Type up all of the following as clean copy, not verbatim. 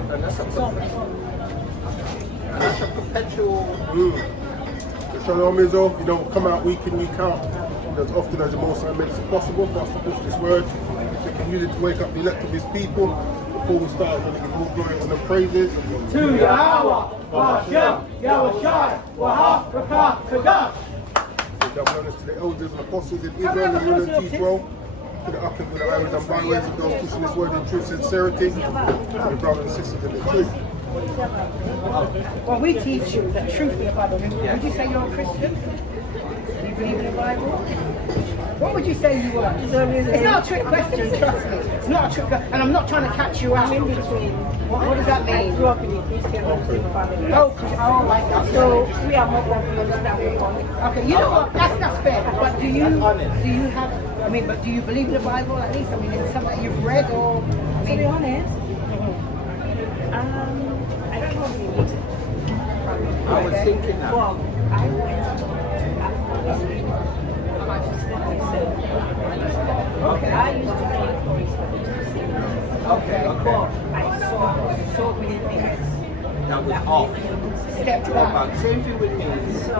that's a perpetual. Shalom Izzo, you know, come out week in, week out, as often as the Most High makes it possible for us to push this word. We can use it to wake up the elect of His people. Before we start, we're going to give all glory and the praises. To Yahweh, Hashem, Yahushai, Wahab, Rakah, Kadash. Double honors to the elders and apostles in Israel and rule and teach well. To the up and to the irons and byways of those pushing this word in true sincerity. To the brothers and sisters in the truth. Well, we teach you the truth of the Bible. Would you say you're a Christian? Do you believe in the Bible? What would you say you were? It's not a trick question, trust me. It's not a trick question, and I'm not trying to catch you out. I'm in between. What does that mean? I grew up in a Christian Muslim family. Oh, like that. So we are more confused than we are. Okay, you know what? That's fair. But do you have? I mean, but do you believe in the Bible at least? I mean, it's something you've read or? To be honest, I don't know really. I was thinking that. Well, I went after this. Okay. I used to play for his. Okay. I saw so many things That was off. Step back. But same thing with me. Things I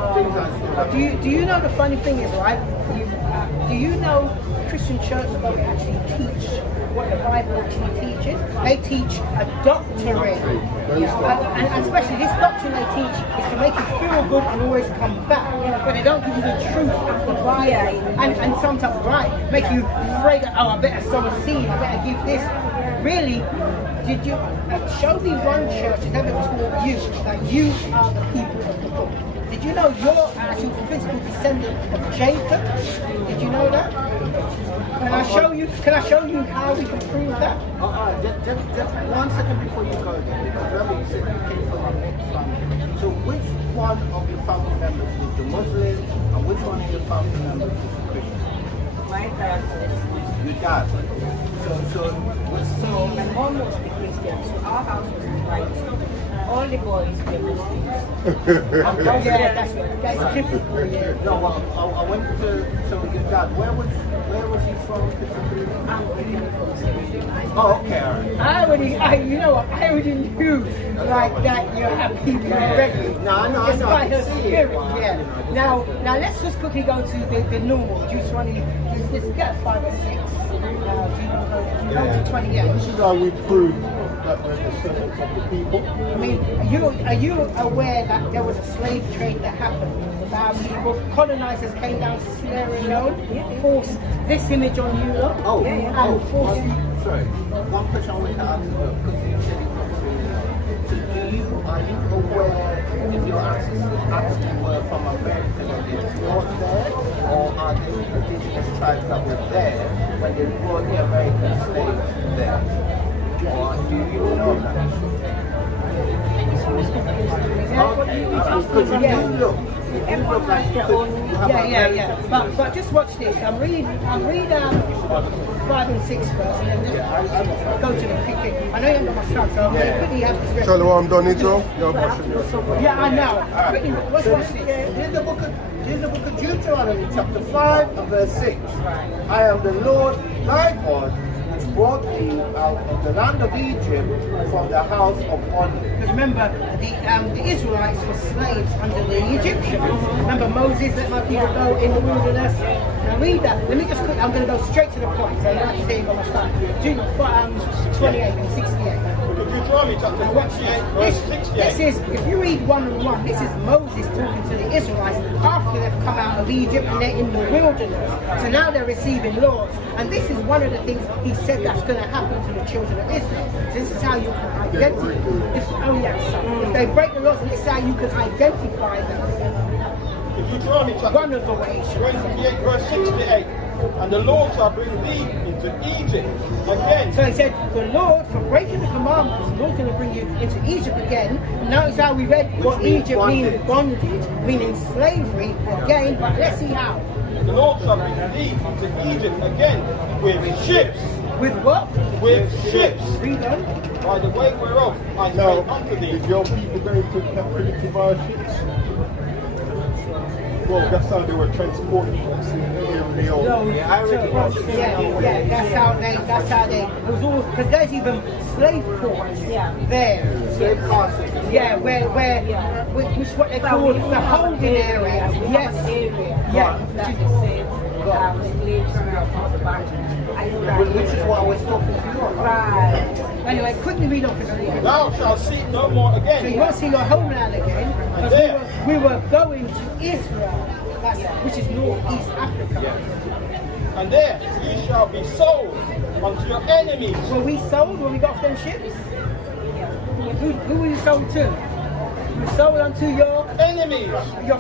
saw. Do you know the funny thing is, right? Do you know Christian church don't actually teach what the Bible actually teaches? They teach a doctrine. And especially this doctrine they teach is to make you feel good and always come back. But they don't give you the truth of the Bible. And sometimes, right, make you afraid that, oh, I better sow a seed, I better give this. Really, did you show me one church that ever taught you that you are the people of the book? Did you know you're actually physical descendant of Jacob? Did you know that? Can I show you? Can I show you how we can prove that? Just 1 second before you go there, because remember you said you came from a mixed family. So which one of your family members is the Muslim, and which one of your family members is the Christian? My parents were Your dad. So my mom was the Christian, so our house was divided. All the boys were Muslims. Yeah, that's typical. Yeah. No, well, I went to, so your dad, where was he from particularly? I'm originally from Senegal. Oh, okay, all right. You know what? I already knew like that you have people already. No, It's by I her can see spirit, it. Well, yeah. you know, Now let's just quickly go to the normal. Deuteronomy. Let's get 5 or 6. If you go to 28. This is how we prove that we're descendants of the people. I mean, are you aware that there was a slave trade that happened? People, colonizers came down to Sierra Leone, forced this image on you, and forced you. Sorry, one question I wanted to ask you, because you said you come to, are you aware if your ancestors actually were from America and they brought there, or are they indigenous tribes that were there when they brought the American slaves there? Or do you know that? Because you do look. Yeah. But just watch this. I'll read 5 and 6 first, and then just go to the picking. I know you haven't got my stuff, so I'm going to quickly have this. Shalom, Don Israel. Yeah, I know. Quickly, let's watch this. Here's the book of Deuteronomy, chapter 5 and verse 6. I am the Lord thy God, which brought thee out of the land of Egypt from the house of bondage. Because remember, the Israelites were slaves under the Egyptians. Remember, Moses let my people go in the wilderness. Now read that. Let me just quick. I'm going to go straight to the point. So you don't have to say it on my side. 28 and 68. Deuteronomy chapter Now watch 28, verse 68. this is, if you read 1 and 1, this is Moses talking to the Israelites after they've come out of Egypt and they're in the wilderness. So now they're receiving laws. And this is one of the things he said that's going to happen to the children of Israel. So this is how you can identify. If they break the laws, this is how you can identify them. Deuteronomy chapter One of the ways. 28, verse 68. And the Lord shall bring thee into Egypt again. So he said, the Lord, for breaking the commandments, the Lord's going to bring you into Egypt again. Notice how we read what Egypt means bondage, meaning slavery again, but let's see how. The Lord shall bring thee into Egypt again with ships. With what? With ships. Read on. By the way whereof I Now, spake unto thee. is your people going to captivity via ships? Well, that's how they were transported from Sierra Leone. Yeah, I already know. Yeah, that's how they, it was all, because there's even slave ports there. Slave castles. Yeah, which is what they call the holding area. Yes. Which is what I was talking to you about. Right. Anyway, quickly read on. Thou shalt see no more So again. you won't see your homeland again, because we were going to Israel, which is northeast Africa. And there ye shall be sold unto your enemies. Were we sold when we got off them ships? Who were you sold to? You were sold unto your Enemies.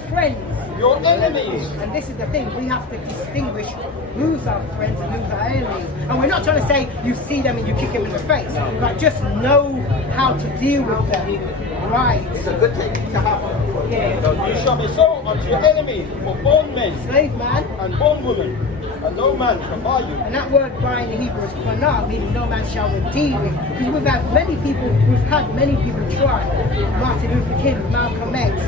friends. Your enemies. And this is the thing, we have to distinguish who's our friends and who's our enemies. And we're not trying to say you see them and you kick them in the face, but just know how to deal with them. Right. It's a good thing to have. You shall be sold unto your enemies for bondmen Slave man. and bondwomen, and no man shall buy you. And that word buy in the Hebrew is qanah, meaning no man shall redeem it. Because we've had many people try. Martin Luther King, Malcolm X,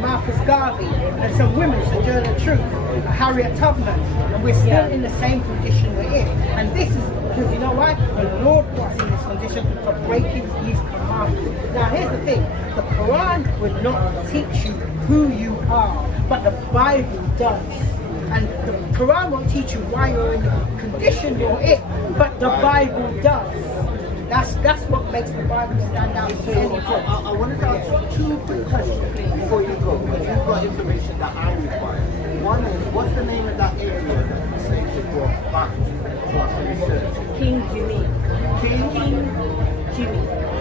Marcus Garvey, and some women, Sojourner Truth, Harriet Tubman, and we're still in the same condition we're in. And this is because you know why? The Lord put us in this condition for breaking His commandments. Now here's the thing, the Quran will not teach you who you are, but the Bible does. And the Quran won't teach you why you're in the condition you're in, but the Bible does. That's what makes the Bible stand out to any place. I wanted to ask you 2 quick questions before you go, because you've got information that I require. One is, what's the name of that area that the slaves were brought back to? So I can research. King Jimmy.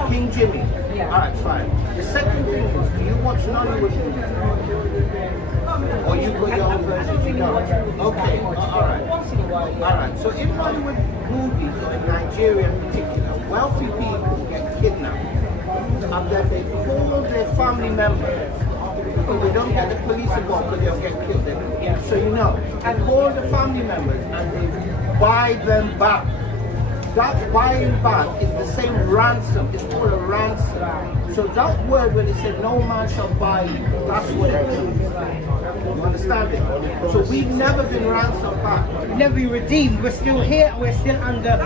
King Jimmy. Yeah. Alright, fine. The second thing is, do you watch Nollywood movies? Or you got your own version? You don't? Okay, alright. Once in a while, yeah. Alright, so in Hollywood movies, or in Nigeria in particular, wealthy people get kidnapped and then they call their family members because they don't get the police involved because they'll get killed. So you know, and call the family members and they buy them back. That buying back is the same ransom, it's called a ransom. So that word when it said no man shall buy you, that's what it means. You understand it? So we've never been ransomed back. We've never been redeemed. We're still here. We're still under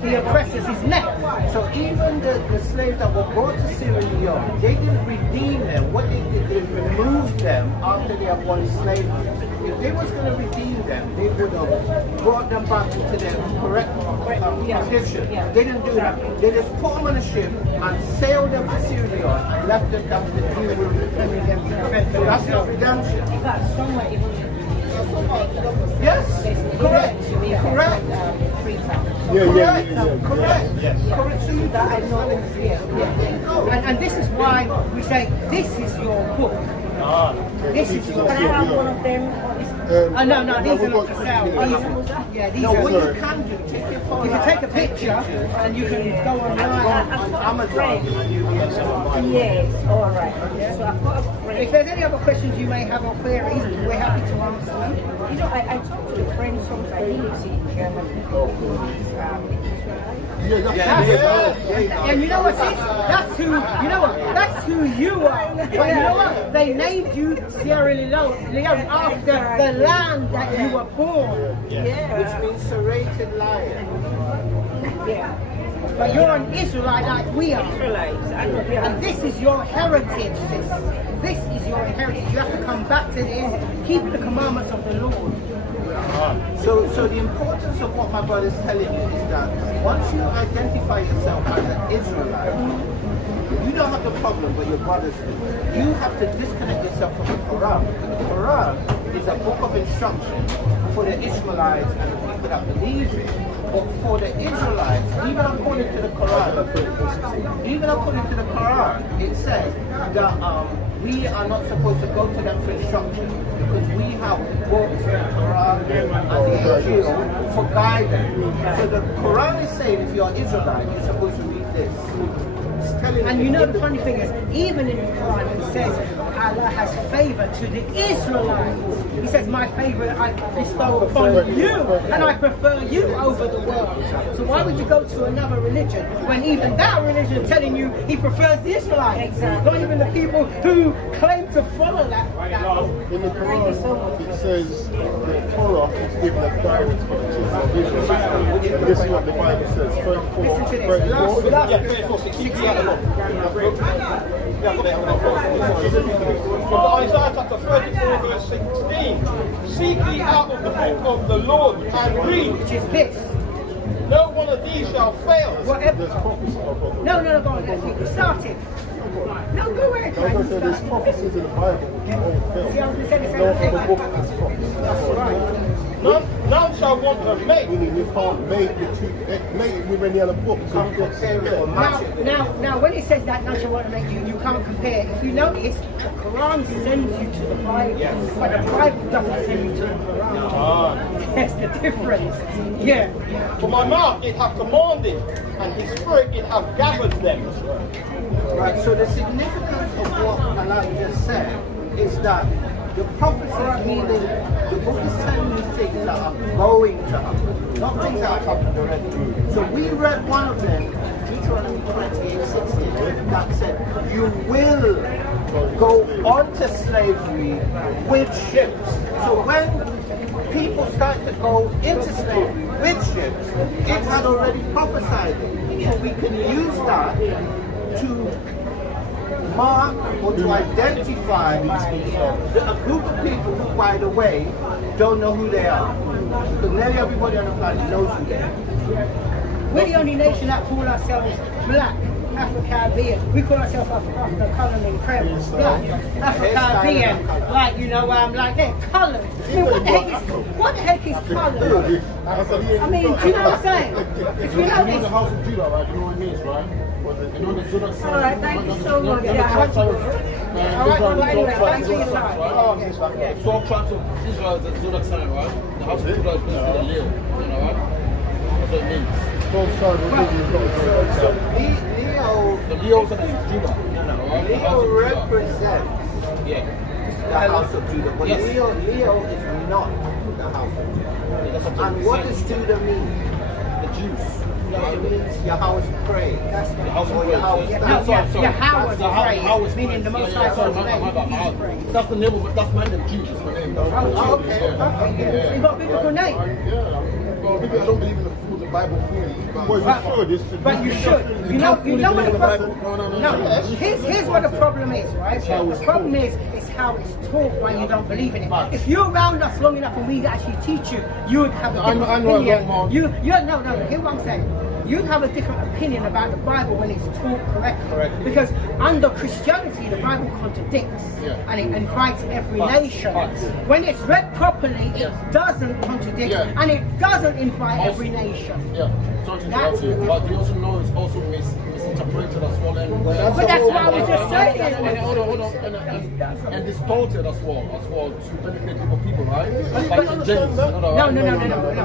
the oppressor's neck. So even the slaves that were brought to Sierra Leone, they didn't redeem them. What they did, they removed them after they had won slavery. If they was going to redeem them, they would have brought them back into their correct condition. They didn't do that. They just put them on a ship and sailed them to Sierra Leone and left them down to the deal with them. So that's not redemption. In fact, somewhere even Yes, correct. Correct. Correct. So you that I know. And this is why we say this is your book. This is your Can I have one of them? No, these are not for sale. These No, are. what you can do, take your phone You can out, take a picture and you can go online. on Amazon. Yes, all right. So I've got a friend. If there's any other questions you may have or queries, we're happy to answer them. You know, I talked to a friend sometimes. I think it's in Germany. And you know what, sis? That's who, you know what? That's who you are. But you know what? They named you Sierra Leone after the land that you were born. Which means serrated lion. Yeah. But you're an Israelite like we are. Israelites. And this is your heritage, sis. This is your heritage. You have to come back to this. Keep the commandments of the Lord. So the importance of what my brother is telling you is that once you identify yourself as an Israelite, you don't have the problem, but your brothers do. You have to disconnect yourself from the Quran. The Quran is a book of instruction for the Ishmaelites and the people that believe it. But for the Israelites, even according to the Quran, it says that we are not supposed to go to them for instruction because we have books, the Quran and the Injil for guidance. So the Quran is saying if you're Israelite, you're supposed to read this. And you know the funny thing is, even in the Quran it says, Allah has favor to the Israelites. He says, my favor I bestow upon you, and I prefer you over the world. So why would you go to another religion when even that religion is telling you he prefers the Israelites? Not even the people who claim to follow that law. In the Quran, it says the Torah is given as guidance for the children of Israel. This is what the Bible says. 34, Listen to this. 34. Yeah, 34, 16. From Isaiah chapter 34, verse 16. Seek ye out of the book of the Lord and read. Which is this. No one of these shall fail. Whatever. No, go on, let's see. Start it. No, go ahead. I was going to say there's prophecies in the Bible which won't fail. See, I was going to say the No same other thing. book has prophecies. None shall want a mate. Meaning you can't mate it with any other book. So you got Now, when it says that, none shall want to make you can't compare. If you notice, the Quran sends you to the Bible, but the Bible doesn't send you to the Quran. That's the difference. Yeah. For my mouth it hath commanded, and his spirit it hath gathered them. Right, so the significance of what Allah just said is that the prophecies, meaning the book is telling you things that are going to happen, not things that have happened already. So we read one of them, Deuteronomy 28:16, that said, you will go onto slavery with ships. So when people start to go into slavery with ships, it had already prophesied it. So we can use that to mark or to identify a group of people who, by the way, don't know who they are. Because nearly everybody on the planet knows who they are. We're the only nation that call ourselves black, Afro-Caribbean. We call ourselves Afro-Coloring Creoles, black, Afro-Caribbean, like, you know, like they're colored. I mean, what the heck is colored? I mean, do you know what I'm saying? If you know this. House of Judah, right? You know what it means, right? You know the Zodiac sign. Alright, thank you so much. Alright, well, anyway, thanks for your time. 12 tribes of Israel is the Zodiac sign, right? The house of Judah is basically the Leo, you know, right? That's what it means. So Leo, The Leo is the Judah, you know, right? The house Leo of Judah. represents Yeah. the house of Judah, but Yes. Leo is not the house of Judah. And what does Judah mean? The Jews. It means Yahweh's praise. The house of Or praise. Yahweh's Yeah. thanks. Yahweh's meaning the Most High God's name. That's the name of that's my name, Jesus, my name. Oh, okay. You got a biblical name. Well, maybe I don't believe in the Bible fully. Well, you should. But you should. You know what the problem? No. Here's what the problem is, right? The problem is how it's taught when you don't believe in it. If you're around us long enough and we actually teach you, you would have a different I know opinion. a long No. Hear what I'm saying. You'd have a different opinion about the Bible when it's taught correctly. Because under Christianity, the Bible contradicts and it invites every nation. When it's read properly, it doesn't contradict and it doesn't invite every nation. Yeah, sorry to interrupt you, but you also know it's also misinterpreted as well. But that's what I was just saying. Hold on. And distorted as well to benefit people, right? Like in James.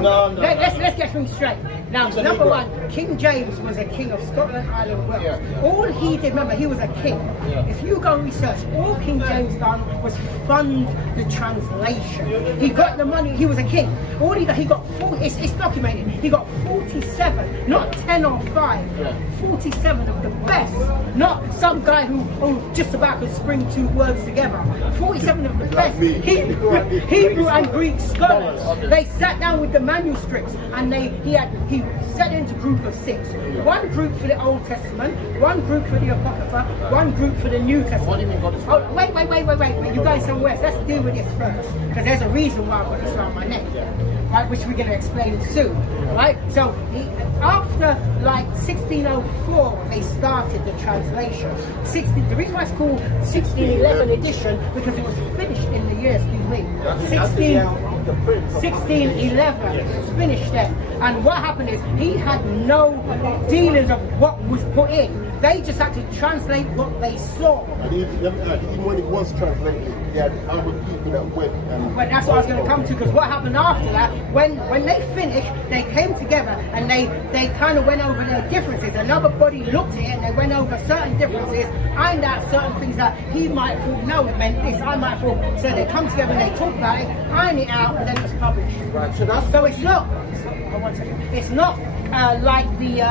No. Let's get things straight. Now, number one, King James was a king of Scotland, Ireland, Wales. Yeah. All he did, remember, he was a king. Yeah. If you go research, all King James done was fund the translation. He got the money, he was a king. All he got 40, it's documented, he got 47, not 10 or 5, 47 of the best. Not some guy who just about could spring two words together. 47 of the best Hebrew and Greek scholars. They sat down with the manuscripts and he set into group of 6. One group for the Old Testament, one group for the Apocrypha, one group for the New Testament. What do you mean God is Oh, wait. You guys somewhere else. Let's deal with this first. Because there's a reason why I've got this around my neck. Right, which we're going to explain soon. Right? So, after like 1604, they started the translation. The reason why it's called 1611 edition, because it was finished in the year, 1611. It was finished then. And what happened is he had no dealings of what was put in. They just had to translate what they saw. And even when it was translated, he had other people that went and... But that's what I was going to come to, because what happened after that, when they finished, they came together and they kind of went over their differences. Another body looked at it and they went over certain differences, ironed out certain things that he might have thought, no, it meant this, I might have thought. So they come together and they talk about it, iron it out, and then it's published. Right, so it's not, it's not like the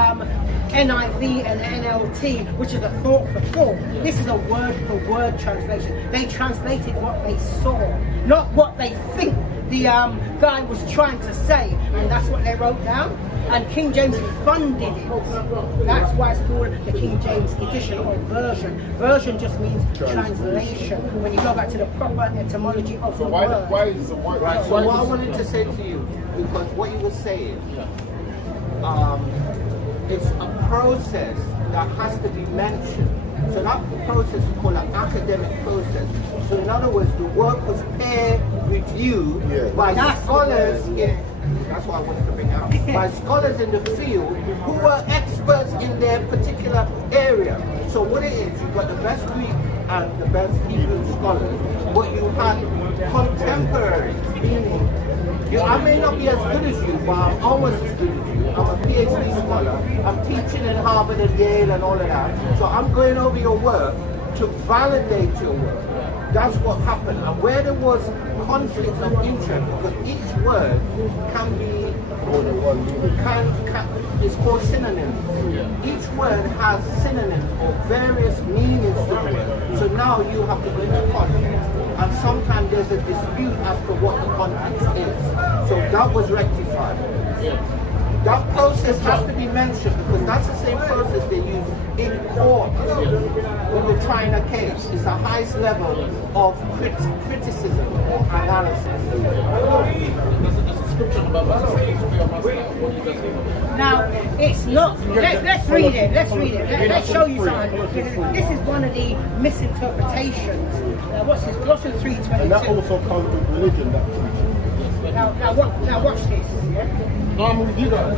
NIV and NLT, which is a thought for thought. This is a word for word translation. They translated what they saw, not what they think the guy was trying to say, and that's what they wrote down. And King James funded it. That's why it's called the King James edition or version. Version just means translation. When you go back to the proper etymology of the word. so what I wanted to say to you, because what you were saying, it's a process that has to be mentioned. So that process is called an academic process. So in other words, the work was peer reviewed by scholars in, that's what I wanted to bring out, by scholars in the field who were experts in their particular area. So what it is, you've got the best Greek and the best Hebrew scholars, but you had contemporaries, meaning I may not be as good as you, but I'm almost as good as you. I'm a PhD scholar. I'm teaching in Harvard and Yale and all of that. So I'm going over your work to validate your work. That's what happened. And where there was conflicts of interest, because each word can be, it's called synonyms. Each word has synonyms or various meanings to the word. So now you have to go into context. And sometimes there's a dispute as to what the context is. So that was rectified. That process has to be mentioned because that's the same process they use in court in the China case. It's the highest level of criticism or analysis. Now, it's not. Let's read it. Let's read it. Let's show you something. This is one of the misinterpretations. What's this? Colossians 3:22. And that also comes with religion, that teaching. Now watch this. No, I'm with you guys.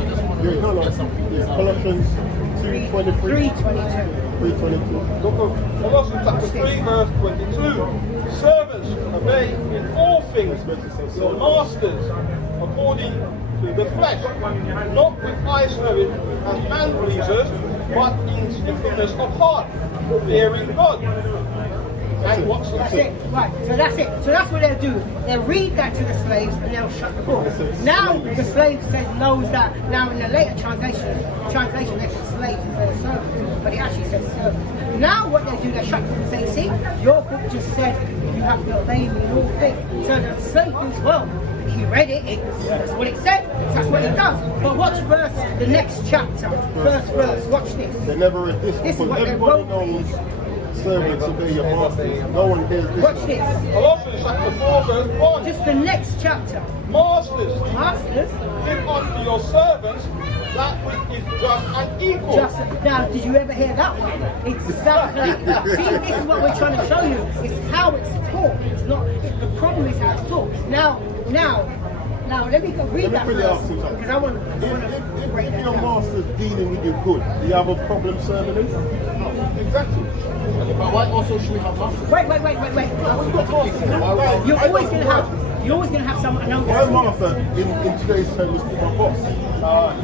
Colossians 3:23. 3:22. Colossians chapter 3 verse 22. Servants, obey in all things your masters according to the flesh, not with eye service as man pleasers, but in singleness of heart, fearing God. And what's That's it. Right. So that's it. So that's what they'll do. They'll read that to the slaves and they'll shut the book. Now the slave knows that. Now in the later translation they said slaves instead of servants, but it actually says servants. Now what they do, they shut the book and say, see, your book just said you have to obey me in all things. So the slave thinks, well, he read it, that's what it said, that's what it does. But watch the next chapter, first verse, watch this. They never read this This is because what they everybody wrote. knows servants obey your masters. No one hears this. Watch this. Colossians chapter 4 verse 1. Just the next chapter. Masters, Masters, give unto your servants that which is just and equal. now, did you ever hear that one? Exactly. See, this is what we're trying to show you. It's how it's taught. It's not. The problem is how it's taught. Now, let me go read that verse because I want to break If that your down. master's dealing with you good, do you have a problem serving him? No. Exactly. But why also should we have masters? Wait. You're always gonna have someone. No, My master in today's term is called my boss.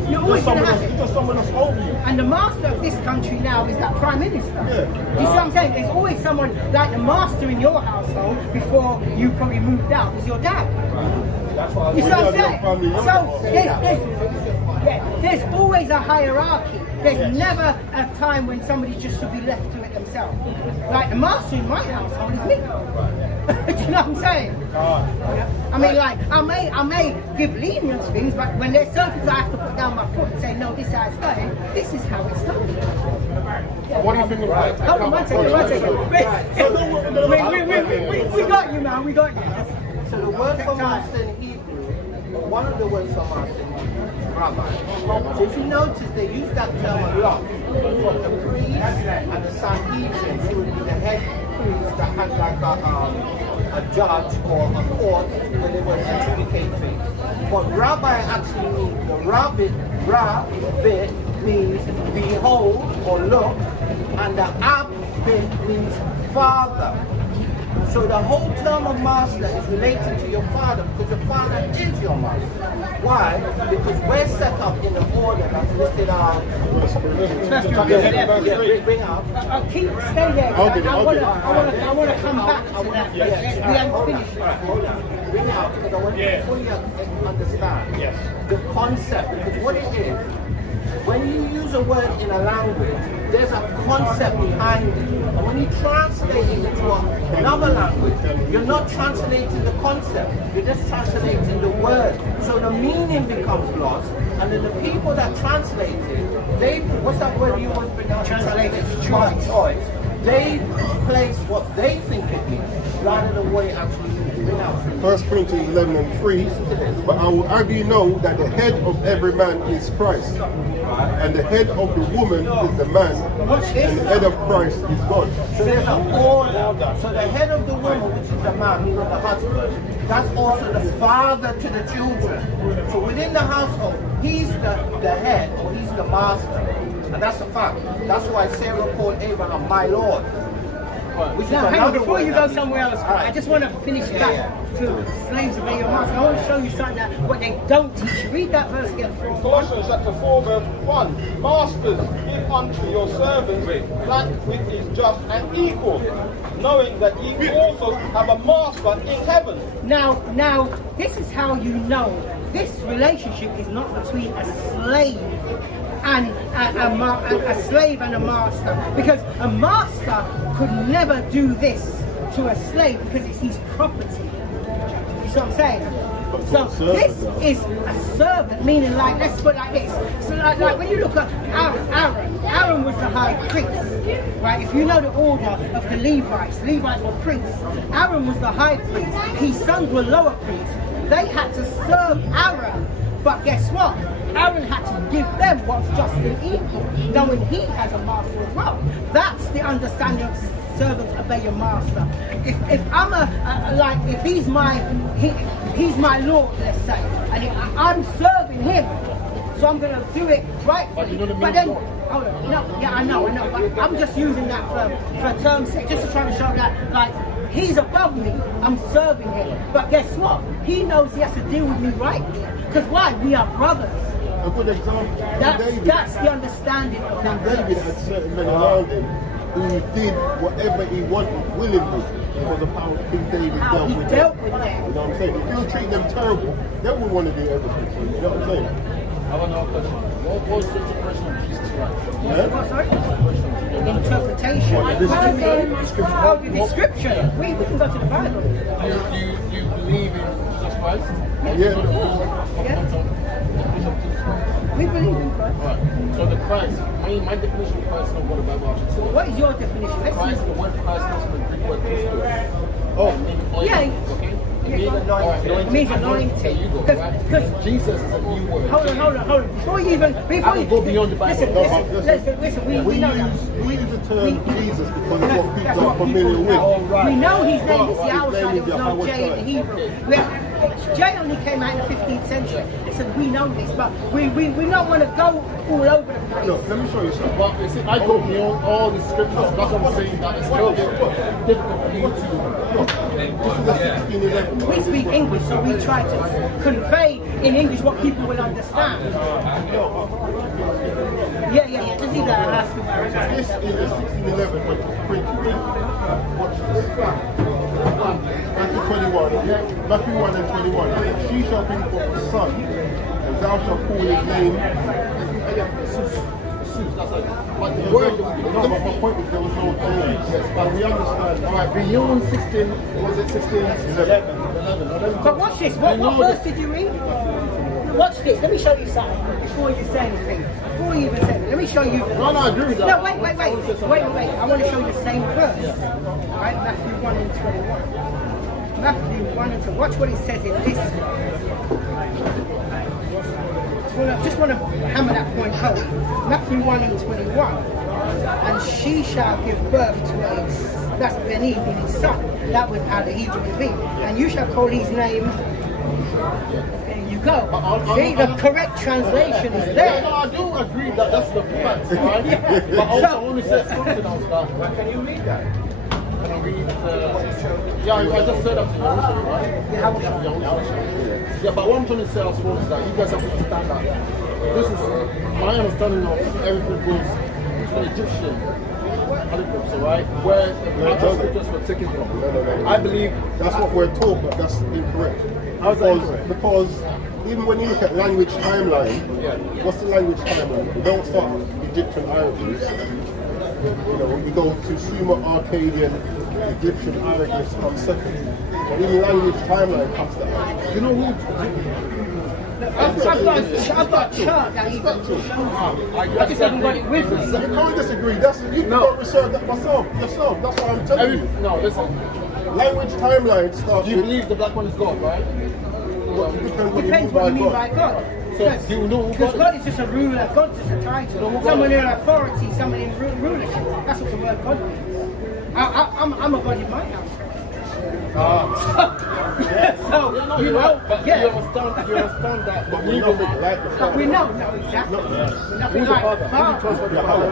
You're always gonna have it. Just someone that's over you. And the master of this country now is that prime minister. Yeah. You see what I'm saying? There's always someone like the master in your household before you probably moved out was your dad. You see what I'm saying? So there's always a hierarchy. There's never a time when somebody just should be left to it themselves. Like the master in my household is me. Do you know what I'm saying? I mean, like I may give lenience things, but when there's certain things I have to put down my foot and say, no, this is how it's done. This is how it's done. What do you think about Hold on, one second. We got you, man. We got you. So the word for master in Hebrew, one of the words for master in Hebrew is rabbi. So if you notice, they use that term a lot from the priest and the Sanhedrin, who would be the head priest that had like a judge or a court where they were to adjudicate things. But rabbi actually means, rabbit means behold or look, and the ab bit means father. So the whole term of master is related to your father because your father is your master. Why? Because we're set up in the order that's listed out. Bring up. Stay there. I want to come back to that. We haven't finished. Hold on. Bring out because I want you to fully understand the concept. Because what it is, when you use a word in a language, there's a concept behind it. And when you translate it into another language, you're not translating the concept, you're just translating the word. So the meaning becomes lost, and then the people that translate it, they, what's that word you always bring out? Translated choice. They place what they think it means, rather than what it actually means. 1 Corinthians 11:3. But I will have you know that the head of every man is Christ, and the head of the woman is the man, and the head of Christ is God. So there's an order. So the head of the woman, which is the man, meaning the husband, that's also the father to the children. So within the household, he's the head, or he's the master. And that's a fact. That's why Sarah called Abraham my Lord. Which is Now, hang on, another before word you go somewhere else, Alright. I just want to finish back to slaves obey your master. I want to show you something that what they don't teach you. Read that verse again. Colossians chapter 4 verse 1. Masters, give unto your servants that which is just and equal, knowing that ye also have a master in heaven. Now, this is how you know this relationship is not between a slave and a slave and a master, because a master could never do this to a slave because it's his property. You see what I'm saying? So this is a servant, meaning like, let's put it like this. So like when you look at Aaron was the high priest, right? If you know the order of the Levites were priests. Aaron was the high priest. His sons were lower priests. They had to serve Aaron. But guess what? Aaron had to give them what's just and equal, knowing he has a master as well. That's the understanding of servants obey your master. If I'm if he's my Lord, let's say, and I'm serving him, so I'm gonna do it right. But then, hold on, no, yeah, I know, but I'm just using that for a term's sake, just to try to show that like. He's above me, I'm serving him. But guess what? He knows he has to deal with me rightly. Because why? We are brothers. A good example. That's the understanding of that David verse. had certain men around him who did whatever he wanted willingly because of how King David How he dealt with You them. know what I'm saying? If you treat them terrible, they wouldn't want to do everything for you. You know what I'm saying? I have another question. What was the interpretation of Jesus Christ? Yeah? What, sorry? Interpretation. What, the description? Oh, the description. We can go to the Bible. Do you believe in Jesus Christ? Yeah. We believe in Christ. Alright. So the Christ, my definition of Christ is not what the Bible actually says. What is your definition? Let's Christ, see. the word Christ comes from the Greek word Christos. Oh, Okay? Yeah. It Yeah, means anointing. anointing. It means anointing. There you go, Because- right? because- Jesus is a new word. Hold on. Before you I will go beyond the Bible. Listen, we know that. we use the term Jesus because of That's what what people are familiar people with. know. We know his name is His Yahweh, name there is was no Yahweh J in the Shai. Hebrew. J only came out in the 15th century, so we know this, but we don't want to go all over the place. Look, let me show you something. But you see, I go beyond all the scriptures. That's what I'm saying. That it's still difficult for you to. We speak English, so we try to convey in English what people will understand. Yeah, just leave that. I'll ask you where it is. This is a 1611 print. Watch this. Matthew 21. Matthew 1 and 21. She shall bring forth a son, and thou shalt call his name. But the word. No, but my point is there was no James. But we understand. Alright, beyond 16. Was it 1611? But watch this. What verse did you read? Watch this. Let me show you something before you say anything. Before you even say anything, let me show you. No, I agree with that. No, wait. I want to show you the same verse. Right, Matthew 1 and 21. Matthew 1 and 21. Watch what it says in this. Just want to hammer that point home. Matthew 1 and 21. And she shall give birth to that's Beni, being his son. That was how the Hebrew would be. And you shall call his name you go. See, the correct translation is Yeah, there. no, I do agree that that's the fact, right? But also, I want to say something else. That, Can you read that? can I read? Yeah, I just said that to you, right? Yeah, but what I'm trying to say as well is that you guys have to understand that this is my understanding of everything goes to the Egyptian calligraphy, right? Where the actual scriptures were taken from. I believe That's what we're taught, but that's incorrect. How's that incorrect? Because even when you look at language timeline, Yeah. what's the language timeline? We don't start with Egyptian hieroglyphs. You know, we go to Sumer, Akkadian, Egyptian hieroglyphs come second. And even language timeline comes to us. you know who. I've got a chart that even shows you. I just haven't got it with me. You can't disagree. That's you No. can't research that yourself. That's what I'm telling you. No, listen. Language timeline starts You with believe the black one is God, right? Depends what you mean by God. So, do you know who Because God God is just a ruler, God's just a title. Someone in authority, someone in rulership. That's what the word God means. I'm a God in my house. So, No, you you're know, right, but yeah. you understand that. But we nothing like the But we know, exactly. Nothing Who's the like father? Father. Who transferred the father?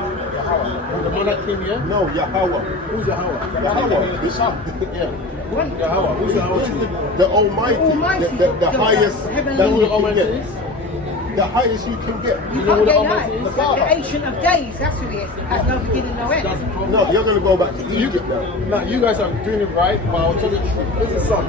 The man that came here? No, Yahweh. Who's Yahweh? Yahweh. This Yeah. One. Yahweh. Who's Yahweh to you? the Almighty, Almighty, the highest heavenly- that You know who you the can Almighty get. is? The highest you can get. You know who the Okay, Almighty nice. is? The Ancient of Days, that's who he is. Has no beginning, no end. That's the problem. No, you're going to go back to Egypt now. Now, you guys are doing it right, but I'll tell you the truth. This is son.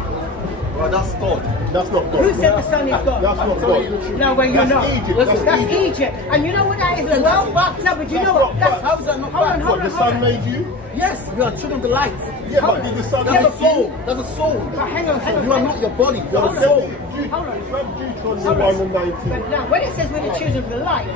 Well, that's God. That's not God. Who said the Son is God? That's not telling you the God. truth. No, well, you're That's not. Egypt. That's Egypt. And you know what that is as well? No, but you That's know not what? That's, fact. How is that not hold on, fact? hold What, on, the hold sun on. made you? Yes, we are children of the light. Yeah, but did the sun That's make a soul. you? That's a soul. But hang on, hang on. You are not your body. You are Hold a on. soul. Hold on. Grab Deuteronomy Hold 1 on. and 19. But now, when it says we're the children of the light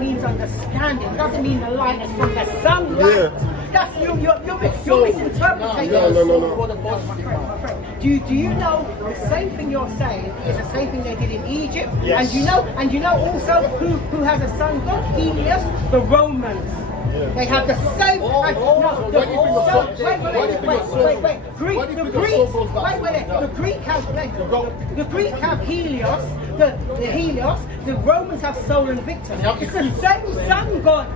means understanding. It doesn't mean the light is from the sunlight. Yeah. That's you're misinterpreting. No, no, no, no. For the boss. My friend. Do you know the same thing you're saying is the same thing they did in Egypt? Yes. And you know also who has a sun god? Helios, the Romans. They have the same. Wait. The Greek have Helios. The Helios. The Romans have Sol and Victor. It's the same sun god.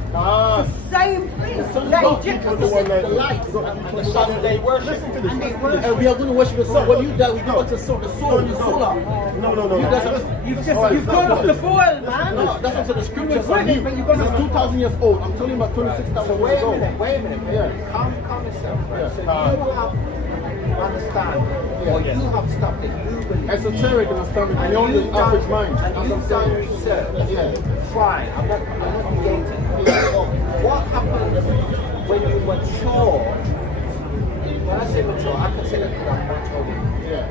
It's the same thing. The Egyptians. The light and the shadow they worship. And they worship. And we are going to worship the sun. When you die, we go back to the sun. The soul, the solar. No. You guys are You've gone off the boil, man. No, that's what the scriptures You're are new. but you've gone This off is 2,000 years old. I'm telling you about 26,000 Wait years a old. minute, wait a minute. Yeah. Calm yourself. Right? So you have understanding, or you have stuff that you believe. Esoteric understanding And beyond you've the average done, mind. and That's what you've I'm done saying. research. Yeah. Fine, I'm not negating. What happens when you mature? When I say mature, I can say that because I'm much older. Yeah.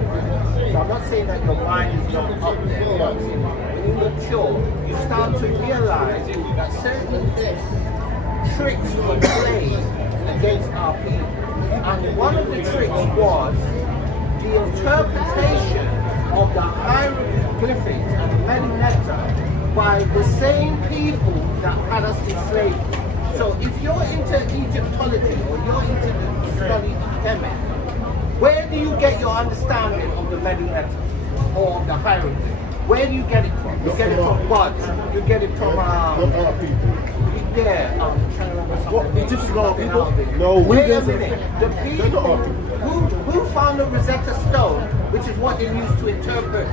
So I'm not saying that your mind is not up there. What I'm saying, when you mature, you start to realize that certain tricks were played against our people. And one of the tricks was the interpretation of the hieroglyphics and Meni Netta by the same people that had us in slavery. So if you're into Egyptology or you're into the study of Kemet, where do you get your understanding of the Meni Netta or of the hieroglyph? Where do you get it from? You get it from what? You get it from Not our people. yeah, I'm trying to remember What, something. Egyptians are our people? No, Wait a we minute. The They're not our people people. who found the Rosetta Stone, which is what they used to interpret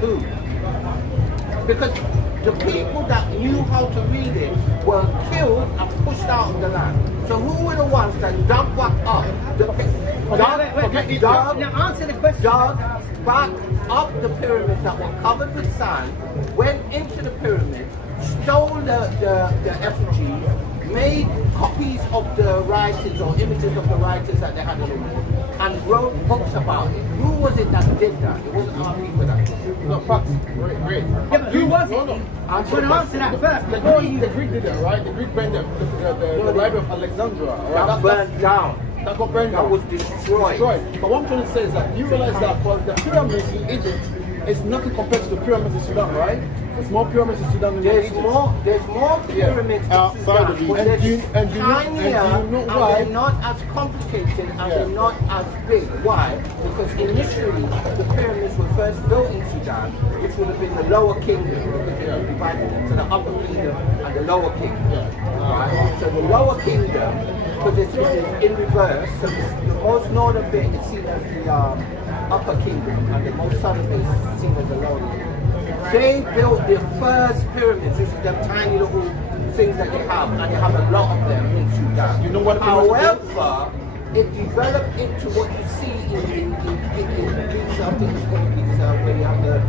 who? Because the people that knew how to read it were killed and pushed out of the land. So who were the ones that dug back up? Wait. Now answer the question. Dug back up the pyramids that were covered with sand, went into the pyramid, stole the effigies, made copies of the writings or images of the writers that they had in the room, and wrote books about it. Who was it that did that? It wasn't our people that did it. No, facts. Great. Yeah, but who was it? I'm going to answer that first before you. The Greek did it, right? The Greek burned the library of Alexandria. Right? That burned down. That got burned That down. was destroyed. But what I'm trying to say is that you realize that for the pyramids in Egypt, it's nothing compared to the pyramids in Sudan, right? There's more pyramids in Sudan than There's Egypt. more pyramids Outside of Sudan, Egypt. but they're And do you tinier, know and why? they're not as complicated, and they're not as big. Why? Because initially the pyramids were first built in Sudan, which would have been the lower kingdom, because they were divided into the upper kingdom and the lower kingdom. Right? So the lower kingdom, because it's in reverse, so the most northern bit is seen as the upper kingdom, and the most southern bit is seen as the lower kingdom. They built their first pyramids, which is them tiny little things that they have, and they have a lot of them in Sudan. You know what the pyramids However, it developed into what you see in Giza, I think it's called Giza, where you have the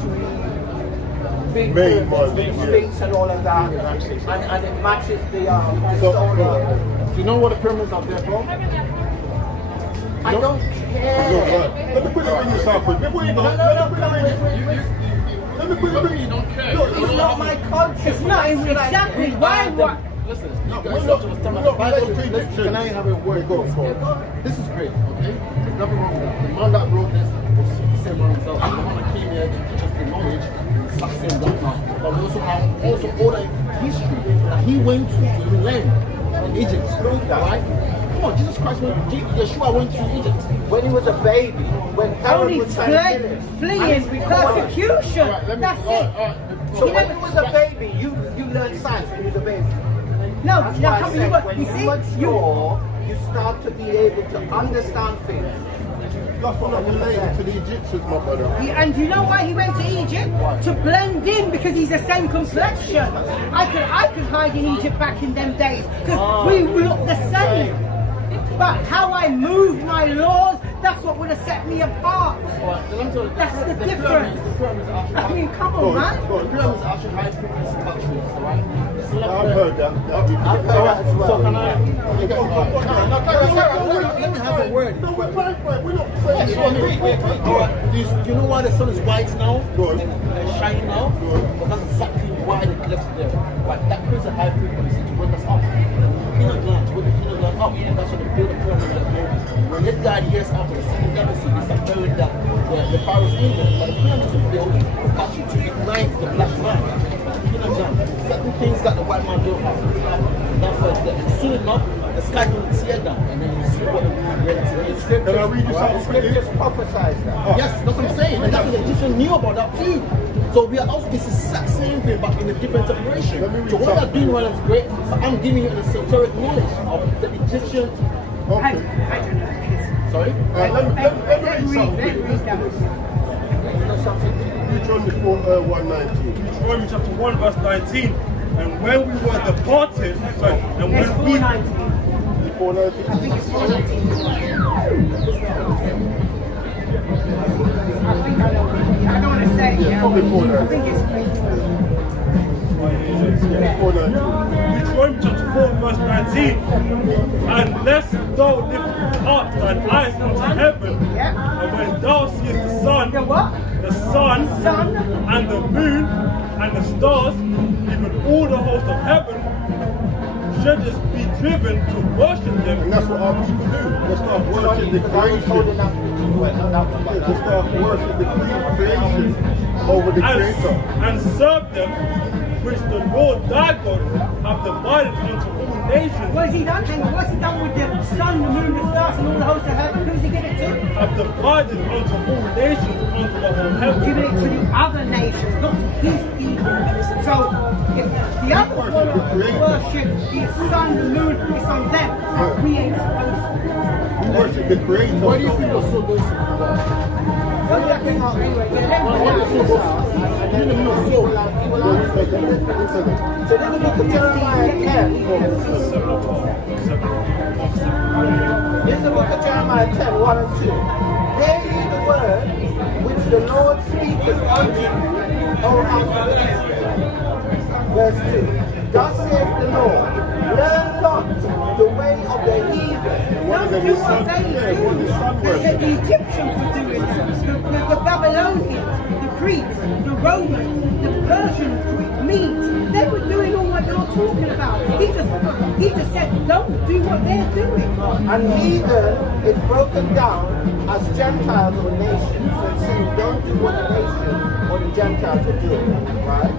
three big Main pyramids, ones, the yeah. Sphinx and all of that, and it matches the solar. Do you know what the pyramids are there for? I don't care. Let me put it in yourself. Before you go, No, let me come put it in. with Let me put it in. You don't care. It's not my culture. It's not exactly why. What? Listen, No, you we're guys not- have to understand we're that the not Bible. related to Listen, Egyptians. can I have a word? Go on. This is great, okay? There's nothing wrong with that. The man that wrote this was the same man himself. The man that came here to teach us the knowledge, exact same right now. But we also have all the history that he went to learn in Egypt. Right? Come on, Jesus Christ went, Yeshua went to Egypt. When he was a baby, when Herod Only was trying to kill him. fleeing persecution. That's it. So when he was a baby, you learned science when he was a baby. No, That's now why I come said on, when you you see, mature, you start to be able to understand things. That's what I'm related to the Egyptians, my brother. and you know why he went to Egypt? To blend in, because he's the same complexion. I could hide in Egypt back in them days because we look the same. But how I move my laws, that's what would have set me apart. That's the difference. I mean, come on, man. The pyramids are actually high frequency cultures, alright? I've heard that. I've heard that as well. So can I? Let me have a word. No, we're fine, we're not saying Yes, well, do you know why the sun is white now? Go on. And shining now? But that's exactly why they left it there. But that creates a high frequency to wake us up. Peanut gland, to wake the peanut gland up. And that's what they build the pyramids that go. When they died years after the second dynasty, they started burying the pharaohs in there. But the pyramids were built actually to ignite the black man. Peanut gland. Certain things that the white man don't have. That's soon enough, the sky will tear down. And then you see what the reality is. Can I read you something quickly? Scriptures prophesize that. Yes, that's what I'm saying. And that's what the Egyptians knew about that too. So we are also this exact same thing, but in a different generation. Let me read So what something. they're doing right is great, but I'm giving you an esoteric knowledge of the Egyptian. I Okay. don't know. Sorry? Let me read something Let quickly. me read that. Deuteronomy 1:19. Deuteronomy chapter 1 verse 19. And when we were departed, and It's when we 419. 4:19. I think it's 419. I think I know. I don't want to say. Yeah, probably 419. I think it's 4:19. Deuteronomy chapter 4 verse 19. Unless thou lift up thine eyes unto heaven, Yeah. and when thou seest the sun, The what? the sun, Sun. and the moon, and the stars, even all the host of heaven, shouldest be driven to worship And them, that's what our people do. They start worshiping the Because I was holding creation. that picture. Well, not that one, but They start worshiping the creation over the creator. and serve them, which the Lord thy God hath divided unto all nations, What has he done? Hang on, what's he done with the sun, the moon, the stars, and all the hosts of heaven? Who's he giving it to? hath divided unto all nations unto the whole heaven. Giving it to the other nations, not his people. So, if the others want to worship the sun, the moon, it's on them. But we ain't supposed to. We worship the creator. Why do you think you're so basic? Let me bring up anyway. Why are you so basic? You didn't even know so. So then we look at Jeremiah 10. Here's the book of Jeremiah 10, 1 and 2. Hear ye the word which the Lord speaketh unto you, O house of Israel. Verse 2. Thus saith the Lord, learn not the way of the heathen. Don't do what they do. The Egyptians were doing it. The Babylonians, the Greeks, the Romans, the Persian Medes, they were doing all what you're talking about. He just said don't do what they're doing. And heathen is broken down as Gentiles or nations. So it's saying don't do what the nation or the Gentiles are doing, right?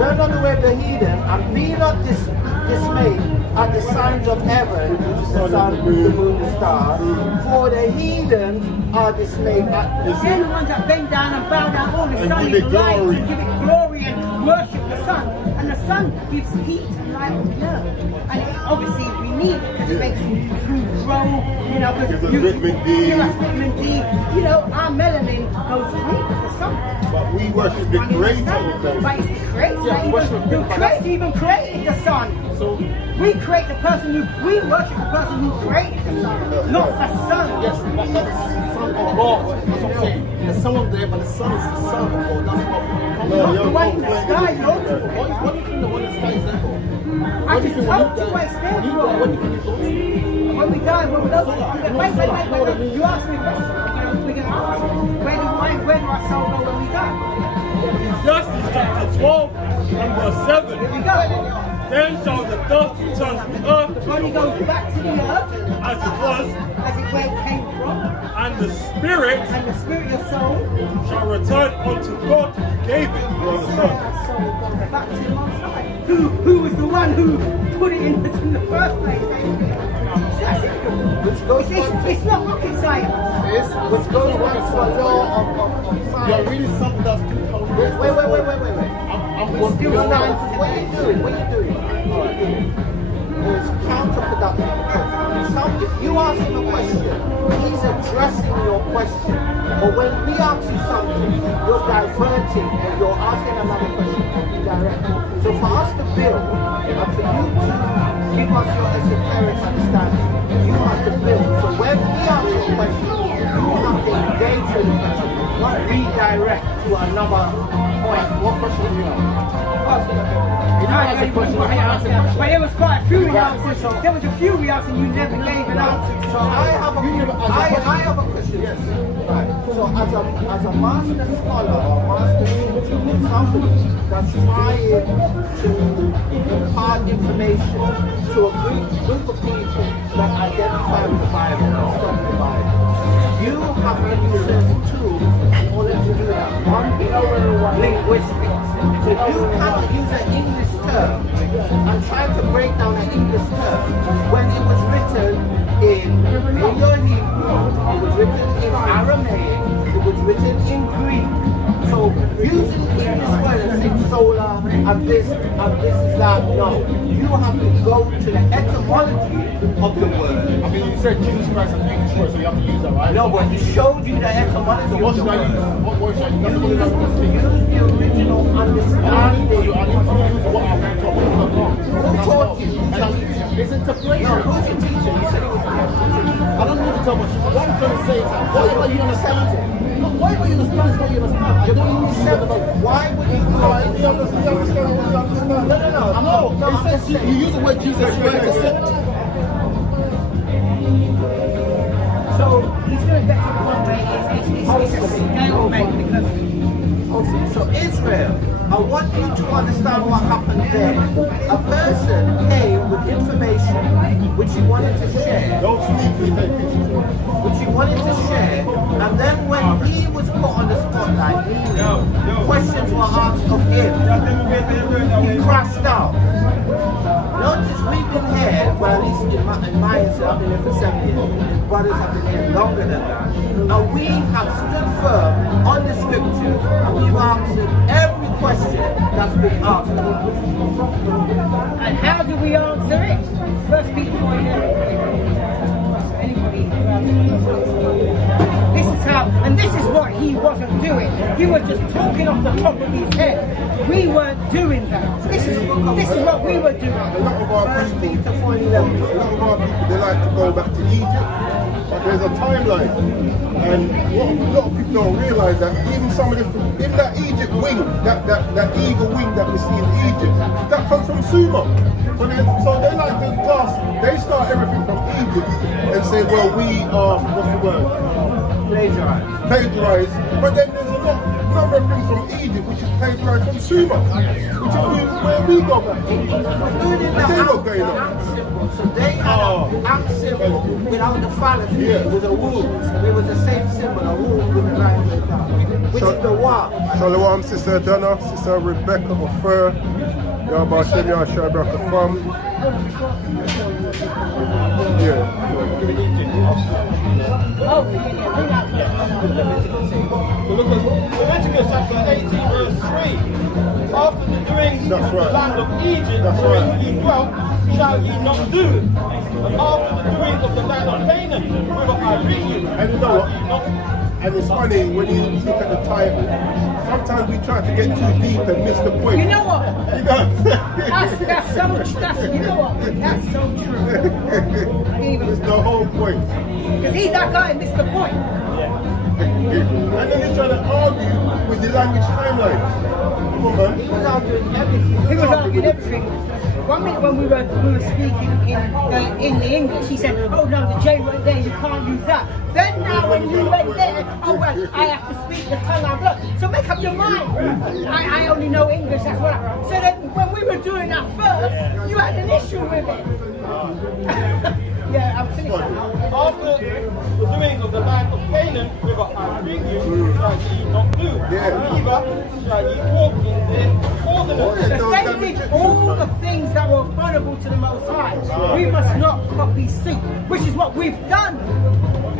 Learn on the way of the heathen and be not dismayed at the signs of heaven, the sun, the moon, the stars. For the heathens are dismayed at They're the ones that bend down and bow down. Oh, the sun is light to give it glory and worship the sun. And the sun gives heat and light on the earth. And obviously we need it because it makes food grow, you know, because Gives us vitamin D. Give us vitamin D. You know, our melanin goes green with the sun. But we worship the creator of them. But it's the creator. The creator even created the sun. So We create the person we worship the person who created the sun, not the sun. yes, but that's the son of God. That's what I'm saying. The son of there, but the son is the son of God. That's what. Not the one in the sky, Lord. What do you think the one in the sky is there for? I just told you what it's there for. What do you think it goes? When we die, when we don't. Wait. You asked me a question. We're going to answer. Where do our soul go when we die? Ecclesiastes chapter 12 and verse 7. Here we go. Then shall the dust return to the earth The body goes back to the earth as it was, as it where it came from, and the spirit and the spirit of soul, shall return unto God who gave it. You understand? our soul goes back to the Most High. Who was the one who put it in the first place? That's it. It's not rocket science. which goes back to a law of You're science. reading something that's 2,000 years. Wait. I'm We're still going not. What are you doing? It's counterproductive because if you ask him a question, he's addressing your question. But when we ask you something, you're diverting and you're asking another question indirectly. So for us to build and for you to give us your esoteric understanding, you have to build. So when we ask you a question, you have to engage with the question, not redirect to another point. What question do you have? But there was quite a few we answered. There was a few we answered and you never gave an answer. So I have a question. Yes. Right. So as a master scholar or master teacher or somebody that's trying to impart information to a group of people that identify with the Bible and study the Bible, you have to use certain tools in order to do that. One being linguistics. So you cannot use an English term and try to break down an English term when it was written in Paleo-Hebrew, it was written in Aramaic, it was written in Greek. So using English words and saying solar and this is that, no. You have to go to the etymology of the word. I mean, you said Jesus Christ is English word, so you have to use that, right? No, but he showed you the etymology So what of the should I word. use? What word should I use? That's what I'm going to Use the original understanding. I need to use what I've been taught. Who taught you? It's interpretation. No, who's your teacher? You said he was a I don't need to tell much. What I'm trying to say is that whatever you understand, whatever you understand is what you understand. You don't need to say about Why would you you understand what you understand. No, it says you use the word Jesus Christ to say. So he's going to get to the point where it's a stalemate because So Israel, I want you to understand what happened there. A person came with information which he wanted to share, Don't sleep, we take pictures. which he wanted to share, and then when he was put on the spotlight, questions were asked of him. He crashed out. Notice we've been here, well at least in my instance, I've been here for 7 years. Brothers have been here longer than that. And we have stood firm on the scriptures and we've answered every question that's been asked of us. and how do we answer it? First Peter 4:11. Anybody this is how, and this is what he wasn't doing. He was just talking off the top of his head. We weren't doing that. This is what we were doing. A lot of our First people, Peter 4:11. they like to go back to Egypt, but there's a timeline. And what a lot of people don't realise that even some of the, in that Egypt wing, that eagle wing that we see in Egypt, that comes from Sumer. So they like to class, they start everything from Egypt and say, well, we are, what's the word? Plagiarized. But then there's a number of things from Egypt which is plagiarized from Sumer, which is where we go back. Including And the they were going on. hand symbol So they had an axe symbol without the phallus. Yeah. It was a wound. It was the same symbol, a wound with the line like that. Which is the war. Shalom, Sister Donna, Sister Rebecca Ofer, Yabba Shem Yashai Baraka Fam. Yeah. Oh, So look at Leviticus chapter 18 verse 3. After the doings That's of the right. land of Egypt, That's wherein right. ye dwelt, shall ye not do. And after the doings of the land of Canaan, whither I bring you, And you know what? shall ye not. And it's funny when you look at the title, sometimes we try to get too deep and miss the point. you know what? You know? That's so much. You know what? That's so true. I didn't even. It's the whole point. Because that guy missed the point. And then he's trying to argue with the language timeline. Come on, man. He was arguing everything. He was arguing everything. One minute when we were speaking in the English, he said, "Oh no, the J word there, you can't use that." Then now when you went there, oh well, I have to speak the tongue I've learned. So make up your mind. I only know English. That's what. So then when we were doing that first, you had an issue with it. Yeah, I'm finished. After the doings of the land of Canaan, whither I bring you, shall ye not do. Yeah. Neither shall ye walk in their ordinances. If they did all the things that were honorable to the Most High, we must not copy suit, which is what we've done.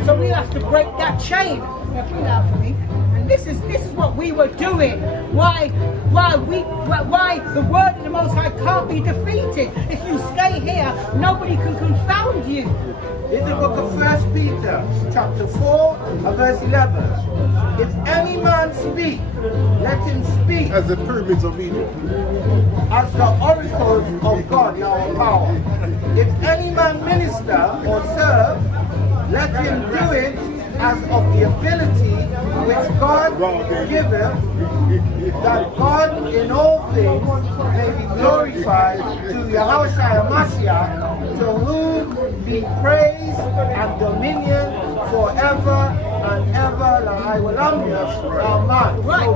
So we have to break that chain. Now, put that for me. And this is what we were doing. Why the word of the Most High can't be defeated. If you stay here, nobody can confound you. In the book of 1 Peter, chapter 4, and verse 11. If any man speak, let him speak As the pyramids of Egypt. as the oracles of God in our power. If any man minister or serve, let him do it as of the ability which God giveth, that God in all things may be glorified to Yahushua Mashiach, to whom be praise and dominion forever and ever. Amen. Right,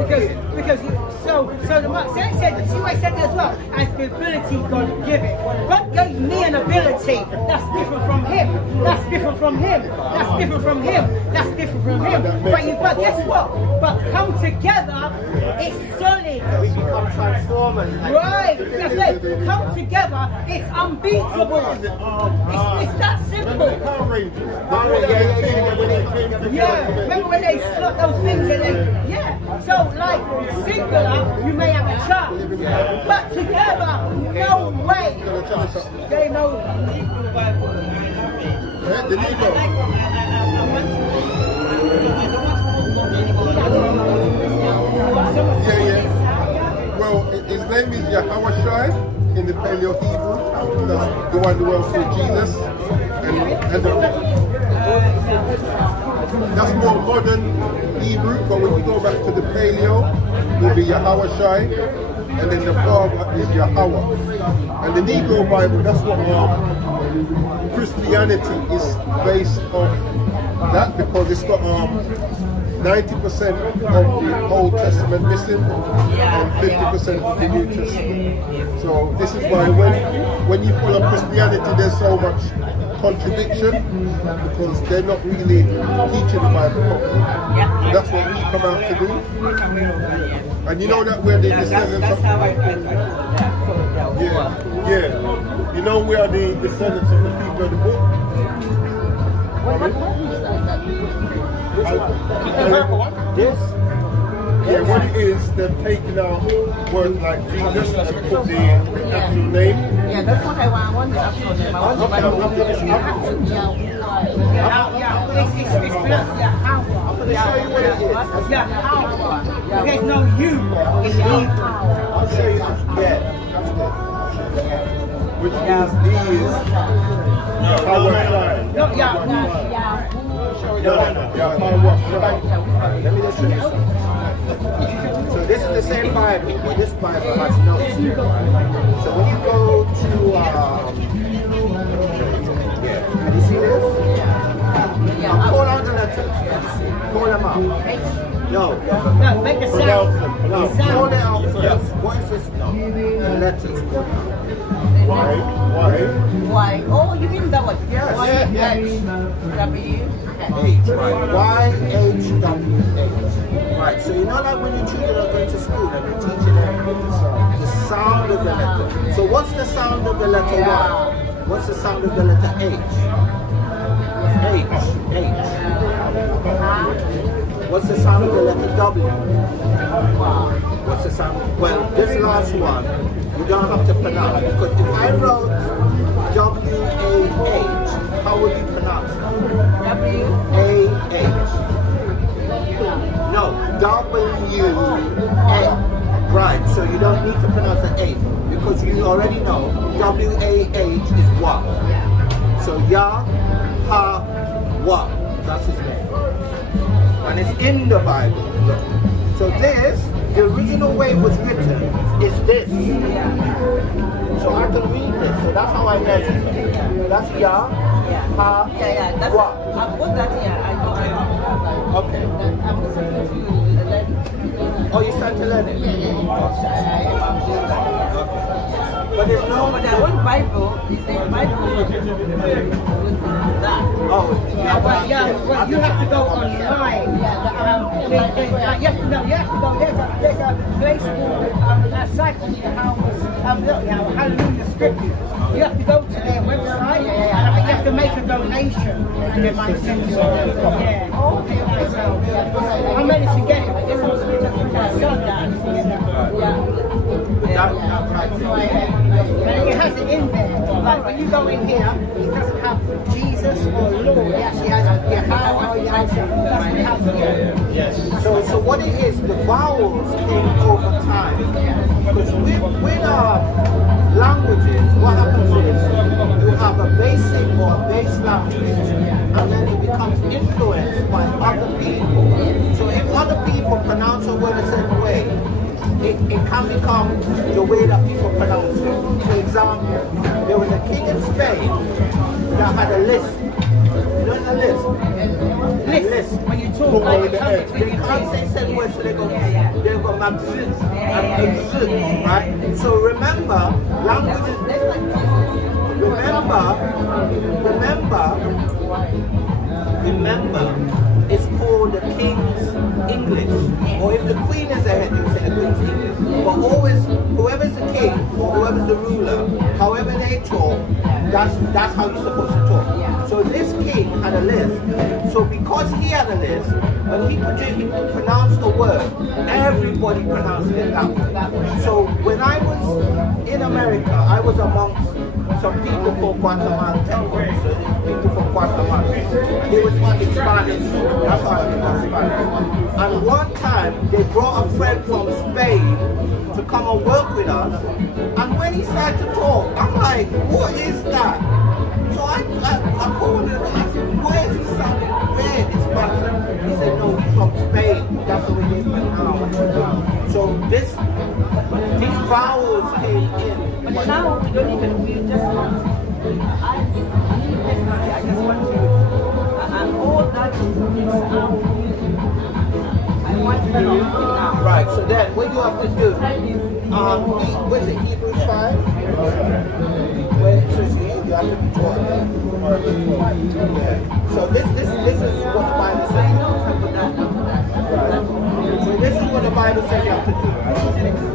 because so the Mark said, see what I said as well, as the ability God give it. God gave me an ability that's different from him. That's different from him. That's different from him. That's different from him. But guess what? But come together, it's solid. We become transformers. Right, that's it. Come together, it's unbeatable. It's that simple. Power Rangers. Yeah, remember when they slot those things and they, yeah. So like singular, you may have a chance, but together, no way. They know. The Negro. Yeah. Well, his name is Yahweh Shai in the Paleo Hebrew. That's the one who went through Jesus. That's more modern Hebrew, but when you go back to the Paleo, it will be Yahweh Shai, and then the father is Yahweh. And the Negro Bible, that's what Christianity is based on that, because it's got 90% of the Old Testament missing and 50% of the New Testament. So this is why when you follow Christianity, there's so much contradiction, because they're not really teaching the Bible properly. That's what we come out to do. And you know that we're the descendants of... Yeah. You know we are the descendants of the people of the book. This? Yeah, what it is, they've taken out words like Jesus and put the actual name. Yeah, that's what I want. I want the actual name. I want the Bible. I'm going to show you what it is. There's no you in the Hebrew. I'll show you. Yeah. Which is Yahweh Shai. No, yeah. Let me just show you something. So this is the same Bible, but this Bible has notes here. So when you go to, can you see this? Now call out the letters. Call them out. No, make the sound. no, call them out first. What is this? No, the letters. Why? Why? Oh, mean that one? Yes. W. H, right. YHWH. Right, so you know like when your children are going to school and you're teaching them the sound of the letter. So what's the sound of the letter Y? What's the sound of the letter H? H. What's the sound of the letter W? What's the sound? Well, this last one, you don't have to pronounce. Because if I wrote W-A-H, how would you pronounce that? W-A-H. No, W-A. Right, so you don't need to pronounce the A. Because you already know W-A-H is what? So Ya, Ha, Wa. That's his name. And it's in the Bible. Look. So this, the original way it was written is this. So I can read this. So that's how I measure it. That's Ya, Ha, That's Wa. I put that here. I know. Okay. I'm sending to you. Oh, you start to learn it? But there's no... But I want Bible. Is the Bible with that? Oh, Well, you have to go online. You have to go. There's a place called a site called Hallelujah Scriptures. You have to go to their website and you have to make a donation, and they might send you. I managed to get it. I just was and it has it in there. Like when you go in here, it doesn't have Jesus or Lord. It actually has a Yahweh or Yahweh. Yes. So what it is, the vowels came over time. Because with our languages, what happens is you have a basic or a base language, and then it becomes influenced by other people. So if other people pronounce a word a certain way, it can become the way that people pronounce it. For example, there was a king in Spain that had a list. You know a list? List. When you talk like a tongue They can't say certain words, so they go Madrid and Madrid, right? So remember, languages. Remember, it's called the King's English. Or if the Queen is ahead, you say the Queen's English. But always, whoever's the king or whoever's the ruler, however they talk, that's how you're supposed to talk. So this king had a list. So because he had a list, when he pronounced a word, everybody pronounced it that way. So when I was in America, I was amongst some people called Guatemala. So these people from Guatemala. They were speaking Spanish. That's how I learned Spanish. And one time they brought a friend from Spain to come and work with us. And when he started to talk, I'm like, what is that? So I called him and I said, why is he sounding weird in Spanish? He said, no, he's from Spain. That's the way they pronounce. So these vowels came in. But now we don't even, we just want, I just want to, and all that is how I want to know now. Right, so then what you have to do, where's the Hebrews 5? Where it says you have to be taught. So this is what the Bible says. Right. So this is what the Bible says you have to do.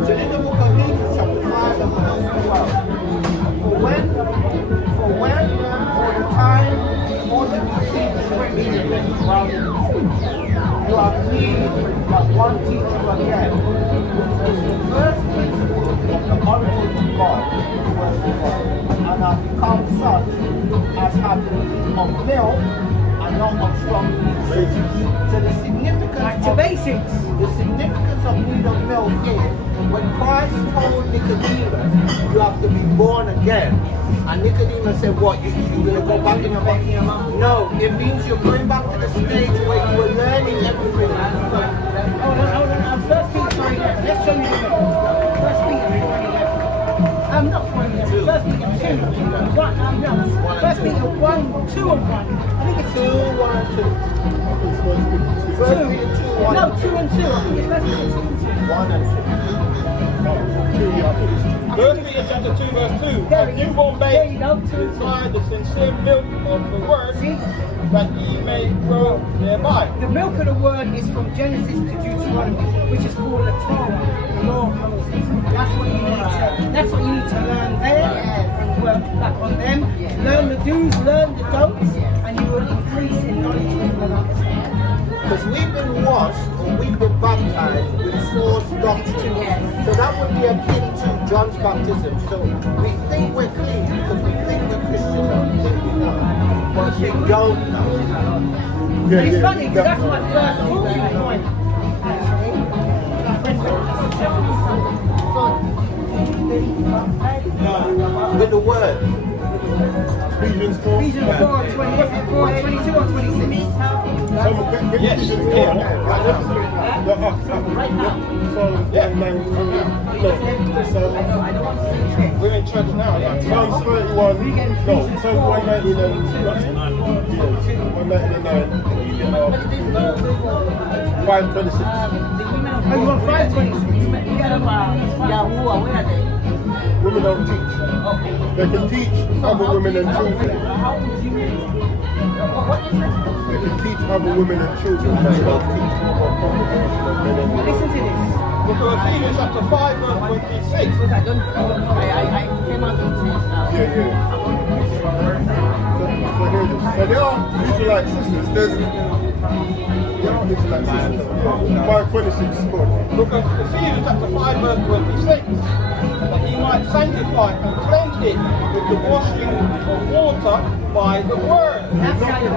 So in the book of Hebrews chapter 5 and verse 12. For the time all the teachers meeting around you have need that one teacher again, which is the first principle of the oracles of God, and have become such as have need of milk and not of strong meat. So the significance of need of milk is when Christ told Nicodemus, you have to be born again. And Nicodemus said, what, you're going to go back in your mouth? No, it means you're going back to the stage where you were learning everything. Hold on. First Peter, let's show you the middle. First Peter, not 20, First Peter 2. First Peter 1, 2 and 1. I think it's 2, 1 and 2. First Peter 2, 1. No, 2 and 2. I think it's First Peter 2 and 2. 1 and 2. First Peter chapter 2 verse 2. A newborn babe desire the sincere milk of the word that ye may grow thereby. The milk of the word is from Genesis to Deuteronomy, which is called the Torah, the law of Moses. That's what you need to learn there and work back on them. Learn the do's, learn the don'ts, and you will increase in knowledge and understanding. Because we've been washed or we've been baptized with false doctrine. So that would be akin to John's baptism. So we think we're clean because we think we're Christians and we think we know. But we don't know. Yeah, It's funny because that's my first talking point, With the word. Ephesians 4. Ephesians 4, 22 or 26. Yes, here. We're in church now, yeah. Psalms 31, no, Psalms 199, 526. Oh, you want 526? Women don't teach. They can teach other women and children. They can teach other women and children. They don't teach or congregation of men and women. Listen to this. Book of Ephesians chapter 5 verse 26. I came out of church now. Yeah. So here it is. So there are Israelite sisters. There are Israelite sisters. 526. Go on. Book of Ephesians chapter 5 verse 26. That he might sanctify and cleanse it with the washing of water by the word. That's how you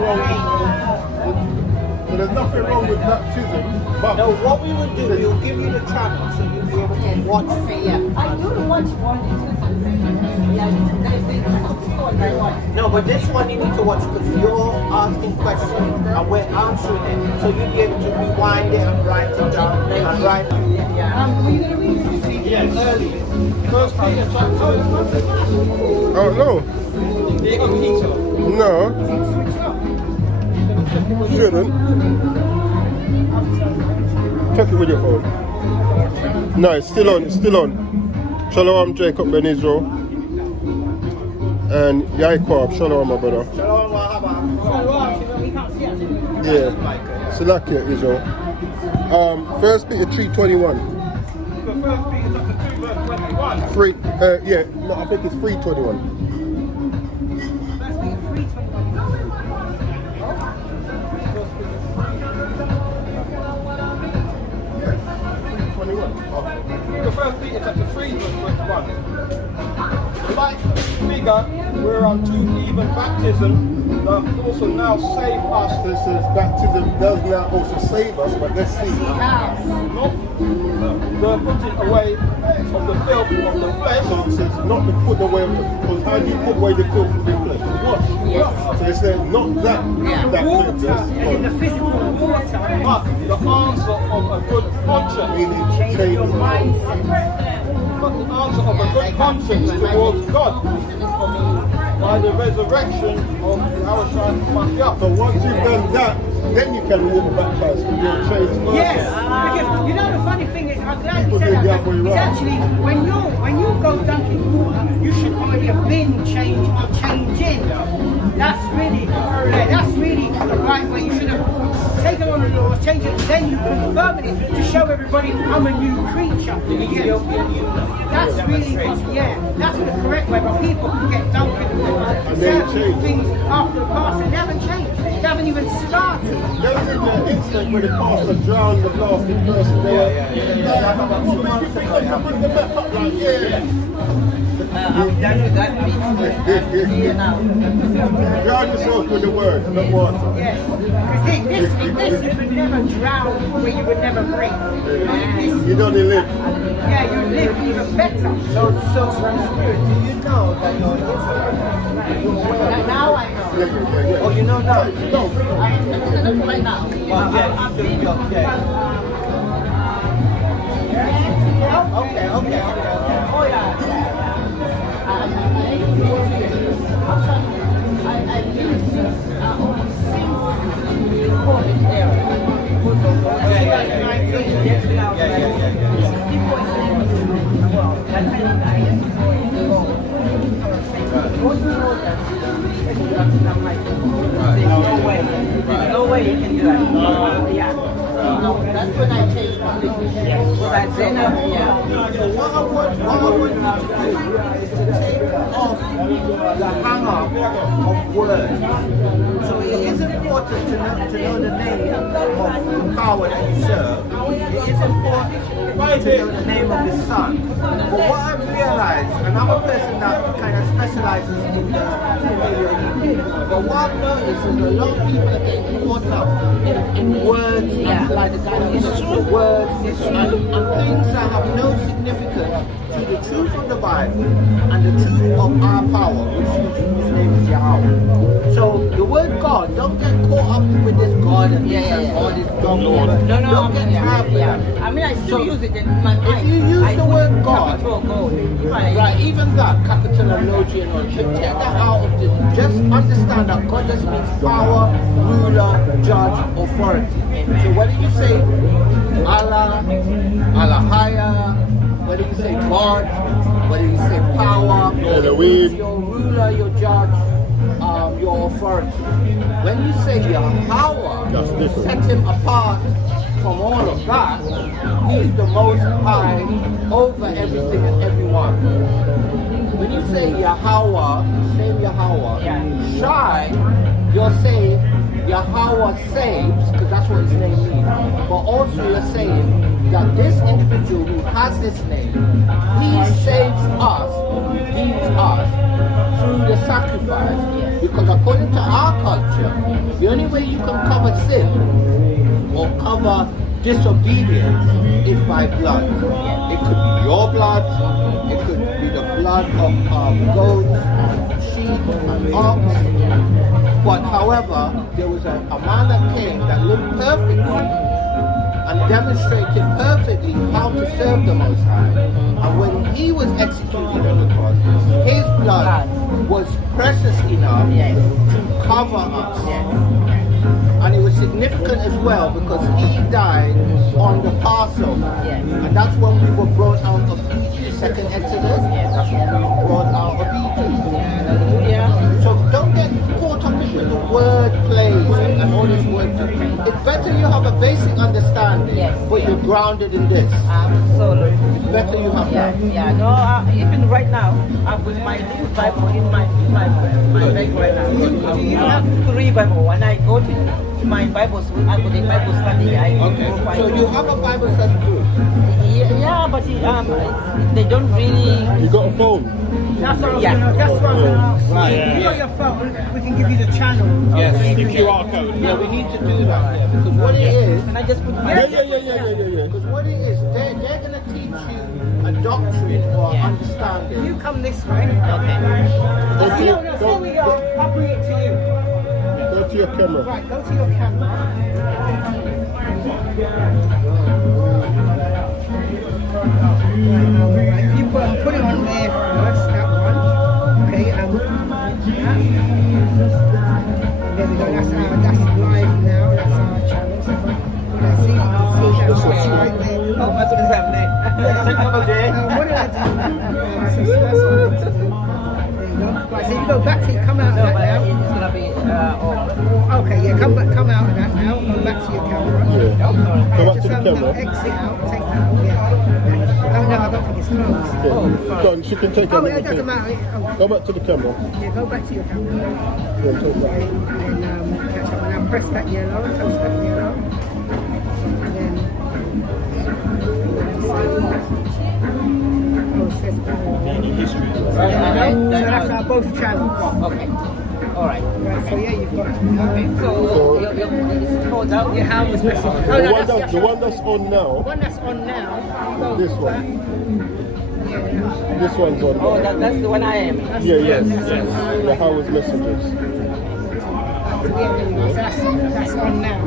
So there's nothing wrong with baptism, but No, what we would do, we'll give you the channel so you'll be able to watch. I do watch one. No, but this one you need to watch because you're asking questions and we're answering it. So you'll be able to rewind it and write it down and write it. Were you going to read something? Yes, early. First Peter chapter. oh no, There you go, Peter. no, shouldn't. Check it with your phone. No, it's still on. It's still on. Shalom, Jacob Ben Israel, and Yaakov. Shalom, my brother. Shalom, Wahaba. We can't see us. Yeah, Salakia Israel. 1 Peter 3:21. First Peter chapter 2 verse 21. No, I think it's 3:21. The First Peter chapter 3 verse 21. Like figure, whereunto even baptism doth also now save us. This is baptism does now also save us, but let's see. Not the putting away of the filth of the flesh. So it says not to put away, because how do you put away the filth of the flesh? Wash. So it says not that that Water, cleanses, as in the physical water. but the answer of a good conscience. meaning Change change your the mindset. But the answer of a good conscience towards God by the resurrection of Yahushua Mashiach. So once you've done that, then you can walk baptized and you'll change. Yes, because you know the funny thing is, I'm glad you People said do that. the other way It's around. actually when you go dunking water, you should already have been changing. That's really the right way. You should have taken on the laws, changed it, then you confirm it to show everybody I'm a new creature. That's really that's the correct way. But people get dunked in the water, certain things after the past and they haven't changed. They haven't even started. There was an incident where the pastor drowned the blasted person. They were, what makes you think I can bring them back up? Like, drown yourself with the word, not water. Yes. Because this you would never drown where you would never break. You don't live. Yeah, you live even better. So from spirit, do you know that you're Israelite? Now I know. Oh, you know now? No. Not right now. Well, Okay. Oh yeah. I live since almost since COVID era. Yeah. something. I'm like, there's no way. There's no way you can do that. Yeah. That's when I changed completely. Because I said, yeah. So what I want you to do is to take off the hang-up of words. So it is important to know the name of the power that you serve. It is important to know the name of the Son. But what I've realized, and I'm a person that kind of specializes in the but what I've noticed is a lot of people are getting caught up in words, like the guy that uses the words, and things that have no significance to the truth of the Bible and the truth of our power, which name is Yahweh. So the word God, don't get caught up with this God and all this God. Don't get tired with that. I mean, I still use it in my mind. If you use the word God, capital God, right, even that, capital and no G and all, take that out of the, just understand that God just means power, ruler, judge, authority. So whether you say Allah, Allahaya, whether you say God, whether you say power, your ruler, your judge, your authority. When you say Yahweh, set him apart from all of that, he's the most high over everything and everyone. When you say Yahweh, same Yahweh, Shai, you're saying Yahweh saves, because that's what his name means. But also you're saying that this individual who has this name, he saves us, redeems us through the sacrifice. Because according to our culture, the only way you can cover sin or cover disobedience is by blood. It could be your blood, it could be the blood of goats, sheep, and ox. But however, there was a man that came that lived perfectly and demonstrated perfectly how to serve the Most High. And when he was executed on the cross, his blood was precious enough to cover us. And it was significant as well because he died on the Passover. And that's when we were brought out of Egypt. The second Exodus, that's when we were brought out of Egypt. So don't get caught up in the word plays and all this word. It's better you have a basic understanding, but you're grounded in this. Absolutely. It's better you have that. No, even right now, I'm with my new Bible in my bag right now. Do you have 3 Bibles? When I go to my Bible school, I go to Bible study. So you have a Bible study group? Yeah, but they don't really. You got a phone? That's what I was going to ask. If you got your phone, we can give you the channel. Yes, The QR code. Yeah, we need to do that. Because what it is, Can I just put my Yeah. because what it is, they're going to teach you a doctrine or understanding. You come this way. Okay. Here we go. I'll bring it to you. Go to your camera. Right, go to your camera. If you put it on there first, that one. Okay, there we go. That's live now. That's our channel. So let's see. That's right there. Oh, that's what is happening. Technology. What did I do? So that's what I need to do. There you go. Right, so you go back to come out of that now. It's gonna be Okay, yeah, come out of that now. Go back to your camera. Come back to Just the camera. exit out. Take that out. Yeah. Oh no, I don't think it's closed. Go on, she can take Oh, it anything. doesn't matter. Go back to the camera. Yeah, go back to your camera. Yeah, talk about it. And then catch up. Now press that yellow. Touch that yellow. And then. Oh, it says. So that's our both channels. Okay. All right. Right, so yeah, you've got it. Okay. So it's called out. Your hand was missing. Oh, The no, one that's the one that's on now, one that's on now. Go this back. one. Yeah. This one's on Oh, now. that's the one I am. Yes. The Howard's messages. Yeah, there we go. So that's on now.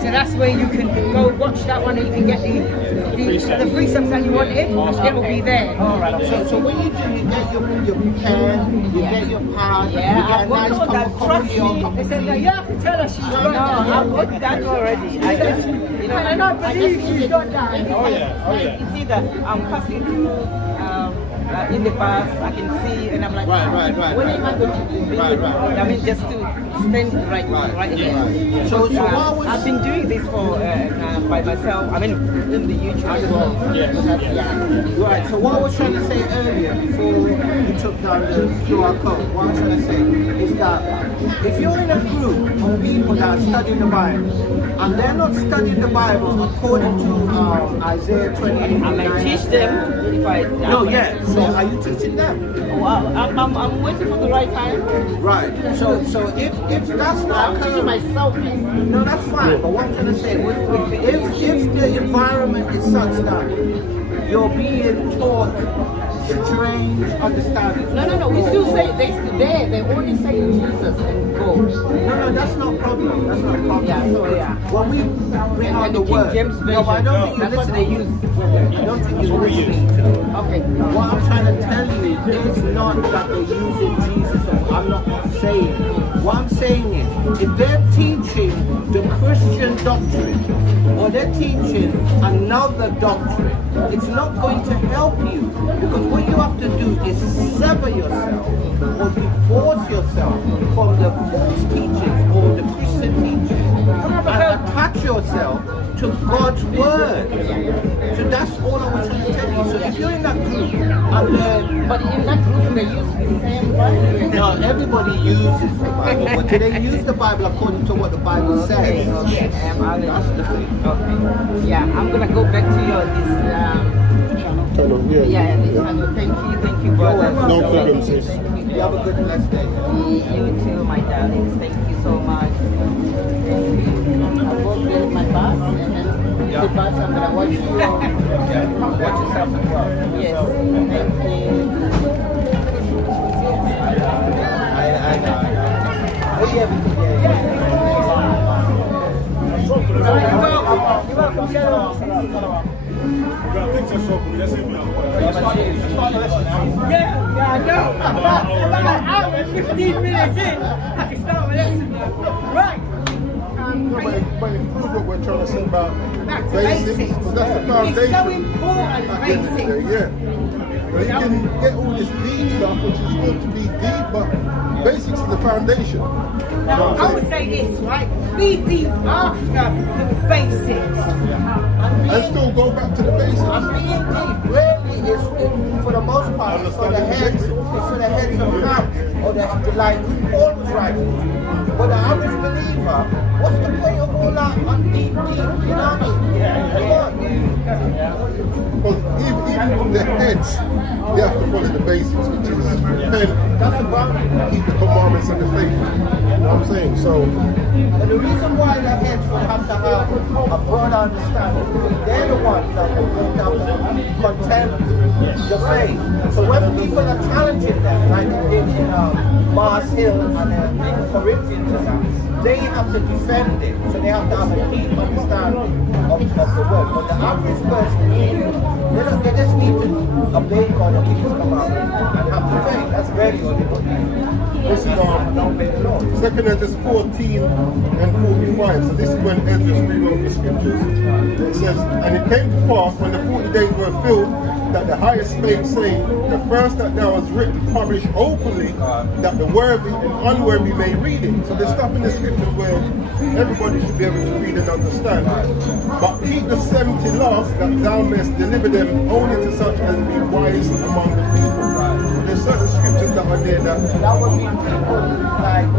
So that's where you can go watch that one and you can get the precepts that you wanted. It will be there. So when you do, you get your pen, you get your pad, Yeah, you get a I've nice got cup of trust coffee me. or They said, you have to tell us she's No, got that. I've got that already. I just, you know, And I believe she's got that. It's either I'm passing through in the past, I can see, and I'm like, Right. when am I going to do? Right. I mean, just to stand right here. So So what was- I've been doing this for by myself. I mean, in the YouTube as well. Yes. Right, so what I was trying to say earlier, before you took down the QR code, what I was trying to say is that if you're in a group of people that are studying the Bible, and they're not studying the Bible according to Isaiah 28, I might teach them if I. No, yeah, so are you teaching them? Well, I'm waiting for the right time. Right, so if that's not I'm teaching occurring, myself. no, that's fine, but what I'm trying to say, if the environment is such that you're being taught strange understanding. No. We still say they only say Jesus and go. No, that's not a problem. That's not a problem. Yeah, so yeah. When we bring out And the the King word, James version. no, but I don't think you're That's what they listening. use. I don't think you're listening to me. Okay. What I'm trying to tell you is not that they're using Jesus. Or I'm not saying. What I'm saying is, if they're teaching the Christian doctrine or they're teaching another doctrine, it's not going to help you, because what you have to do is sever yourself or divorce yourself from the false teachings or the Christian teachings and attach yourself to God's word. So that's all I was trying to tell you. So if you're in that group and then But in that group they use the same Bible. no, everybody uses the Bible, but do they use the Bible according to what the Bible says? Okay. That's the thing. Okay. Yeah, I'm gonna go back to your this. Channel, yeah. Yeah, this channel. Thank you, brother. welcome. No problem, sis. Thank you. You have a good blessed day. You too, my darlings. Thank you so much. I'll go get my bus and then the bus. I'm gonna watch you. Watch yourself as well. Yes. Thank you. Oh, yeah, You gotta fix that soap. That's it, man. Yeah, I know. About an hour and 15 minutes in, I can start my lesson now. Right. But it proves what we're trying to say about Back to basics. basics. Because that's the foundation. It's so important, At the end of the day, basics. yeah. Well, you can get all this deep stuff, which is good to be deep, but basics is the foundation. Now, I would say this, right? Be deep after the basics. And still go back to the basics. And being deep really is, for the most part, it's for the heads, it's for the heads of house, or the like Paul was writing. But the average believer, what's the point of all that on deep, you know what I mean? Because even the heads, they have to follow the basics, which is repent, That's the boundary. keep the commandments and the faith. You know what I'm saying? So, And the reason why the heads will have to have a broad understanding is they're the ones that will contempt the faith. So when people are challenging them, like they did in Mars Hill and in Corinthians, they have to defend it. So they have to have a deep understanding of the word. But the average person, they just need to obey God and keep His commandments and have the faith. That's really all they do. this is Don't obey the law. 2 Ezra 14 and 45. So this is when Ezra rewrote the scriptures. It says, and it came to pass when the 40 days were filled, that the highest spake, saying, the first that thou hast written, publish openly, that the worthy and unworthy may read it. So there's stuff in the scriptures where everybody should be able to read and understand. But keep the 70 last, that thou mayest deliver them only to such as be wise among the people. There's certain scriptures that are there that That would be people like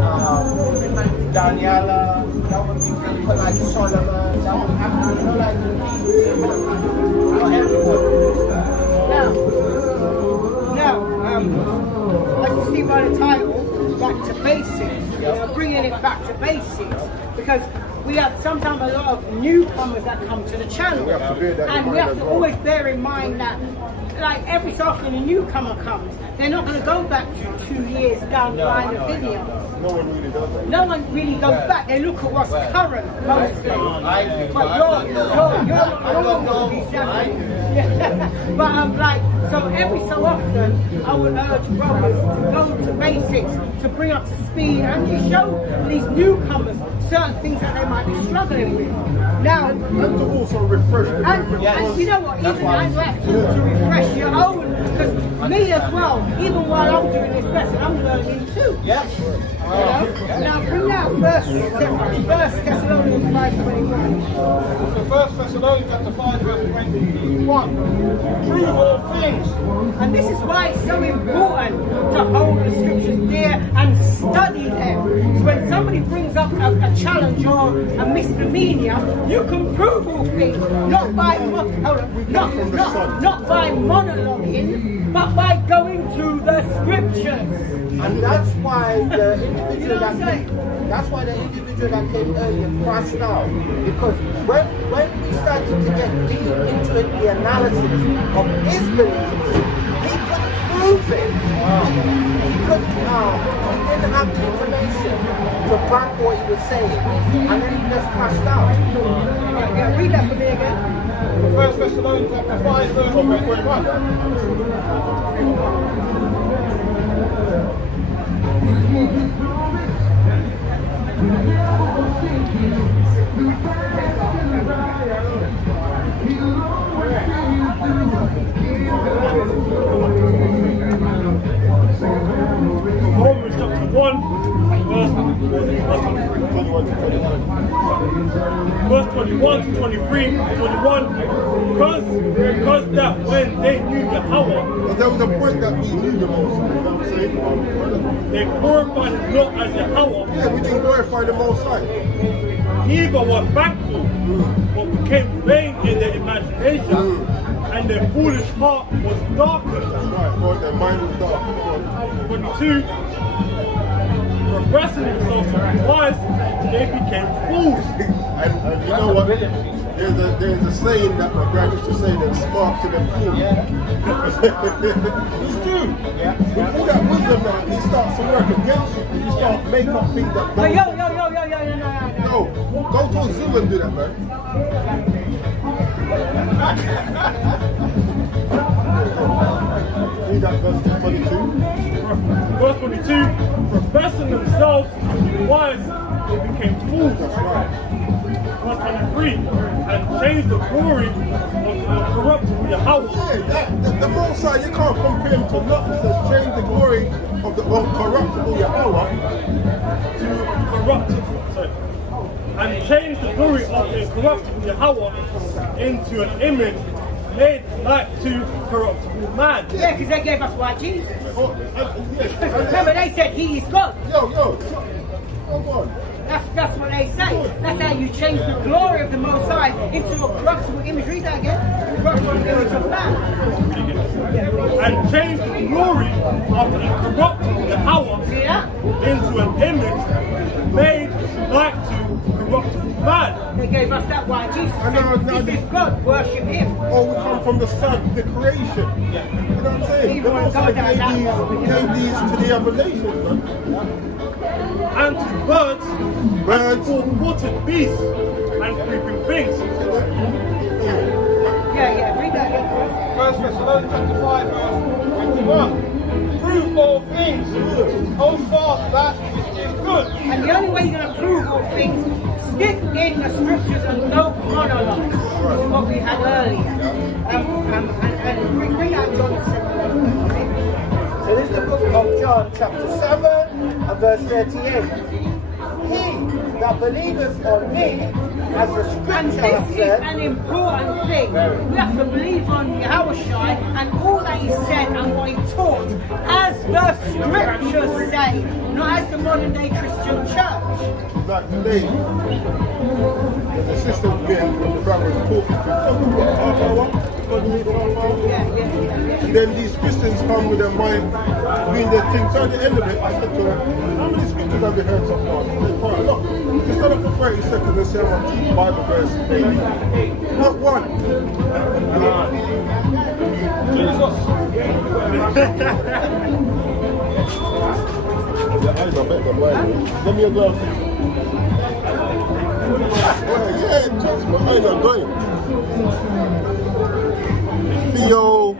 Daniela, that would be people like Solomon, that would have to, not everyone. Now, as you see by the title, back to basics. We're bringing it back to basics because we have sometimes a lot of newcomers that come to the channel, We have to bear that in and we mind have as to well. always bear in mind that, like every so often a newcomer comes, they're not going to go back to 2 years down the line of videos. no one really does that. No one really goes back. They look at what's current mostly. But you're not going to be separate. But like, So every so often, I would urge brothers to go to basics, to bring up to speed, and to show these newcomers certain things that they might be struggling with. Now, And to also refresh them. and you know what, even I'd like to refresh your own, because me as well, even while I'm doing this lesson, I'm learning too. Yes. You know? Now bring out First Thessalonians 5:21. So 1 Thessalonians chapter 5 verse 21. Prove all things. And this is why it's so important to hold the scriptures dear and study them. So when somebody brings up a challenge or a misdemeanor, you can prove all things, not by not by monologuing, but by going through the scriptures. And that's why the individual You know what I'm saying? that's why the individual that came earlier crashed out. Because when we started to get deep into it, the analysis of his beliefs, he couldn't prove it. He didn't have the information to back what he was saying. And then he just crashed out. Right, yeah, read that for me again. 1 Thessalonians chapter 5 verse 21. Romans chapter 1, verse 21 to 23, 21, because that when they knew Yahweh, But there was a point that we knew the most, you know what I'm saying? they glorified his not as Yahweh, Yeah, we can glorify the Most High. neither were thankful, but became vain in their imagination, and their foolish heart was darkened. Right, God, their mind was dark. 22, professing themselves to be wise, they became fools. And you know what? There's a saying that my grand used to say that smart to them fool. It's true. With all that wisdom now, he starts to work against you. You start making up things that Oh, don't. yo. No, go to a zoo and do that, man. Read that verse 22. Verse 22, professing themselves to be wise, they became fools. That's right. Verse 23, and changed the glory of the corruptible Yahweh. Yeah, the Most High, you can't compare him to nothing. It says change the glory of the uncorruptible Yahweh. And changed the glory of the incorruptible Yahweh into an image made like to corruptible man. Yeah, because they gave us white Jesus. Yes. Remember, they said he is God. Yo, come on. That's what they say. That's how you change the glory of the Most High into a corruptible image. Read that again. Corruptible image of man. And changed the glory of the incorruptible Yahweh See that? into an image made like to corruptible man. They gave us that white Jesus. No, This is God. Worship him. Oh, we come from the sun, the creation. You know what I'm saying? The Most High gave these to the other nations, man. And to birds, Birds. four-footed beasts, and creeping things. Yeah, read that again for us. 1 Thessalonians chapter 5 verse 21. Prove all things. Hold fast that which is good. And the only way you're going to prove all things, stick in the scriptures and don't monologue. This is what we had earlier. And bring out John 7. So this is the book of John, chapter 7, and verse 38. He that believeth on me, as the And scripture hath this is said, an important thing. We have to believe on Yahushua and all that he said and what he taught, as the scriptures say, not as the modern day Christian church. Like today, there's a sister getting the brothers talking to half hour. Yeah. And then these Christians come with their mind doing their thing. So at the end of it, I said to her, how many scriptures have you heard so far? She said, quite a lot. Just stand up for 30 seconds and say I'm Bible verse. Not one. Your eyes are better than mine. Give me a glass. Yeah, just my eyes are going. Theo,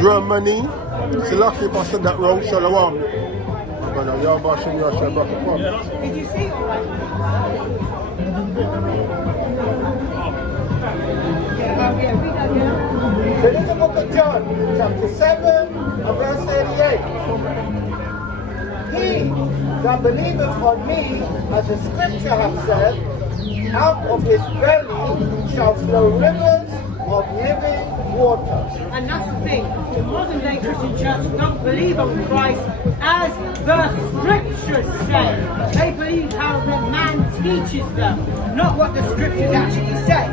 Germany. Selassie, if I said that wrong, Shalom. Did you see all right? So this is the book of John, chapter 7, and verse 38. He that believeth on me, as the scripture hath said, out of his belly shall flow rivers of living water. And that's the thing, the modern day Christian church don't believe on Christ as the scriptures say. They believe how the man teaches them, not what the scriptures actually say.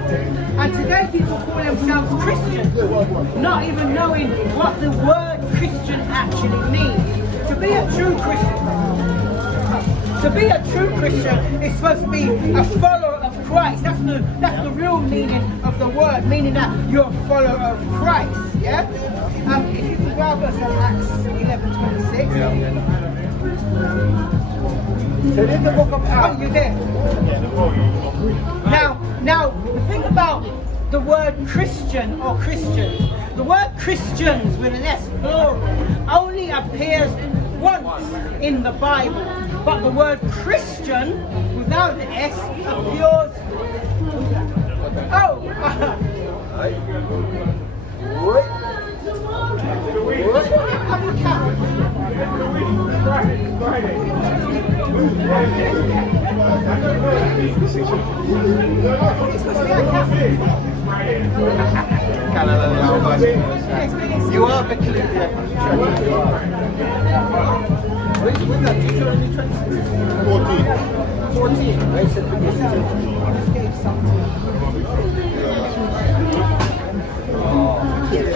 And today people call themselves Christians, not even knowing what the word Christian actually means. To be a true Christian is supposed to be a follower of Christ. That's the real meaning of the word, meaning that you're a follower of Christ. Yeah. If you can grab us at Acts 11:26. So this is the book of Acts. Oh, you there? Now, the thing about the word Christian or Christians, the word Christians with an S plural only appears once in the Bible, but the word Christian without the S appears. You are the clear. What's that? Deuteronomy 26? 14. I said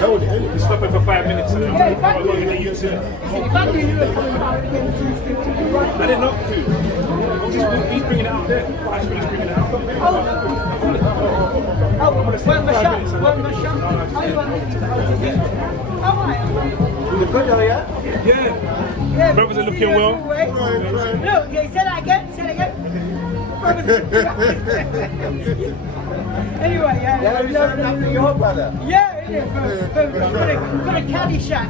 We're stopping for 5 minutes. And Yeah, if I I'm going to use it. If I knew you were coming out again to I didn't know to. He's bringing it out there. Actually, bringing it out. the good area. Yeah. Brothers are looking well. No, yeah, say that again. Anyway, Yeah, you served after your brother. Yeah, for the caddy shack.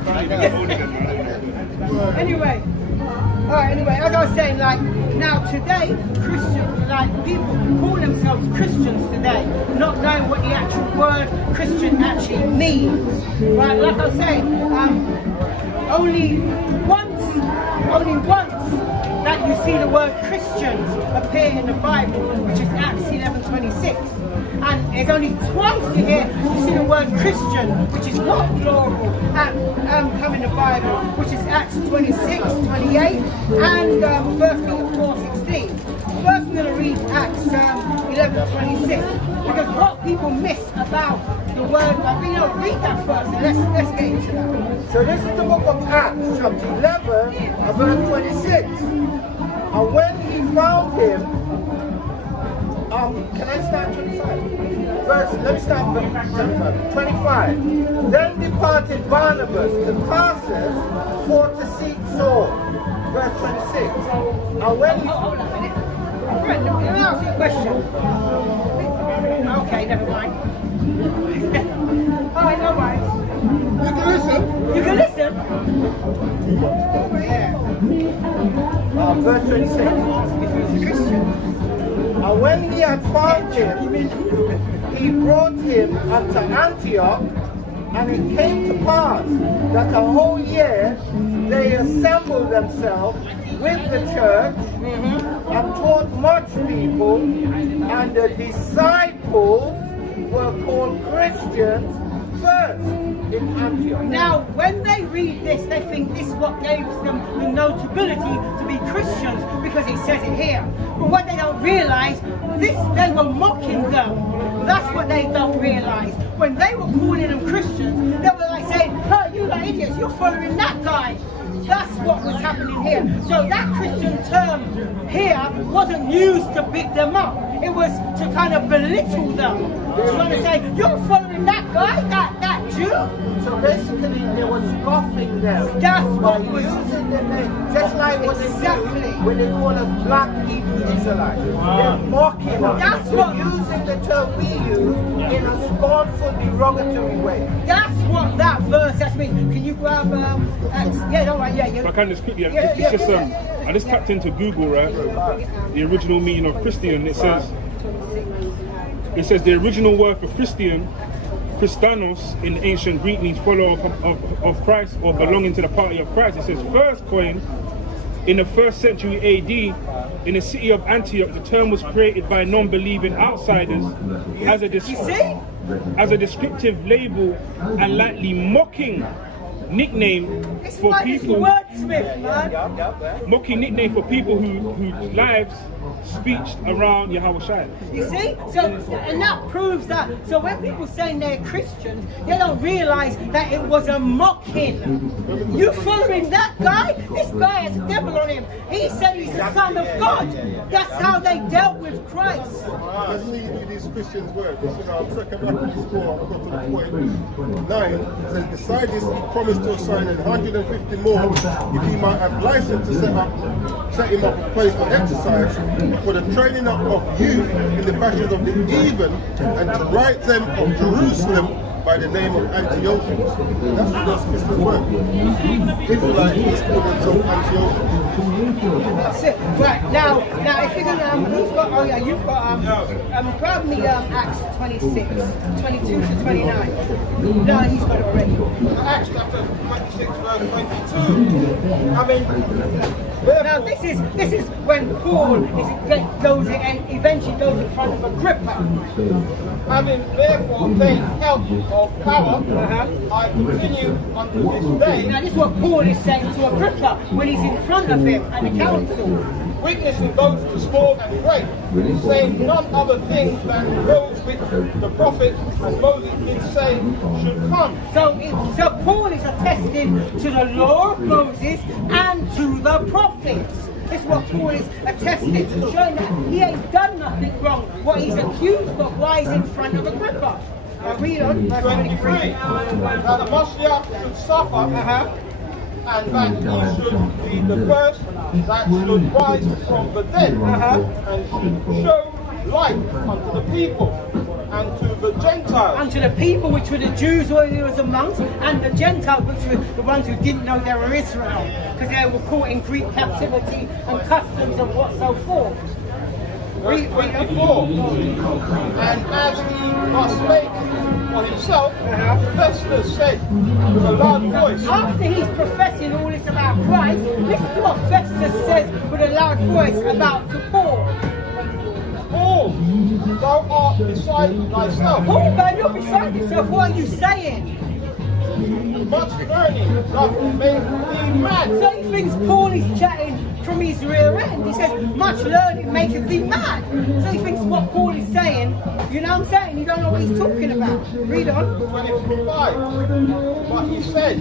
Anyway, as I was saying, like, now today, Christians, like, people call themselves Christians today, not knowing what the actual word Christian actually means. Right, like I was saying, only once that you see the word Christians appear in the Bible, which is Acts 11:26. And it's only twice you see the word Christian, which is not plural, come in the Bible, which is Acts 26:28 and 1 Peter 4:16. First we're going to read Acts 11:26, because what people miss about the word, read that first, and let's get into that. So this is the book of Acts, chapter 11, and verse 26. And when he found him, can I start 25? Let's start from 25. Then departed Barnabas to Tarsus for to seek Saul. Verse 26. And when he... Hold on a minute. Friend, let me ask you a question. Okay, never mind. Alright, no worries. You can listen? Yeah. verse 26. If he was a Christian. And when he had found him, he brought him unto Antioch, and it came to pass that a whole year they assembled themselves with the church and taught much people, and the disciples were called Christians first in Antioch. Now, when they read this, they think this is what gave them the notability to be Christians, because it says it here. But what they don't realise, they were mocking them. That's what they don't realise. When they were calling them Christians, they were like saying, "Oh, you like idiots, you're following that guy." That's what was happening here. So that Christian term here wasn't used to big them up. It was to kind of belittle them. Trying to say, "You're following that guy, that Jew. So basically, they were scoffing them. That's by what was using the name, just like what Exactly. they do when they call us black Hebrew Israelites. They're mocking us. That's They're what- using the term we use in a scornful, derogatory way. That's what that verse has mean. Can you grab Acts? Yeah, all right, yeah, If I yeah. can just quickly, Yeah, it's yeah, just yeah. I just tapped into Google, right? The original meaning of Christian. It says the original word for Christian, Christanos, in ancient Greek means follower of Christ or belonging to the party of Christ. It says first coined in the 1st century AD in the city of Antioch. The term was created by non-believing outsiders as a descriptive label and lightly mocking nickname It's for like this people. wordsmith, man. Mocking nickname for people whose lives speeched around Yahweh Shai. You see? So, and that proves that. So when people saying they're Christians, they don't realize that it was a mocking. You following that guy? This guy has a devil on him. He said he's the son of God. That's how they dealt with Christ. Let's see who these Christians were. This is our second Maccabees 4, I'll go to the point 9. It says, beside this, he promised to assign 150 more if he might have license to set him up a place for exercise, for the training up of youth in the fashions of the heathen, and to write them of Jerusalem by the name of Antiochus. That's what those Christians were. Israelites, he's called himself Antiochus. That's it. Right, now if you can, who's got, you've got, grab me Acts 26, 22 to 29. No, he's got it already. Acts chapter 26, verse 22. Now this is when Paul goes and eventually goes in front of Agrippa. Having therefore obtained help of power, I continue unto this day, Now this is what Paul is saying to Agrippa when he's in front of him at the council. witnessing both the small and great, saying none other things than those which the prophets and Moses did say should come. So Paul is attesting to the law of Moses and to the prophets. This is what Paul is attesting, showing that he ain't done nothing wrong. What he's accused of, why he's in front of Agrippa. Now read on, verse 23. 23. That the Messiah should suffer, and that he should be the first that should rise from the dead, and should show light unto the people and to the Gentiles. Unto the people which were the Jews who was amongst, and the Gentiles which were the ones who didn't know they were Israel, because they were caught in Greek captivity and customs and what so forth. Verse 24. And as he must make for himself, Festus said with a loud voice. After he's professing all this about Christ, listen to what Festus says with a loud voice about to Paul. Paul, thou art beside thyself. Paul, man, you're beside yourself. What are you saying? Much learning doth make thee mad. So he thinks Paul is chatting from his rear end. He says, much learning maketh thee mad. So he thinks what Paul is saying, you know what I'm saying? You don't know what he's talking about. Read on. 25. But he said,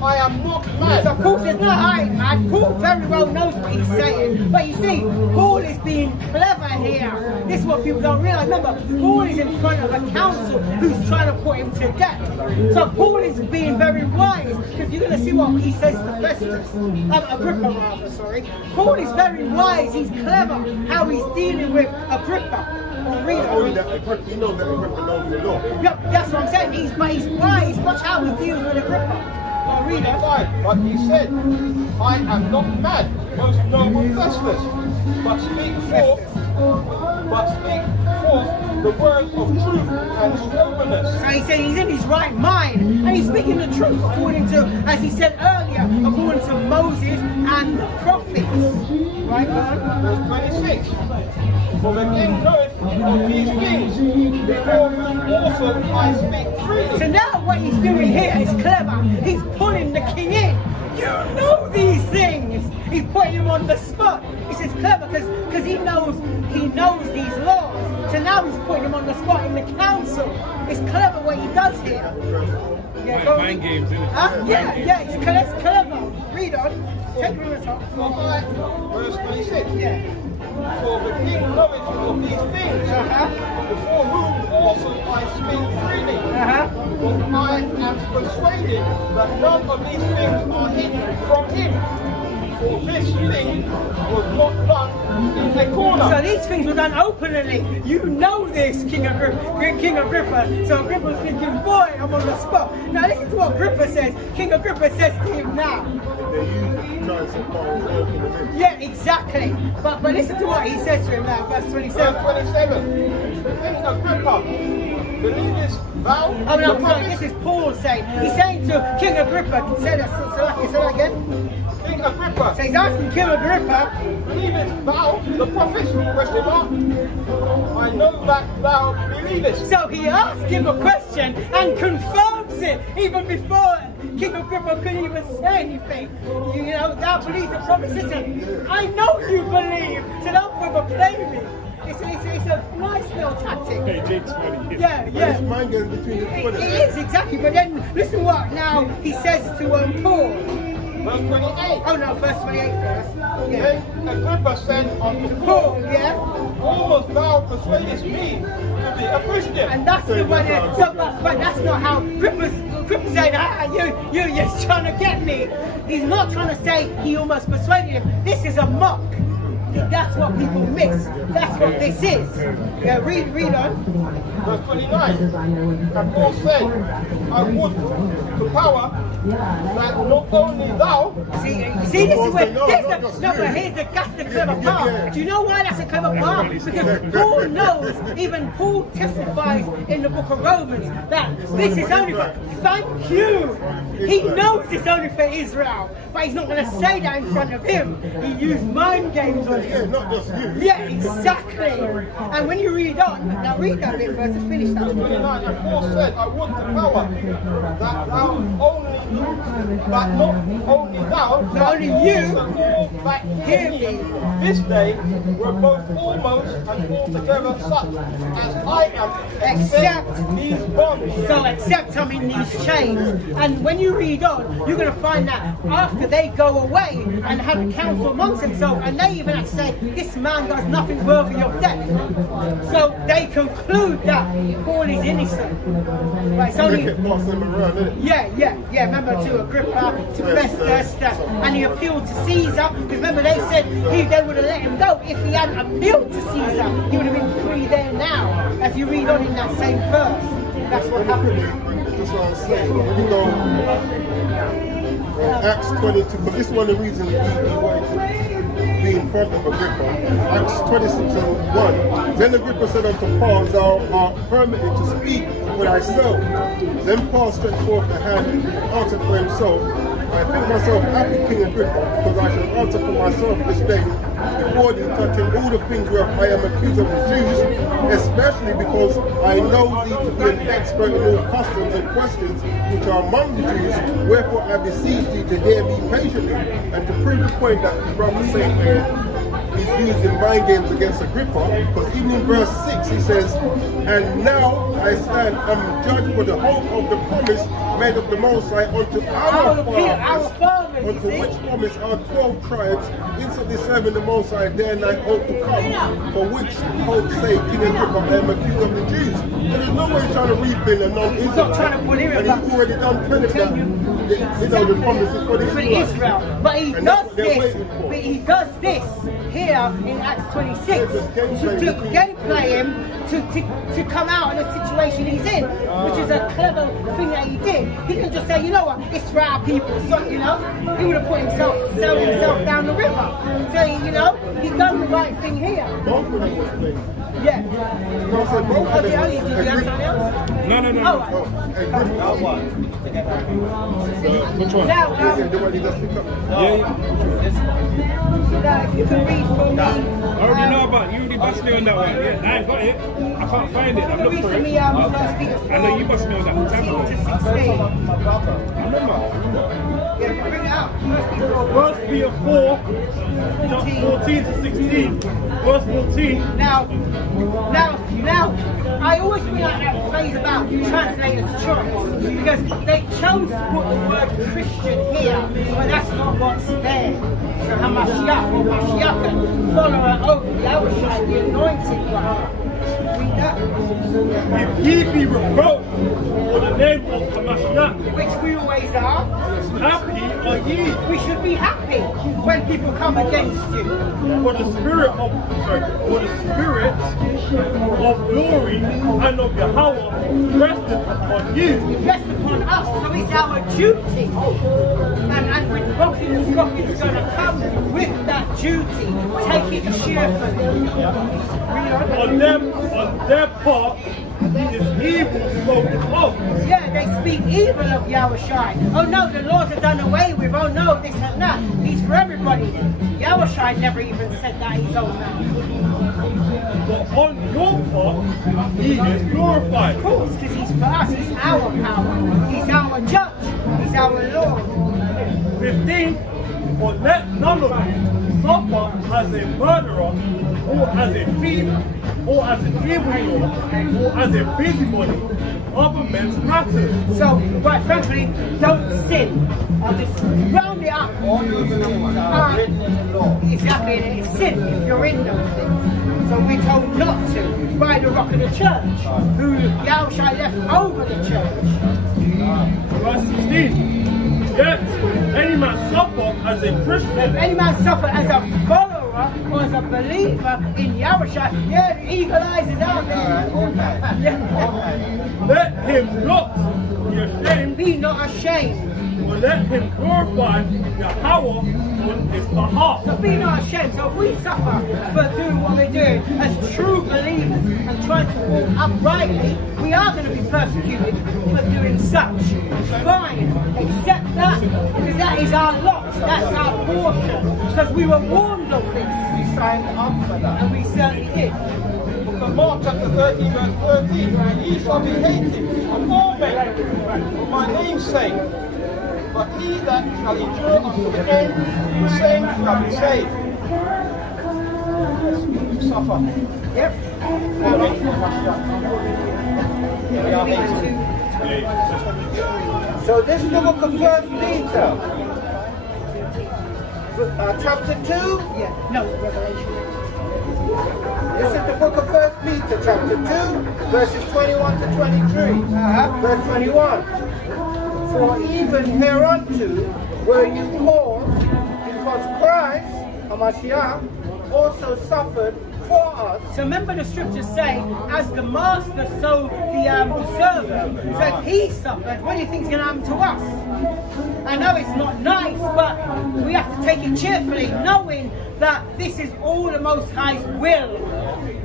I am not mad. So Paul says, no, I ain't mad. Paul very well knows what he's saying. But you see, Paul is being clever here. This is what people don't realize. Remember, Paul is in front of a council who's trying to put him to death. So Paul is being very wise, because you're going to see what he says to Festus. Agrippa rather, sorry. Paul is very wise. He's clever how he's dealing with Agrippa. Read Only it. that Agrippa, he knows that Agrippa knows the law. Yeah, that's what I'm saying. He's wise. Watch how he deals with Agrippa. Read it. 25. But he said, I am not mad, most noble Festus, but speak forth the word of truth and soberness. So he said he's in his right mind and he's speaking the truth according to, as he said earlier, according to Moses and the prophets. Right, God? Verse 26. For the king knoweth of these things, before whom also I speak freely. So now what he's doing here is clever. He's pulling the king in. You know these things. He's putting him on the spot. This is clever because he knows these laws. So now he's putting him on the spot in the council. It's clever what he does here. Yeah, go Mind games, isn't it? Huh? Yeah, it's clever. Read on. Take me with us. For I, verse 26. Yeah. For the king knoweth of these things, before whom also I speak freely. For I am persuaded that none of these things are hidden from him. For this thing was not done in a corner. So these things were done openly. You know this, King Agrippa. So Agrippa's thinking, boy, I'm on the spot. Now listen to what Agrippa says. King Agrippa says to him now. They use it to try and support the Yeah, exactly. But listen to what he says to him now, verse 27. Verse 27. King Agrippa, believest thou? Oh no, sorry, this is Paul saying. He's saying to King Agrippa, say that again. King Agrippa, So he's asking King Agrippa, believest thou the prophets? Question mark. I know that thou believest. so he asked him a question and confirms it even before King Agrippa couldn't even say anything. You know, thou believes the prophets. Listen, I know you believe, so don't overplay me. It's a nice little tactic. Hey, Jake's funny. Yeah. It's mind games between the two of them. It is, exactly. But then, listen what now he says to Paul. Verse 28. Oh no, verse 28 first. Yeah. Then Agrippa said unto Paul, yeah. almost thou persuadest me to be a Christian. And that's the one. So, but that's not how Agrippa's saying, you're trying to get me. He's not trying to say he almost persuaded him. This is a mock. That's what people miss. That's what this is. Yeah, read on. Verse 29. And Paul said, I would to power that not only thou. See, this is where. But here's that's the clever part. Do you know why that's a clever part? Because Paul knows, even Paul testifies in the book of Romans that this is only for. Thank you. He knows it's only for Israel, but he's not going to say that in front of him. He used mind games on him. Yeah, not just you. Yeah, exactly. And when you read on, now read that bit first to finish that. 29. And Paul said, I would to power that thou only, that not only thou, Not but only you, all that hear me this day were both almost and altogether such as I am, except these bonds. so except I'm in these chains. And when you read on, you're going to find that after they go away and have a council amongst themselves, and they even have to say, this man does nothing worthy of death. So they conclude that Paul is innocent. But it's only... Yeah, remember to Agrippa, to Festus, and he appealed to Caesar, because remember they said they would have let him go if he hadn't appealed to Caesar. He would have been free there now, as you read on in that same verse. That's what happened. That's what I'm saying. You know, Acts 22, but this is one of the reasons he wanted to be in front of Agrippa. Acts 26:1. Then Agrippa said unto Paul, thou art permitted to speak for thyself. Then Paul stretched forth the hand and answered for himself, I think myself happy, King Agrippa, because I shall answer for myself this day before thee, touching all the things whereof I am accused of the Jews, especially because I know thee to be an expert in all customs and questions which are among the Jews. Wherefore I beseech thee to hear me patiently, and to prove the point that the brother saying he's using mind games against Agrippa, because even in verse 6 he says, and now I stand judged for the hope of the promise made of the Most High unto our fathers, unto which promise our 12 tribes instantly serving the Most High day and night hope to come, for which hope say King Agrippa, I am accused of the Jews. So there's no way trying to rebuild a non-Israelite, and he's already done plenty of that. The promise is for the Israel. But he does this. But he does this here in Acts 26 to gameplay him to come out in the situation he's in, which is a clever thing that he did. He didn't just say, you know what, it's for our people, so, you know, he would have put sailed himself down the river. So, you know, he done the right thing here. Both of them was playing. Yeah. No, I said both of them. Did you have something else? No. Which one? Now, The one he just picked up. now, if you can read for me. I already know about you. You bust me on that one. Yeah, I ain't got it. I can't find it. I'm looking Read for for it. me, First Peter 4, I know you bust me on that. Tell me. 16. I remember. Yeah, bring it out. First Peter 4. First Peter 4, 14 to 16. Verse 14. Now, Now, I always bring out that phrase about translator's choice, because they chose to put the word Christian here, but that's not what's there. So Hamashiach or Mashiach, follower of Yahushua, the anointed one. Read that. If ye be revoked for the name of the Mashiach, Which we always are. happy are ye, We should be happy when people come against you. for the spirit of glory and of Yahweh rested upon you. Rest upon us, so it's our duty. And with Rocky the Scot is going to come with that duty. Take it cheerfully. On their part, is evil spoken of. Yeah, they speak evil of Yahushua. Oh no, the laws are done away with. Oh no, this and that. He's for everybody. Yahushua never even said that he's old man. But on your part, he is glorified. Of course, because he's for us. He's our power. He's our judge. He's our Lord. 15. For let none of you suffer as a murderer, or as a thief, or as an evildoer, or as a busybody, other men's matters. So, quite frankly, don't sin. I'll just round it up. All those things are written in the law. Exactly, and it's sin if you're in those things. So we're told not to by the rock of the church, who Yahushua left over the church. Verse 16. Yet any man suffer as a If Christian, any man suffer as a follower or as a believer in Yahushua, yeah, the eagle eyes is out there. Yeah. let him not be ashamed, Be not ashamed. but let him glorify Yahweh on his behalf. So be not ashamed. So if we suffer for doing what we're doing as true believers and trying to walk uprightly, we are going to be persecuted for doing such. Fine, accept that, because that is our lot, that's our portion, because we were warned of this, We signed up for that. and we certainly did. From Mark chapter 13, verse 13, and ye shall be hated of all men for my name's sake. But he that shall endure unto the end, the same shall be saved. You suffer. Yep. We are hated. So this is the book of 1 Peter. Chapter 2. Yeah, no, Revelation. This is the book of 1 Peter, chapter 2, verses 21 to 23. Verse 21. For even hereunto were you called, because Christ, Hamashiach, also suffered for us. So remember the scriptures say, as the master, so the servant. So if he suffered, what do you think is going to happen to us? I know it's not nice, but we have to take it cheerfully, knowing that this is all the Most High's will.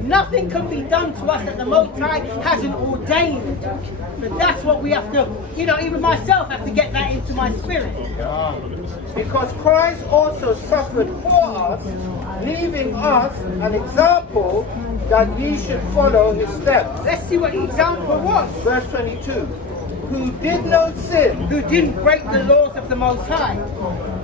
Nothing can be done to us that the Most High hasn't ordained. But that's what we have to, even myself have to get that into my spirit. Because Christ also suffered for us, leaving us an example that ye should follow his steps. Let's see what the example was. Verse 22. Who did no sin, Who didn't break the laws of the Most High.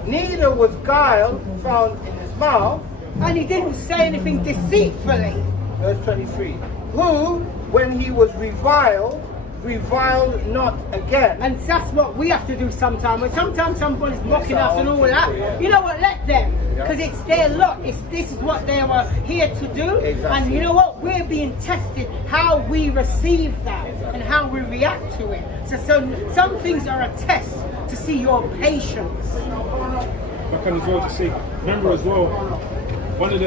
neither was guile found in his mouth. And he didn't say anything deceitfully. Verse 23. Who, when he was reviled not again. And that's what we have to do sometimes. When sometimes somebody's mocking us and all that, you know what, let them. Because it's their lot. This is what they were here to do. And you know what, we're being tested how we receive that and how we react to it. So some things are a test to see your patience. I can as well just say, remember as well, one of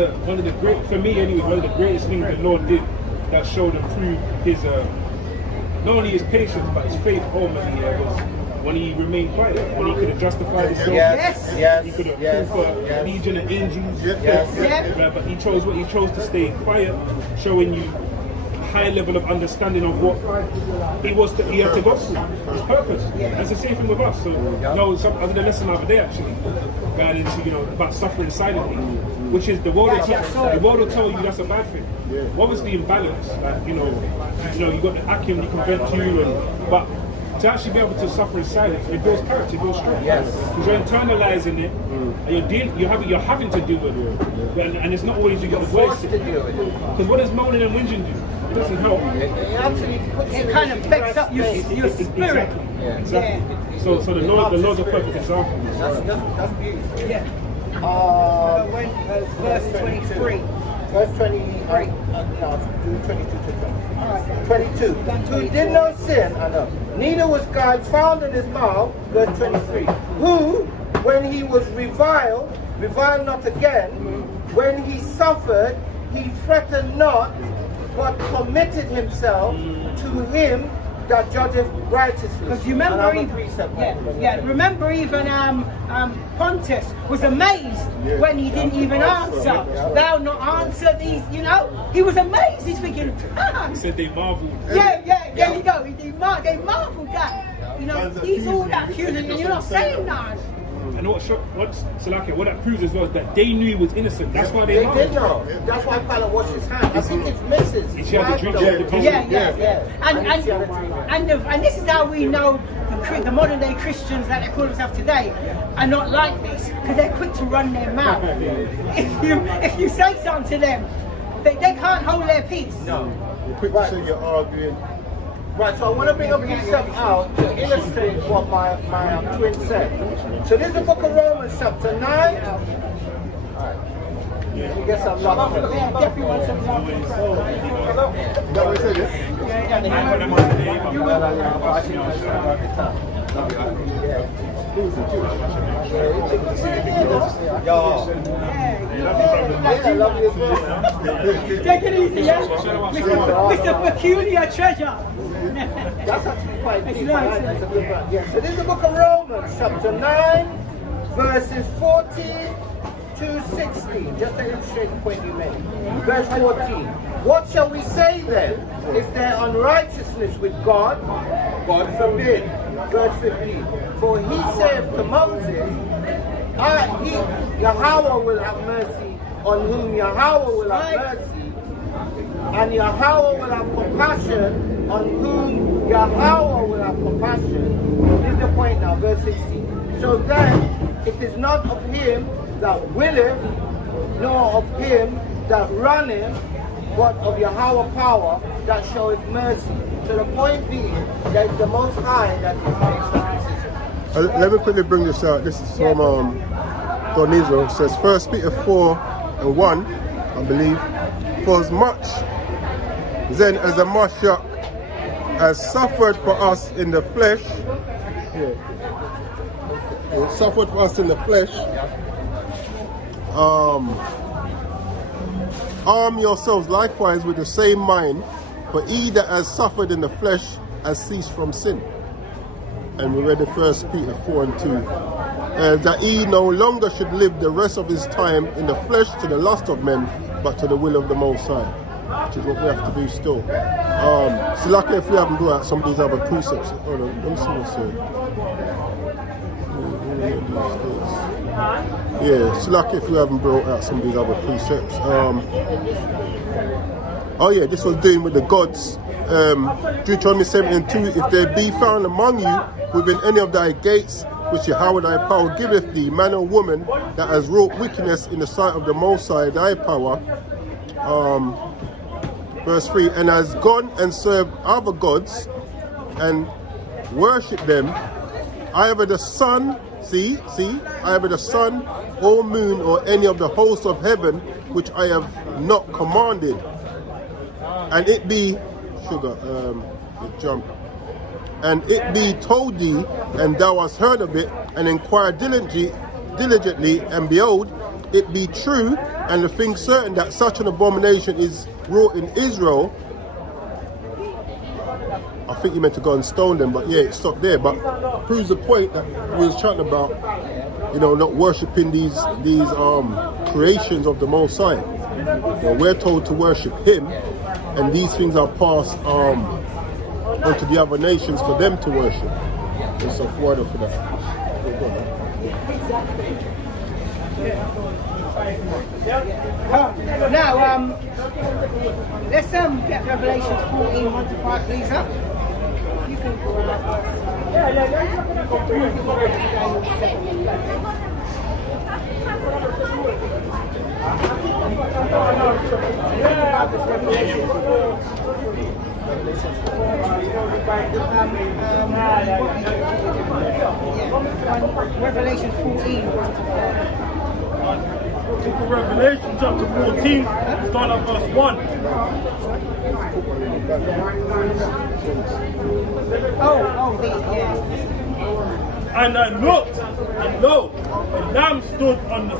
the great, for me anyway, one of the greatest things the Lord did that showed and proved his not only his patience but his faith ultimately was when he remained quiet, when he could have justified himself. Yes, He could have yes, proof for yes. a legion of angels. Yes. But he chose to stay quiet, showing you a high level of understanding of what he had to go through, his purpose. And it's the same thing with us. So other than lesson other day actually, going into about suffering silently, which is the world will tell you that's a bad thing. Obviously in balance, like you got the Akim, you can vent to, but to actually be able to suffer in silence, it builds character, it builds strength. Yes. Because you're internalizing it, and you're having to deal with it, and it's not always you got to voice Forced it. to deal with it. Because what does moaning and whinging do? It doesn't help. It actually puts you It in kind a of backs up your depressed state. spirit. Exactly. So the Lord's a perfect example. That's beautiful. Yeah. When verse 23. Verse 23. Do 22 to 22. Who did no sin, neither was God found in his mouth. Verse 23. Who, when he was reviled not again. When he suffered, he threatened not, but committed himself to him that judgeth righteously. Because you remember Another even, precept. remember even Pontus was amazed when he didn't even answer. Thou not answer these, he was amazed. He's thinking, He said they marveled. there you go. They marveled that. He's all that accusing and you're not saying that. And what that proves as well is that they knew he was innocent. That's why They they did marveled. know. That's why Pilate washed his hands. I think it's Mrs. She had a drink of the And this is how we know the modern day Christians that they call themselves today are not like this, because they're quick to run their mouth. If you say something to them, they can't hold their peace. No. You're quick to say you're arguing. Right, so I want to bring a precept out to illustrate what my twin said. So this is the book of Romans chapter 9. You get some love. Definitely want some love. Is that what he Take it easy, yeah? Mr. Peculiar Treasure. That's actually quite deep. nice. That's a good one. Yeah, so this is the book of Romans chapter 9, verses 14 to 16. Just to illustrate the point you made. Verse 14. What shall we say then? Is there unrighteousness with God? God forbid. Verse 15. For he saith to Moses, Yahweh will have mercy on whom Yahweh will have mercy, and Yahweh will have compassion on whom Yahweh will have compassion. This is the point now, verse 16. So then, it is not of him that willeth, nor of him that runneth, but of Yahweh power that showeth mercy. So the point being that it's the Most High that makes that decision. Let me quickly bring this out. This is from Donizo. It says 1 Peter 4:1, I believe. For as much then as the Mashiach has suffered for us in the flesh, suffered for us in the flesh, arm yourselves likewise with the same mind, for he that has suffered in the flesh has ceased from sin. And we read the 1 Peter 4:2. That he no longer should live the rest of his time in the flesh to the lust of men, but to the will of the Most High, which is what we have to do still. So luckily if we haven't brought out some of these other precepts. Hold on, let me see what's here. Yeah, it's lucky if we haven't brought out some of these other precepts. Oh yeah, this was doing with the gods. Deuteronomy 17:2. If there be found among you within any of thy gates, which Yahweh thy power giveth thee, man or woman that has wrought wickedness in the sight of the Most High thy power. Verse 3. And has gone and served other gods and worshipped them, either the sun, either the sun or moon or any of the hosts of heaven, which I have not commanded, and it be and it be told thee, and thou hast heard of it, and inquired diligently, and behold, it be true, and the thing certain that such an abomination is wrought in Israel. I think you meant to go and stone them, but yeah, it stopped there. But proves the point that we was chatting about, not worshipping these creations of the Most High. We're told to worship Him, and these things are passed onto the other nations for them to worship. There's some word for that. Now, let's get Revelation 14, 1 to 5, please, huh? if you can grab Revelation 14. Book of Revelation, chapter 14, start at verse 1. And I looked, and lo, a lamb stood on the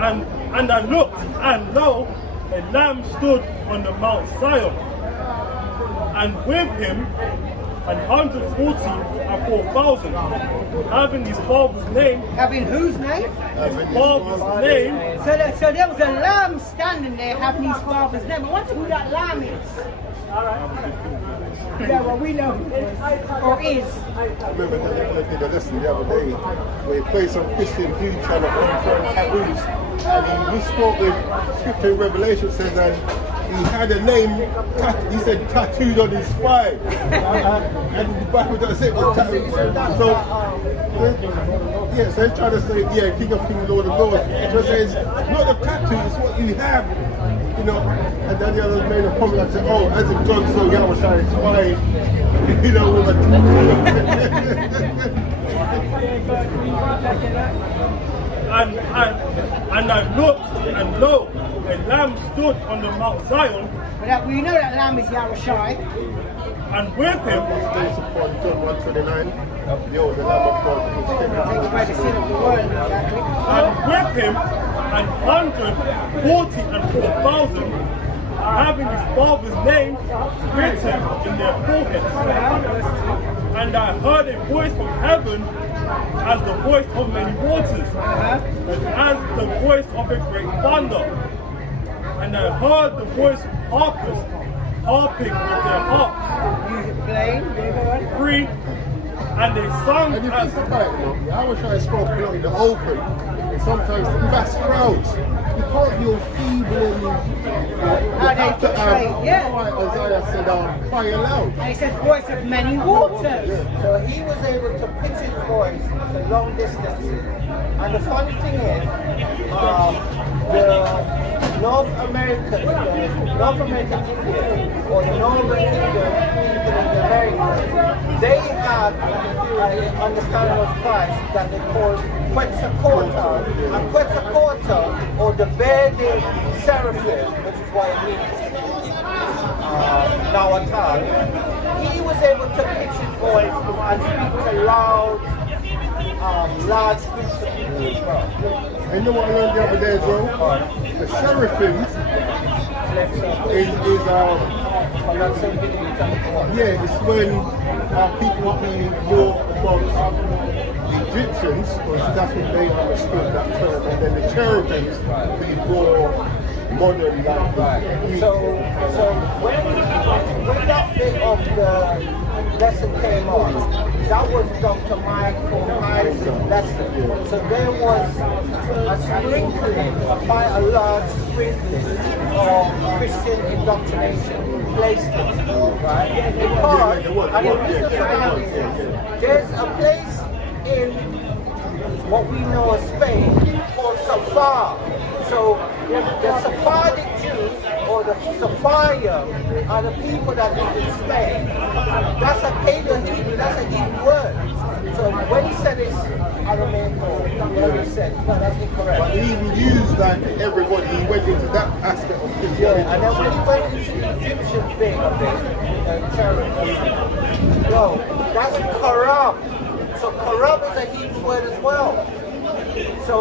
and I looked, and lo, a lamb stood on the Mount Zion, and with him 144,000, having his father's name. Having whose name? His father's name. So there was a lamb standing there having his father's name. I wonder who that lamb is. Yeah, well, we know who it is. Or is. I remember that I did a lesson the other day where he played some Christian dude trying to confirm taboos. And he spoke with scripture in Revelation says that he had a name, he said tattooed on his spine. And the Bible doesn't say it was tattooed. So, yeah, so he's trying to say, yeah, King of Kings, Lord of Lords. So it says, not the tattoo, it's what you have. You know, and then the others made a comment and said, oh, as if John saw Yahweh shine his spine. You know, with a And I looked, and lo, a lamb stood on the Mount Zion. We know that lamb is Yahushai. And with him, based upon John 1:29, behold, the Lamb of God who takes away By the sin of the world, exactly. and with him, 144,000, having his father's name written in their foreheads. And I heard a voice from heaven as the voice of many waters, and as the voice of a great thunder. And I heard the voice of harpers harping with their harps. Music playing, Free, and they sung And if as you think about it, I wish I spoke in the open, and sometimes the mass crowds, because you're feeble and you have to like Isaiah said, cry aloud. And it says voice of many waters. So he was able to pitch his voice to long distances. And the funny thing is, the North American Indians or the Northern Indian people in the Americas, they have an understanding of Christ that they call Quetzalcoatl. And Quetzalcoatl, or the bearded seraphim, which is what it means, Nahuatl, he was able to pitch his voice and speak to large groups of people as well. And you know what I learned the other day as well? The seraphims is yeah, it's when people be more amongst the Egyptians, because that's what they understood that term, and then the cherubims be more modern like So when that bit of the lesson came on, that was Dr. Michael Myers' lesson. So there was a sprinkling, quite a large sprinkling of Christian indoctrination placed in, right? Because, and the reason for that is, there's a place in what we know as Spain called Safar. So the Sephardic Jews, or the Saphaya, are the people that live in Spain. That's a Hebrew, that's a Hebrew word. So when he said it's Aramaic, or whatever he said, no, that's incorrect. But he even used like everybody, he went into that aspect of Christianity. Yeah, and then when he went into the Egyptian thing of it, that's Karab. So Karab is a Hebrew word as well. So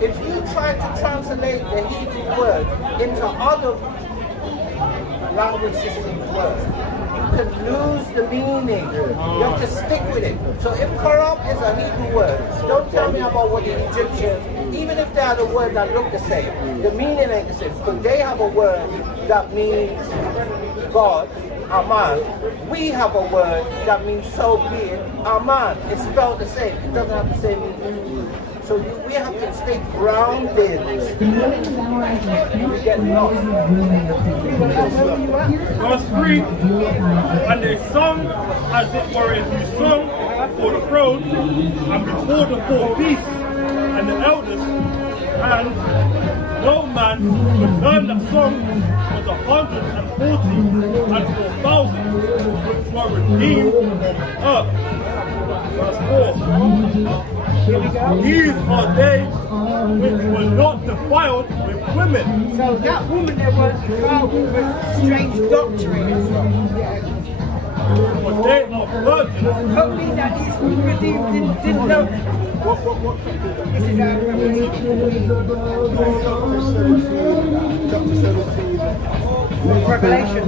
if you try to translate the Hebrew word into other language systems words, you can lose the meaning. You have to stick with it. So if corrupt is a Hebrew word, don't tell me about what the Egyptians, even if they have a word that look the same, the meaning ain't the same. Because they have a word that means God, Aman. We have a word that means so be it, Aman. It's spelled the same. It doesn't have the same meaning. So we have to stay grounded. We get lost. Verse 3, and they sung as it were a new song for the throne, and before the four beasts and the elders, and no man could learn that song was 144,000 which were redeemed from earth. Verse 4. These are they which were not defiled with women. So that woman that was defiled with strange doctrine. For they are virgins. Don't mean that these redeemed didn't know. This is our Revelation.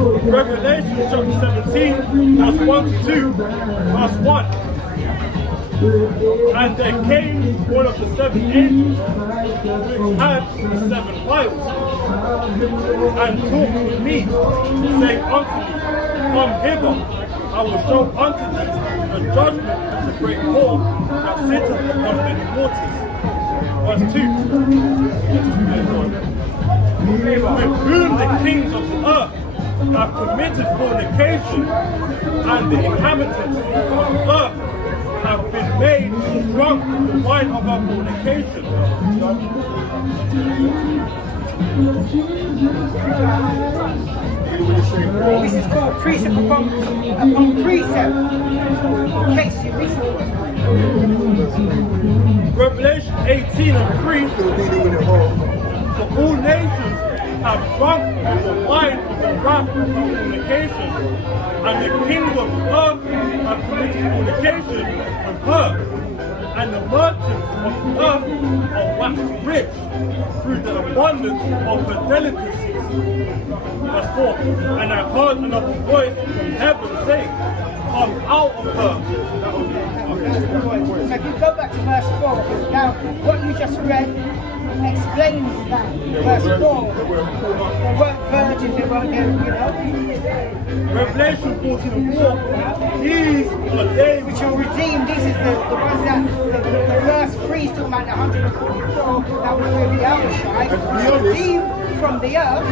Revelation chapter 17, verse 1 to 2, verse 1. And there came one of the seven angels which had the seven vials, and talked with me, saying unto me, Come hither, I will show unto thee the judgment of the great whore that sitteth upon many waters. Verse 2. With whom the kings of the earth have committed fornication, and the inhabitants of the earth have been made drunk with the wine of our fornication. This is called precept upon precept. In case you missed it. Revelation 18 and 3. For all nations have drunk with the wine of the wrath of fornication, and the kings of the earth have committed fornication with her, and the merchants of the earth are waxed rich through the abundance of her delicacies. Verse 4. And I heard another voice from heaven saying, Come out of her. So if you go back to verse 4, now what you just read explains that. Verse 4, they weren't virgins, they weren't, you know. Revelation 14 and 4, these are they Which are redeemed. This is the ones that the verse 3 is talking about the 144 that was with the Elshai. Redeemed from the earth.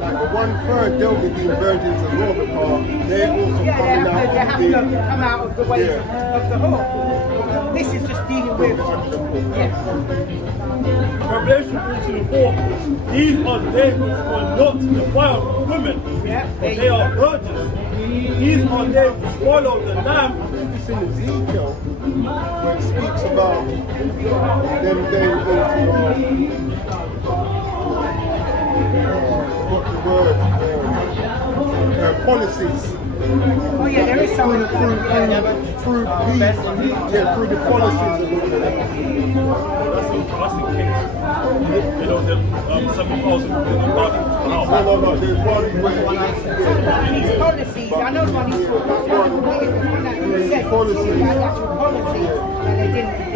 Like 1/3, they'll be being virgins as well, because they're also Yeah, coming they have out to come out of the ways of the whore. This is just dealing with. Revelation 14 and 4, these are they which were not defiled with women, Yeah, but they are virgins. These are they which follow the Lamb. It's in Ezekiel when it speaks about them going into what the word policies. Oh yeah, there is some. Through the policies of the That's in Kings. You know, the 7,000 body. No, there's one These policies, I know the one he's talking about. The one that says policies. like actual policies that they didn't do.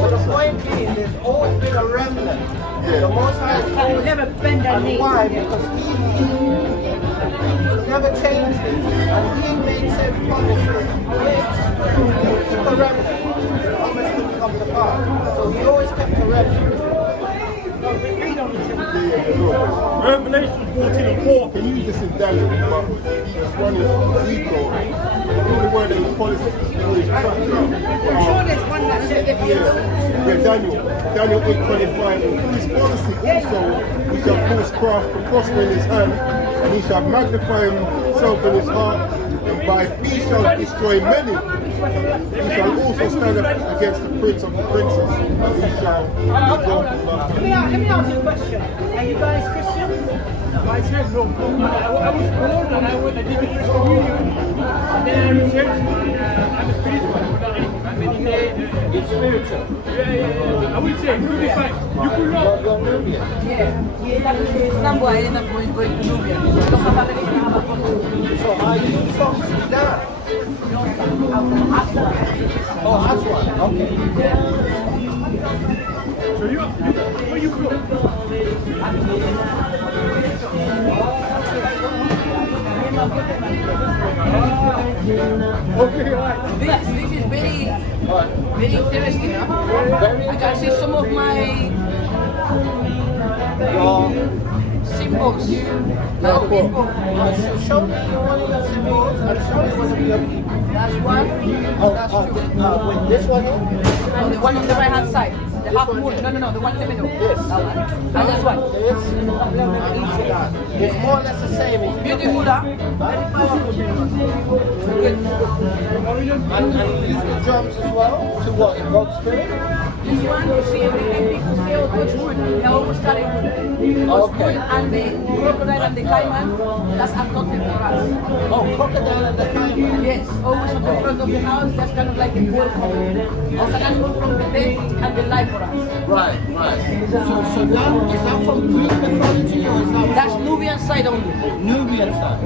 But the point is, there's always been a remnant. The Most High is They always never bend their and knee. why? Because he never changes. And he made certain promises which will keep a remnant. The promise will come to pass. So he always kept a remnant. Revelation 14 and 4. Can use this in Daniel, but there's one in Ezekiel. The word in the policies is always trapped I'm sure there's one that says that Daniel 8:25, and through his policy also he shall cause craft to prosper in his hand, and he shall magnify himself in his heart, and by peace shall destroy many. He shall also stand up against the prince of the princes, and he shall Let me ask you a question. Are you guys Christians? I said no. I was born and I did the Christian union. And then I returned. I'm a spiritual. It's spiritual. Yeah. I would say, you'll be fine. You could not. You're Nubian. Sambo aina going to Nubia. So are you from Sudan? Oh, Aswan. Okay. So where you from? This is very interesting. Huh? I can see some of my symbols. People. Show me one of your symbols and show me one of your people. That's one. That's two. Wait, this one here? No, the one on the right hand side. The half moon. No, the one in the middle. This. That one. And this one. This. Each of that. It's more or less the same. It's Beautiful, huh? very powerful. Good. And you use the drums as well to what? Evoke spirit? This one, you see everything people say, oh, it's wood. They always carry wood. Okay. Wood and the crocodile and the caiman, that's adopted for us. Oh, crocodile and the caiman. Yes, always on the front of the house, that's kind of like a welcome. Also an animal from the dead and the life for us. Right. So that, is that from Greek mythology or is that That's from Nubian side only. Nubian side?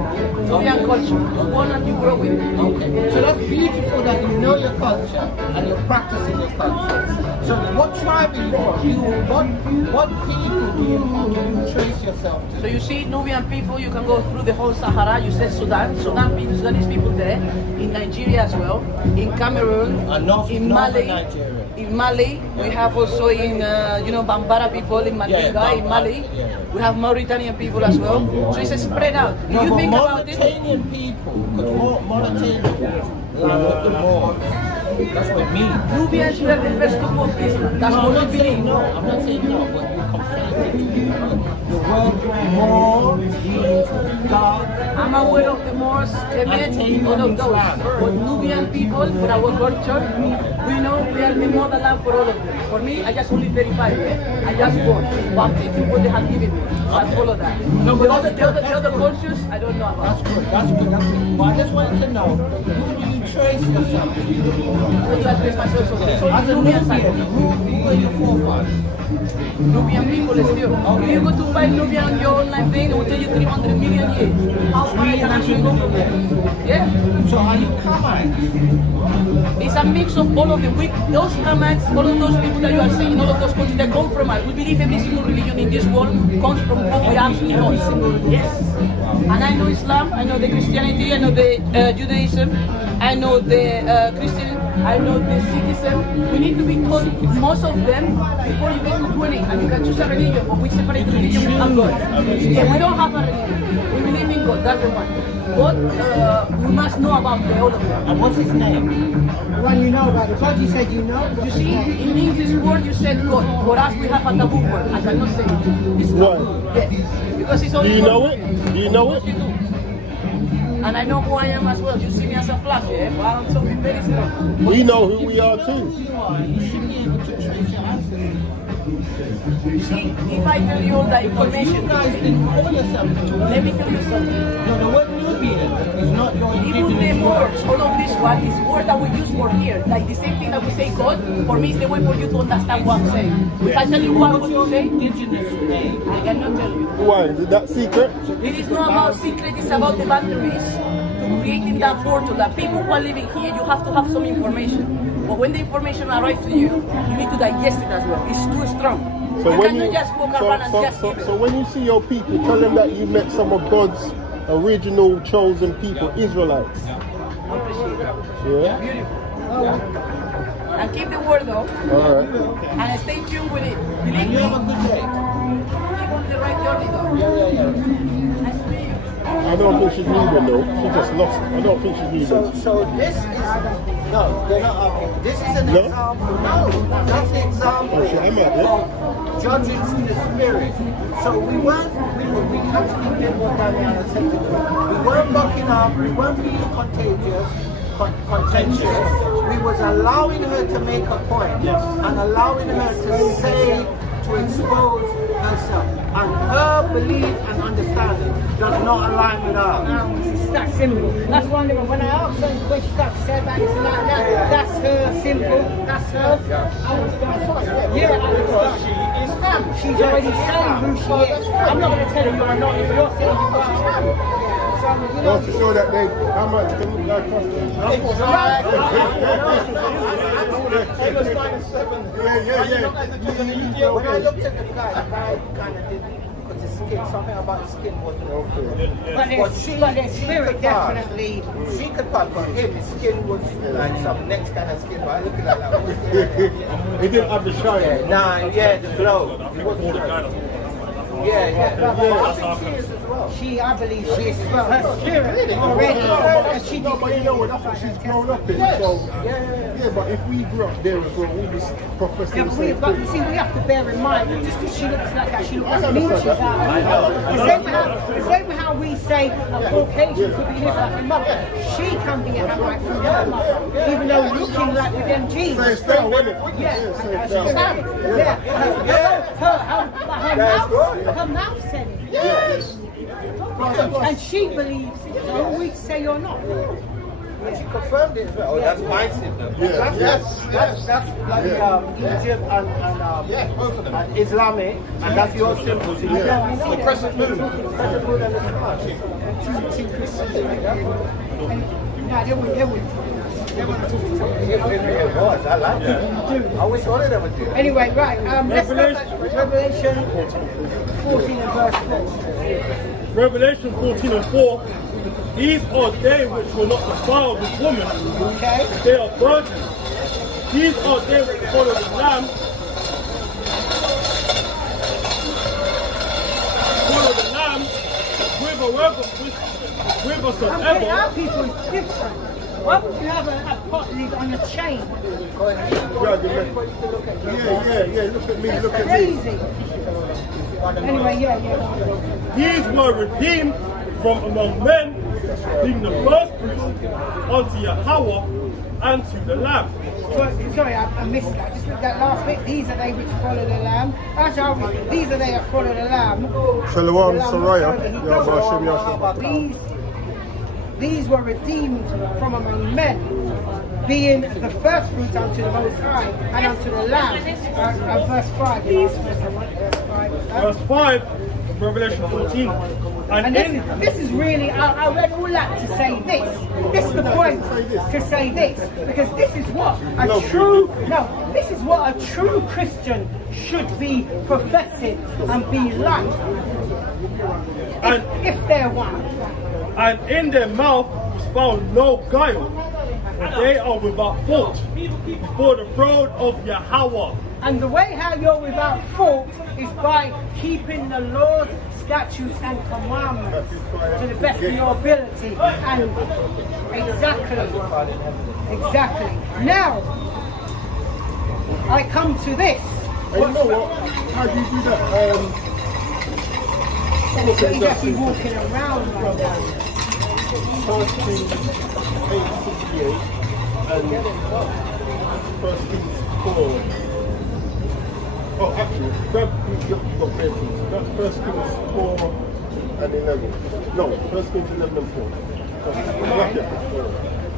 Nubian culture. You born and you grow with it. Okay. So that's beautiful that you know your culture and you're practicing your culture. So what tribe are you from? What people do you trace yourself to? So you see Nubian people, you can go through the whole Sahara. You said Sudan. Sudanese people there. In Nigeria as well. In Cameroon. In Mali. Nigeria. In Mali, we have also in, Bambara people in Mandinga, in Mali. We have Mauritanian people as well. So it's spread out. Do you think about it? Mauritanian people, because Mauritania with the Moors. That's what it means. Nubians were the first to put Islam. That's what we believe. No, I'm not saying no, but you conflated it. The word Moor means God. I'm aware of the Moors, Kemet, all of those. But Nubian people, for our culture, we know we are the motherland for all of them. For me, I just only 35 years. I just born. But it's what they have given me. I follow that. No, but the other cultures, I don't know about. That's good. But I just wanted to know, who do you trace yourself to? As a Nubian, who were your forefathers? Nubian people is still. If you go to find Nubian on your online thing, it will tell you 300 million years. How far you can actually go from there? Yeah. So are you Kamites? It's a mix of all of the those Kamites, all of those people that you are seeing, all of those countries that come from us. We believe every single religion in this world comes from who we are in us. Yes. And I know Islam, I know the Christianity, I know the Judaism, I know the Christian, I know the Sikhism. We need to be taught most of them before you get to 20, and you can choose a religion, but we separate the religion and God. Yeah, we don't have a religion. We believe in God, that's the one. But we must know about the other one. And what's his name? The one you know about the God you said you know. You see, in English word you said God. For us we have a taboo word. I cannot say it. It's taboo. Yes. Because it's only Do you know it? Do you know it? And I know who I am as well. You see me as a flash, yeah? But I'm something very strong. We know who we are too. You should be able to trace your ancestors. You see, if I tell you all that information, You guys didn't call yourself. let me tell you something. No, the word Nubian is not your Even the indigenous word. words, all of this one is word that we use for here. Like the same thing that we say God, for me is the way for you to understand what I'm saying. If I tell you what What's you your say, indigenous name? I cannot tell you. Why? Is that secret? It is not about secret, it's about the boundaries to creating that portal that people who are living here, you have to have some information. But when the information arrives to you, you need to digest it as well. It's too strong. So You when cannot you just walk around and just give it. so when you see your people, tell them that you met some of God's original chosen people, Israelites. Appreciate it. Yeah. Beautiful. And keep the word though. All right. And stay tuned with it. Believe And me, you have a good day. keep on the right journey though. Yeah. Nice to meet you. I don't think she's Nubian though. She just lost. I don't think she's Nubian. So this is no, they're not. This is an No? example. No, that's the example Oh, shit, I'm out there. of judging the spirit. So we actually did what Damiana said to do. We weren't bucking up. We weren't being contentious. We was allowing her to make a point and allowing her to say, to expose herself. And her belief and understanding does not align with ours. Now, it's that simple. That's one thing. When I asked her when she started to say about this and like that, that's her simple. That's her. I was going to fight. Yeah, I understand. She's already saying who she is. I'm not going to tell her you are not. If you're saying you are. Just to show that they how much they look like us. When I looked at the guy kind of did, because was his skin. Something about his skin wasn't okay. But their spirit definitely. She could pass, but him, his skin was like some next kind of skin. But I look at that like, what's going on? He didn't have the shine. Yeah, nah, yeah, the glow. It wasn't the I think she is as well. I believe she is as well. Her spirit already. And she No, but you know what? That's what she's grown up in. So, yeah, but if we grew up there as well, we'd be professing Yeah, the but same you thing. see, we have to bear in mind that just because she looks like that, she doesn't mean she's that. The same with how we say a Caucasian could be his like a mother. She can be a Hamite from her mother, even though looking like with them genes. Same style, isn't it? Yeah, Same style. Her mouth said it. Yes. And she believes it, so we say you're not. And she confirmed it as well. Oh, that's my symptom. Yeah. That's like Egypt and Islamic, and that's your symbol. So you don't see crescent moon. Crescent moon and the sun. Two Christians like that. And no, they wouldn't. They wouldn't talk to somebody. It was. I like it. I wish all of them would do it. Anyway, right, let's look at Revelation 14 and verse 4. Revelation 14 and 4. These are they which were not defiled with woman. Okay? They are virgins. These are they which follow the Lamb. Follow the Lamb Okay, whithersoever. our people is different. Why would you have a pot leaf on a chain? Yeah, look at me, look at me. Crazy. Anyway, yeah. These were redeemed from among men, being the first fruits unto Yahweh and to the Lamb. Sorry, I missed that. Just look that last bit. These are they which follow the Lamb. Actually, these are they that follow the Lamb. Shalom, The Lamb Saraya. was Yeah, serving. These were redeemed from among men, being the first fruits unto the Most High and unto the Lamb. Verse 5. Verse 5, Revelation 14. And this is really, I read all that to say this. This is the point to say this. Because this is what this is what a true Christian should be professing and be like. If they're one. And in their mouth was found no guile, for they are without fault before the throne of Yahweh. And the way how you're without fault is by keeping the laws, statutes and commandments to the best of your ability. And exactly. Now, I come to this. And you know what? How do you do that? He's actually walking around like that. First Kings 8:68 and First Kings 4. Oh, actually, you've got great things. That's First Kings 4 and 11. No, First Kings 11 and 4.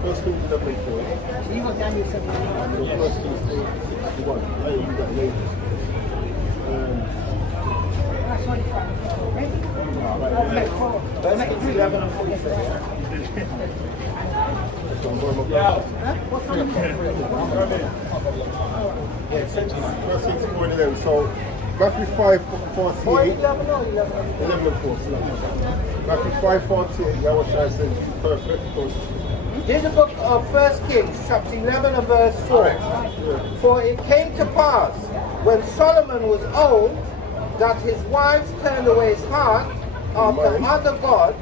First Kings 11 and 4. So you got Daniel 7. First Kings 8:61. I will do that later. That's 25. Ready? First Kings 11 and 47. What's on First Kings 4 and 11. So Matthew 5:48. 11 and 4. Matthew 5:48. That was I said perfect. Here's the book of 1 Kings, chapter 11 and verse 4. For it came to pass, when Solomon was old, that his wives turned away his heart after other gods,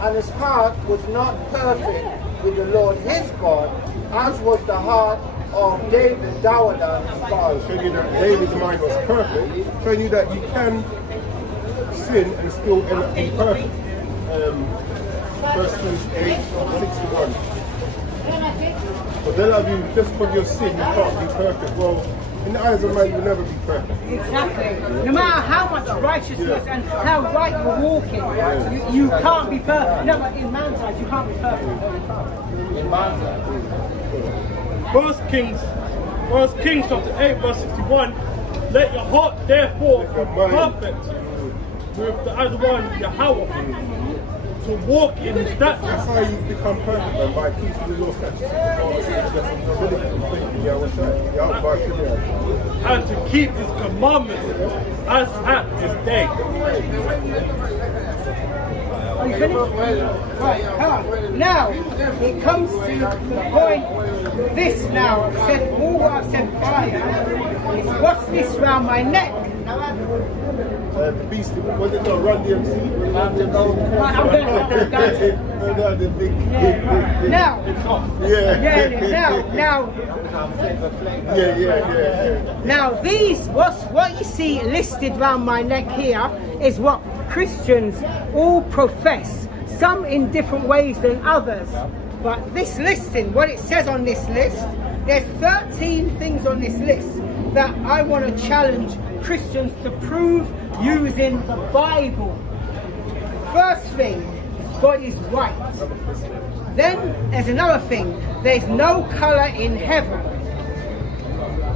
and his heart was not perfect with the Lord his God, as was the heart of David, Dawada, his father. Showing you that David's mind was perfect, showing you that you can sin and still end up being perfect. First Kings 8:61. But they'll have you, just for your sin, you can't be perfect. Well, in the eyes of man, you'll never be perfect. Exactly. No matter how much righteousness and how right you're walking, you can't be perfect. No, but in man's eyes, you can't be perfect. In man's eyes. First Kings chapter 8 verse 61. Let your heart therefore be perfect with the other one Yahweh. to walk in His That's statutes. how you become perfect, man, by keeping the law, statutes, and commandments, and ability to faith in Yahweh Shai, Yahweh Shai. And to keep His commandments as at this day. Are you finished? Right, come on. Now, it comes to the point, this now, I've said all what I've said prior, is what's this round my neck? The beast, was it not Run DMC? I'm going to go The big, Now, now these, what you see listed round my neck here is what Christians all profess, some in different ways than others. But this listing, what it says on this list, there's 13 things on this list that I want to challenge Christians to prove using the Bible. First thing, God is white. Then there's another thing, there's no colour in heaven.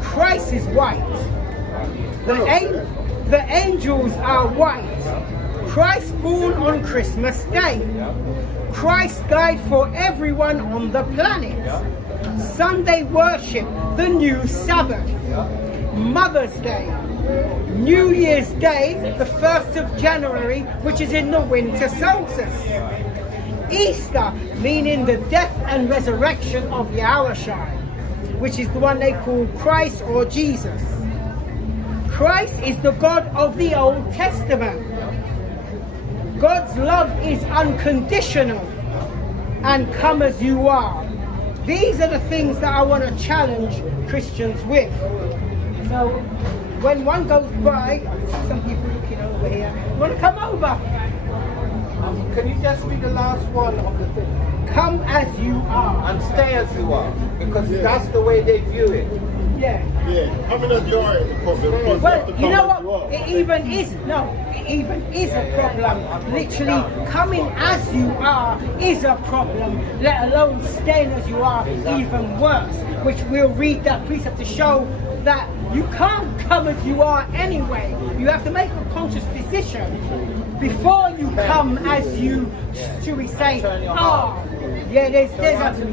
Christ is white. The angels are white. Christ born on Christmas Day. Christ died for everyone on the planet. Sunday worship, the new Sabbath. Mother's Day. New Year's Day, the 1st of January, which is in the winter solstice. Easter, meaning the death and resurrection of Yahushua, which is the one they call Christ or Jesus. Christ is the God of the Old Testament. God's love is unconditional and come as you are. These are the things that I want to challenge Christians with. So when one goes by, I see some people looking over here, you want to come over? Can you just read the last one of the thing? Come as you are. And stay as you are. Because that's the way they view it. Yeah. Yeah, coming as you are is a problem. Because you have to Well, come you know as you what? are. It even is a problem. Literally, coming as you are is a problem, let alone staying as you are, even worse. Which we'll read that precept to show that you can't come as you are anyway. You have to make a conscious decision before you come as you, should we say, are. Yeah, there's a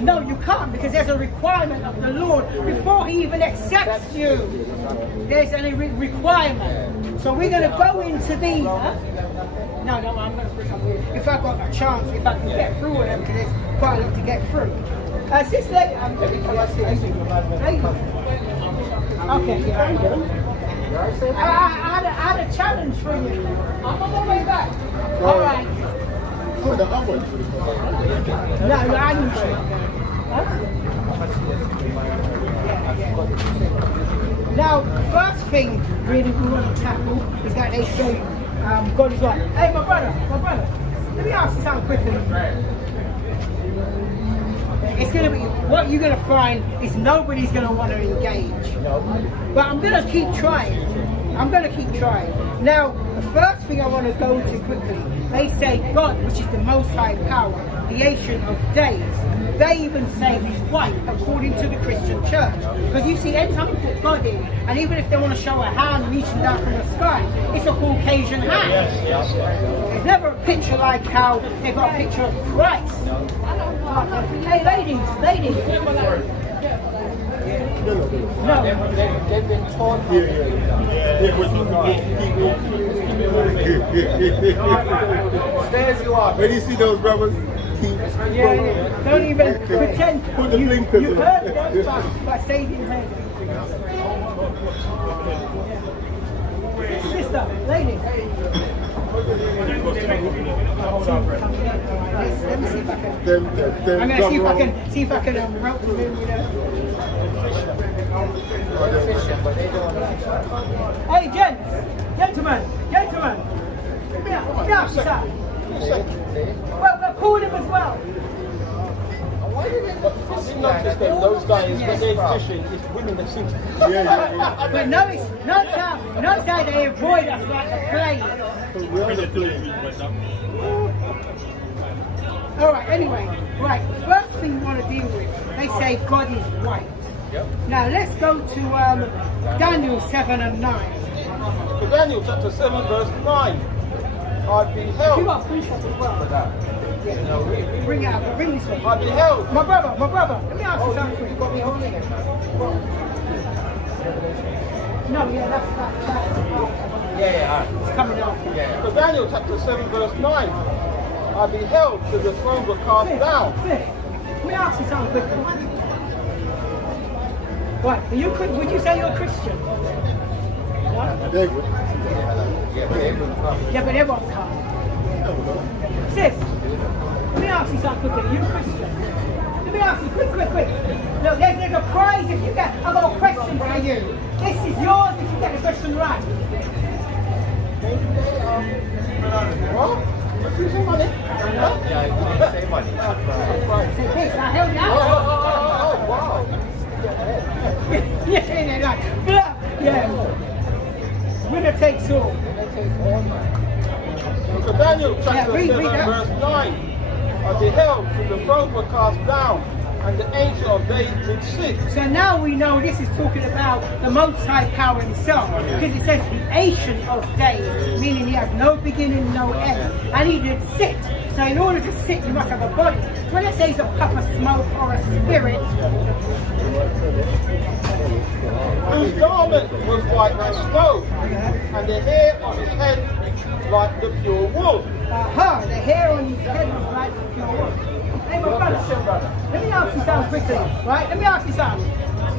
no, you can't, because there's a requirement of the Lord before He even accepts you. There's a requirement. So we're going to go into these. Huh? No, I'm going to bring up. If I got a chance, if I can get through them, because there's quite a lot to get through. Sister, okay, yeah, how you doing? I had a challenge for you. I'm on my way back. All right. Oh, the other one. No, I knew you. Now, first thing really we want to tackle is that they say God is right. Hey, my brother, let me ask you something quickly. It's going to be, what you're going to find is nobody's going to want to engage. But I'm going to keep trying. Now, the first thing I want to go to quickly, they say God, which is the Most High Power, the Ancient of Days. They even say He's white, according to the Christian Church. Because you see, every time you put God in, and even if they want to show a hand reaching down from the sky, it's a Caucasian hand. There's never a picture like how they got a picture of Christ. Hey, ladies. No. They've been taught. Stay as you are. When you see those brothers, Yeah. Don't even pretend Put the blinkers you on. heard them, but say it in head. Sister, lady. Let me see if I can. I'm going to see if I can route them in with Hey, gentlemen. Come here, sir. Well, call him as well. Why did they not Notice that those guys, when they're fishing, it's women that seem to. But notice how they avoid us like the plague. Alright, anyway, first thing we want to deal with, they say God is white. Now let's go to Daniel 7 and 9. Daniel chapter 7 verse 9. I You beheld. got precept as well. Yeah. Bring it out. Bring this one. I beheld. My brother. Let me ask you something quick. Got me holding it. No, yeah, that's Yeah, it's coming out. So Daniel chapter 7 verse 9. I beheld till the throne were cast down. Let me ask you something quickly. What? Are you, would you say you're a Christian? What? David. Yeah, but everyone can't. Sis, let me ask you something quickly. Are you a Christian? Let me ask you, quick. Look, there's a prize if you get. I've got a question for you. This is yours if you get the question right. What? Refusing money? Yeah, you didn't say money. Say this, I held you out. Oh, wow. Yeah, like, blah. Yeah. Winner takes all. So Daniel chapter read 7 that. verse 9. I beheld till the throne were cast down, and the Ancient of Days did sit. So now we know this is talking about the Most High Power himself, because it says the Ancient of Days, meaning he has no beginning, no end, and he did sit. So in order to sit, you must have a body. So when it says a puff of smoke or a spirit, Whose garment was white as snow, and the hair on his head like the pure wool. the hair on his head was like pure wool. Hey, my brother, let me ask you something quickly, right? Let me ask you something.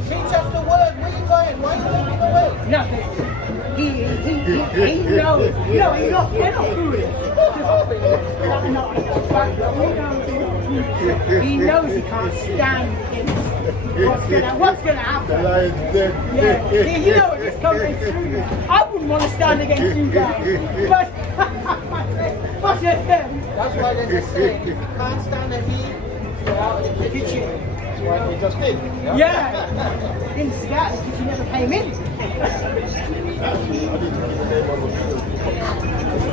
Teach us the word. Where you going? Why are you leading the way? No, he knows. No, he's not foolish. He knows he can't stand it. What's gonna The happen? lion's dead. Yeah, you know what this comes through. I wouldn't want to stand against you guys. But what's your thing? That's why there's a saying. If you can't stand the heat, you're out of the kitchen. That's what we just did. Yeah. Didn't scatter because you never came in.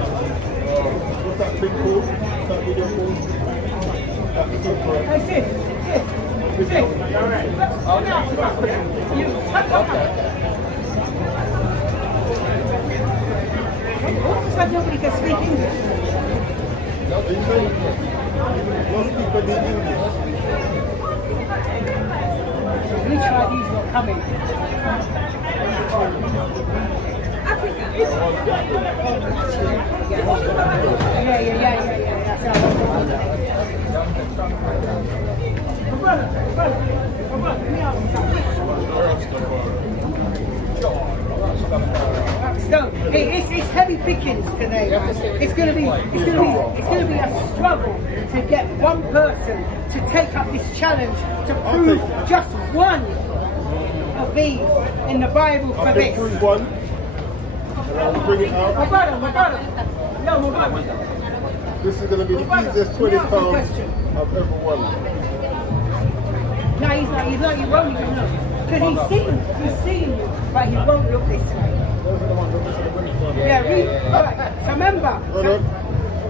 What's that thing called? What's that video called? That's so cool. Hey, sis. Oh, no. You. What's that nobody can speak English? Most people need English. Let me try these not coming. Yeah. That's how my brother, let me ask you something. So it's heavy pickings today. It's gonna be a struggle to get one person to take up this challenge to prove just one of these in the Bible for I this. can prove one. And I'll bring it out. My brother. Yo, my brother. This is going to be the easiest £20 I've ever won. No, he's not, he won't even look. Because he's seen you, but he won't look this way. Yeah, alright, so remember.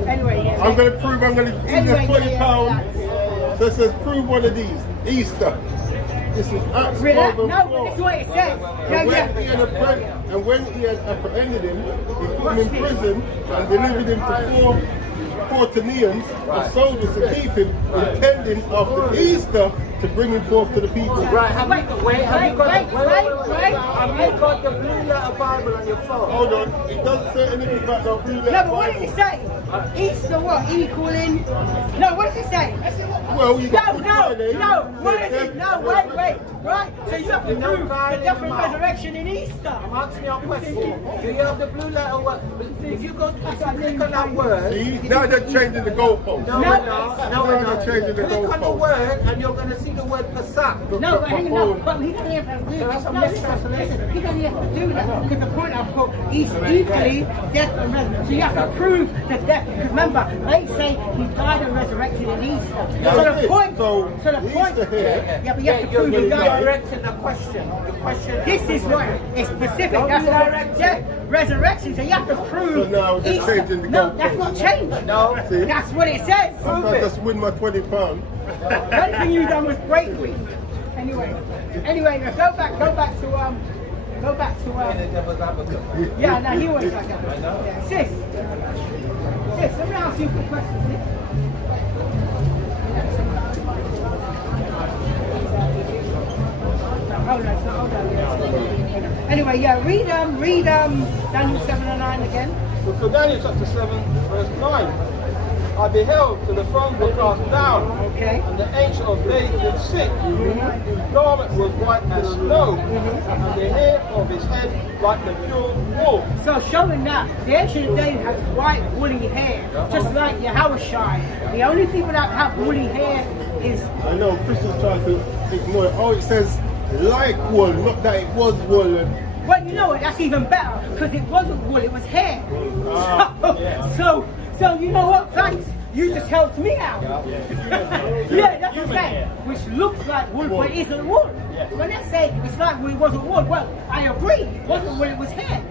Anyway, yeah. I'm going to prove I'm going to easiest £20. So it says prove one of these. Easter. This is Acts 12 and 4. No, this is what it says. And when he had apprehended him, he put him in prison and delivered him to four Tannians, the soldiers, to keep him, intending after Easter to bring him forth to the people. Right, have you got the blue letter Bible on your phone? Hold on, it doesn't say anything about no blue letter No, but what Bible. does it say? Easter what? Equaling? No, what does it say? Well, you got Good Friday. What is it? No, wait. Right? So you have to prove the death and resurrection in Easter. I'm asking you a question. Do you have the blue letter? If you go to click on that word. See, now they're changing the goalposts. No, we're not. Changing the Click on the goalposts. word and you're going to see the word Pesach. No, but hang on, but he doesn't have to do So that's a that. mistranslation. He doesn't have to do that. Because the point I've put is equally death and resurrection. So you have to prove the death. Because remember, they say he died and resurrected in Easter. So the point, yeah, but you have to prove he died. Directing the question. The question. This is what it's specific. That's direct death, resurrection. So you have to prove. So now they're Easter. changing the No, goalposts. that's not changed. No. See? That's what it says. I just win my £20. The only thing you done was break week. Anyway, now go back to yeah, no, he was like that. Yeah, sis. Sis, let me ask you a quick question, sis. Oh, no, it's not. Hold on. Yeah. Anyway, yeah, read Daniel 7 and 9 again. So Daniel chapter 7, verse 9. I beheld till the thrones were cast down, Okay. and the Ancient of Days did sit, whose garment was white as snow, and the hair of his head like the pure wool. So showing that the Ancient of Days has white woolly hair, just like Yahushua. The only people that have woolly hair is I know Christians try to ignore it. Oh, it says like wool, not that it was wool. And well, you know what? That's even better because it wasn't wool; it was hair. So you know what? Thanks. You just helped me out. Yeah, that's what I'm saying. Which looks like wool, but it isn't wool. When they say it's like wool, it wasn't wool. Well, I agree. It wasn't wool; it was hair.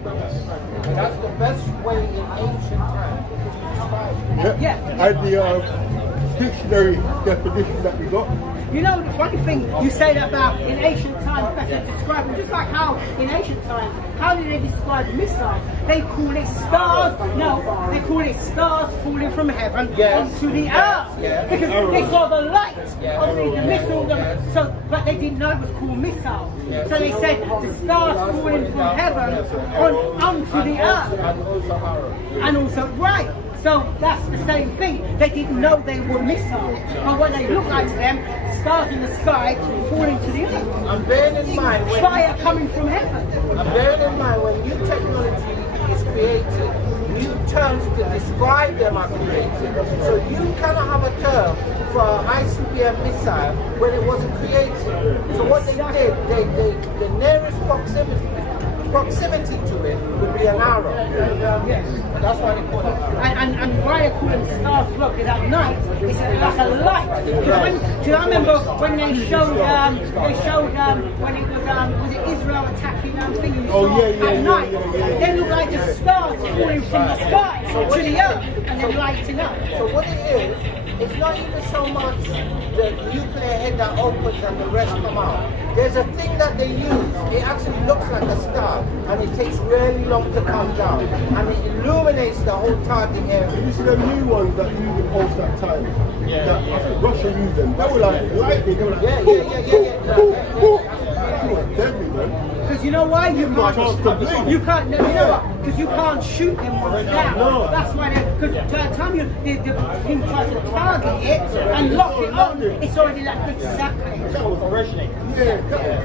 That's the best way in ancient times to describe it. Yeah. and the dictionary definition that we got. You know, the funny thing you say that about in ancient times, that's a describing, just like how in ancient times, how did they describe missiles? They call it stars, no, they call it stars falling from heaven onto the earth. Because they saw the light of the missile, but they didn't know it was called missiles. So they said the stars falling from heaven onto the earth. And also, right. So that's the same thing. They didn't know they were missiles. But when they looked like to them, stars in the sky falling to the earth. And bearing in mind when Fire coming from heaven. And bearing in mind, when new technology is created, new terms to describe them are created. So you cannot have a term for an ICBM missile when it wasn't created. So what they did, the nearest proximity to it would be an arrow. Yes. And that's why they call it arrow. And why they call them stars flock is at night. It's like a light. Do you remember when they showed when it was it Israel attacking thing you saw at night? They look like the stars falling from the sky to the earth and then lighting up. So what it is, it's not even so much the nuclear head that opens and the rest come out. There's a thing that they use. It actually looks like a star, and it takes really long to come down, and it illuminates the whole target area. You see the new ones that you could post that time? Yeah. I think Russia used them. They were like lightning. They were like, They were deadly, man. Because you know why you can't? You can't. You know what? Because you can't shoot them ones down. No. That's why. Because by the time the thing tries to target it and lock it on, it's already like exactly. Yeah, that was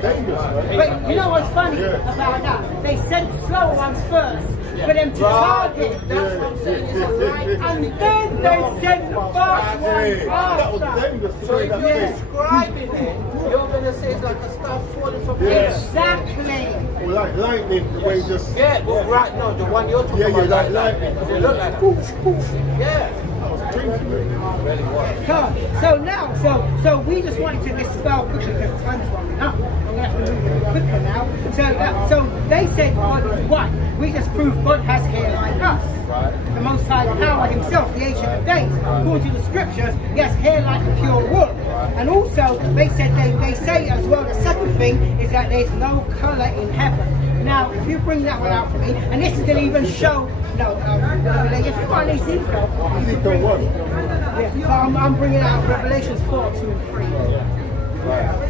dangerous, man. But you know what's funny about that? They sent slow ones first for them to target. That's what I'm saying. It's a light. And then they send the fast ones That was after. dangerous. So if you're describing it, you're going to say it's like a star falling from heaven. Exactly. Or like lightning, the way you just... Yeah, well, right, no, the one you're talking about, like lightning. Does it look like that? Yeah. So we just wanted to dispel quickly because time's running up. I'm gonna have to move a little quicker now. So they said God is white. We just proved God has hair like us. The Most High Power Himself, the Ancient of Days, according to the Scriptures, he has hair like a pure wool. And also they said they say as well. The second thing is that there's no color in heaven. Now, if you bring that one out for me, and this is going to even show. No, if you want Ezekiel, Ezekiel 1. yeah, so I'm bringing out Revelations 4, 2 and 3.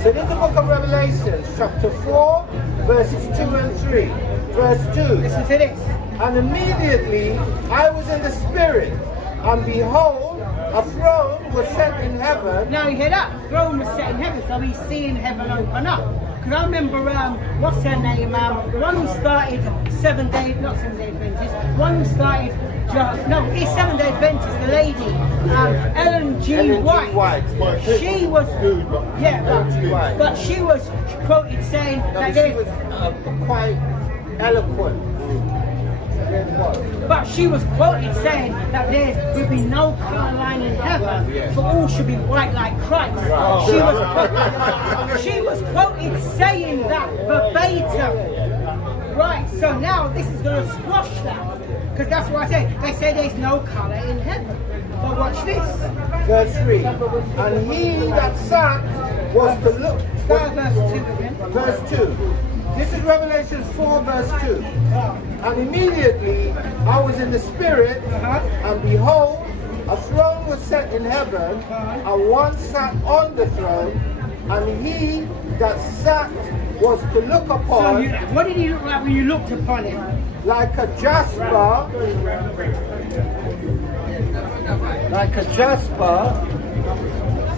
So this is the book of Revelation, chapter 4, verses 2 and 3. Verse 2. Listen to this. And immediately I was in the Spirit, and behold, a throne was set in heaven. Now you hear that? Throne was set in heaven, so he's seeing heaven open up. Because I remember, what's her name? The one who started not 7 Day Adventist, one who started, it's 7 Day Adventist, the lady, Ellen G. White. She was, but she was quoted saying that She was quite eloquent. But she was quoted saying that there will be no color line in heaven, for all should be white like Christ. She was quoted saying that verbatim. Right, so now this is going to squash that. Because that's what I say. They say there's no color in heaven. But watch this. Verse 3. And he that sat was to look. Start verse 2 again. Verse 2. This is Revelation 4 verse 2. And immediately I was in the spirit, and behold, a throne was set in heaven, and one sat on the throne, and he that sat was to look So upon what did he look like when you looked upon him? like a jasper,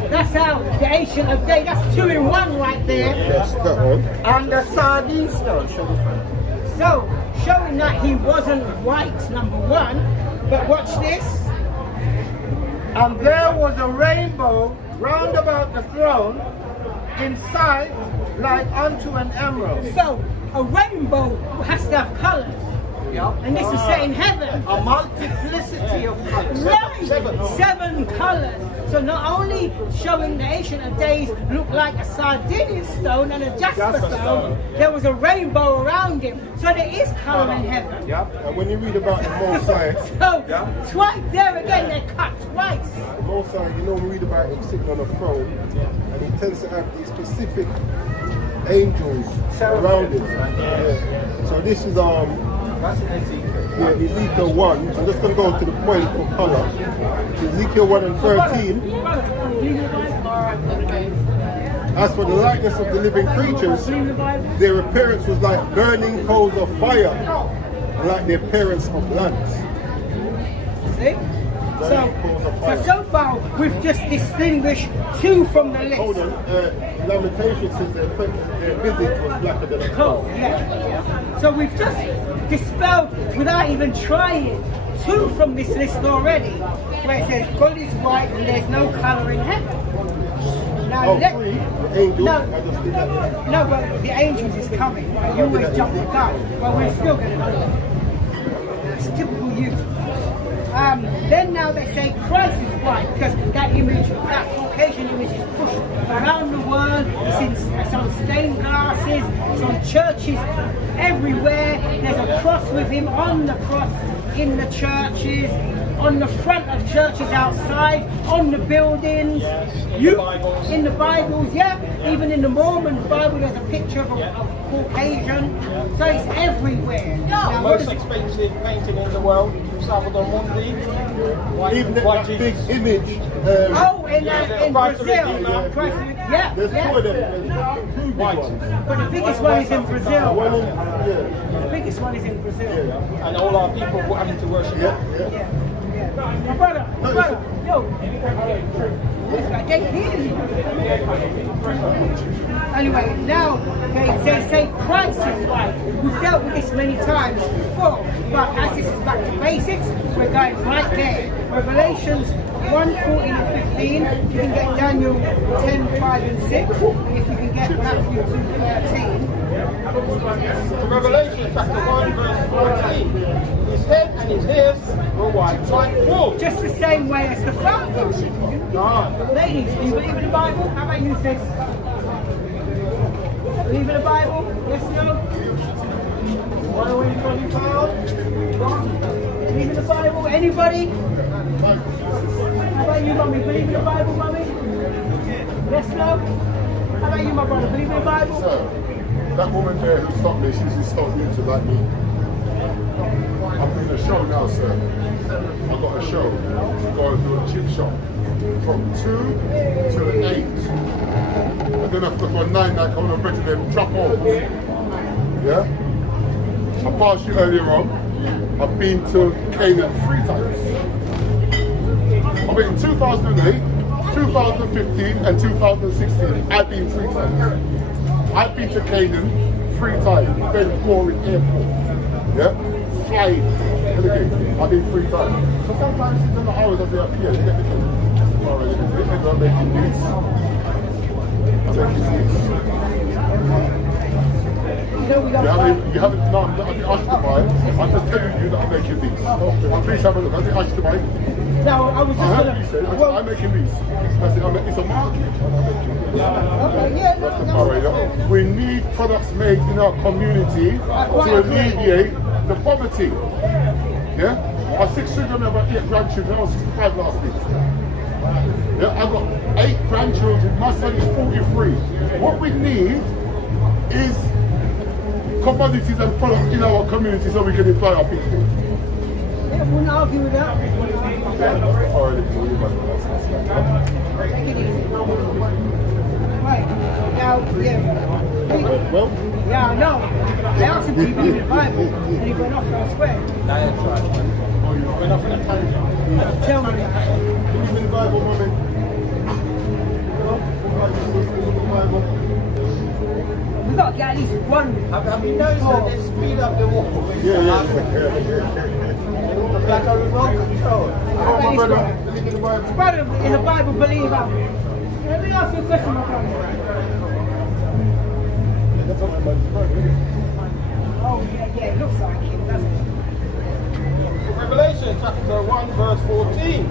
That's how the Ancient of Days, that's 2 in 1 right there. Yes, that one. and a sardine stone. Show this one. So, showing that he wasn't white, number 1. But watch this. And there was a rainbow round about the throne, in sight like unto an emerald. So, a rainbow has to have colours. And this is set in heaven. A multiplicity of colors. Right, 7 colours. So not only showing the Ancient of Days look like a sardine stone and a jasper stone, there was a rainbow around him. So there is colour in heaven. And when you read about the Most High, So twice there again, they're cut twice. the Most High, you know, we read about him sitting on a throne, and he tends to have these specific angels around him. Yeah. So this is Ezekiel 1. I'm just going to go to the point for colour. Ezekiel 1 and 13. As for the likeness of the living creatures, their appearance was like burning coals of fire, and like the appearance of lamps. See? So far we've just distinguished 2 from the list. Hold on, Lamentations says their visage was blacker than a Cool, coal. yeah. So we've just dispelled, without even trying, 2 from this list already, where it says God is white and there's no colour in heaven. Now, Oh, 3, the angels, no, I just did that. no, but the angels is coming. You always jump the gun, but we're still going to do it. That's typical you. Then now they say Christ is white because that image, that Caucasian image is pushed around the world. It's on stained glasses, it's on churches everywhere. There's a cross with him on the cross in the churches, on the front of churches outside, on the buildings. In the Bibles, yeah. Even in the Mormon Bible, there's a picture of a Caucasian. So it's everywhere. Now, what Most is- expensive painting in the world, Salvador Mundi. Even that big image. Oh, in Christ the Brazil. Redeemer. Christ the- yeah, There's 2 of yeah. them. There's 2 big ones. But the biggest one is in Brazil. One in, The biggest one is in Brazil. And all our people were having to worship yeah, him. yeah. My brother, yo. This guy, they hear you. Anyway, now they say Christ is white. We've dealt with this many times before, but as this is back to basics, we're going right there. Revelations 1:14 and 15. You can get Daniel 10:5 and 6. If you can get Matthew 2:13. Revelation chapter 1 verse 14. His head and his ears were white like wool. Just the same way as the Father. Ladies, do you believe in the Bible? How about you, sis? Believe in the Bible? Yes, no? What are we talking about? Believe in the Bible? Anybody? How about you, mommy? Believe in the Bible, mommy? Yes, no? How about you, my brother? Believe in the Bible? Sir, that woman there who stopped me, she's stopped you to like me. I'm in a show now, sir. I've got a show. Going to a chip shop from 2 till 8. And then I've got for 9 I come and ready them drop off. Yeah? I passed you earlier on. I've been to Canaan 3 times. I've been in 2008, 2015 and 2016. I've been 3 times. I've been to Canaan 3 times. Ben Gurion Airport. Yeah? Flying. I've been 3 times. So sometimes it's in the hours of the appear. You get the alright, I'm making these. I'm making these. You haven't no, I'm the Ashtabai. I'm just telling you that I'm making these. Please have a look. I'm the Ashtabai. No, I was just gonna. I'm making these. That's it. It's a market. Okay, yeah, no. Alright, yeah. We need products made in our community to alleviate the poverty. Yeah? I have 6 children, I have 8 grandchildren. I was 5 last week. Yeah, I've got 8 grandchildren. My son is 43. What we need is commodities and products in our community so we can employ our people. Yeah, I wouldn't argue with that. Alright, Take it easy. Right. Now, yeah. well, Yeah, I know. They asked him to believe in the Bible, and he went off elsewhere. Went off in a tangent. Tell me. believe in the Bible, mommy. We've got to get at least one. Have you noticed that they speed up the walk? Yeah. Like a remote control. Oh, my brother, believe in the Bible. Brother, in the Bible, believe that. Let me ask you a question, my brother. Oh, yeah, it looks like him, doesn't it? Revelation chapter 1 verse 14.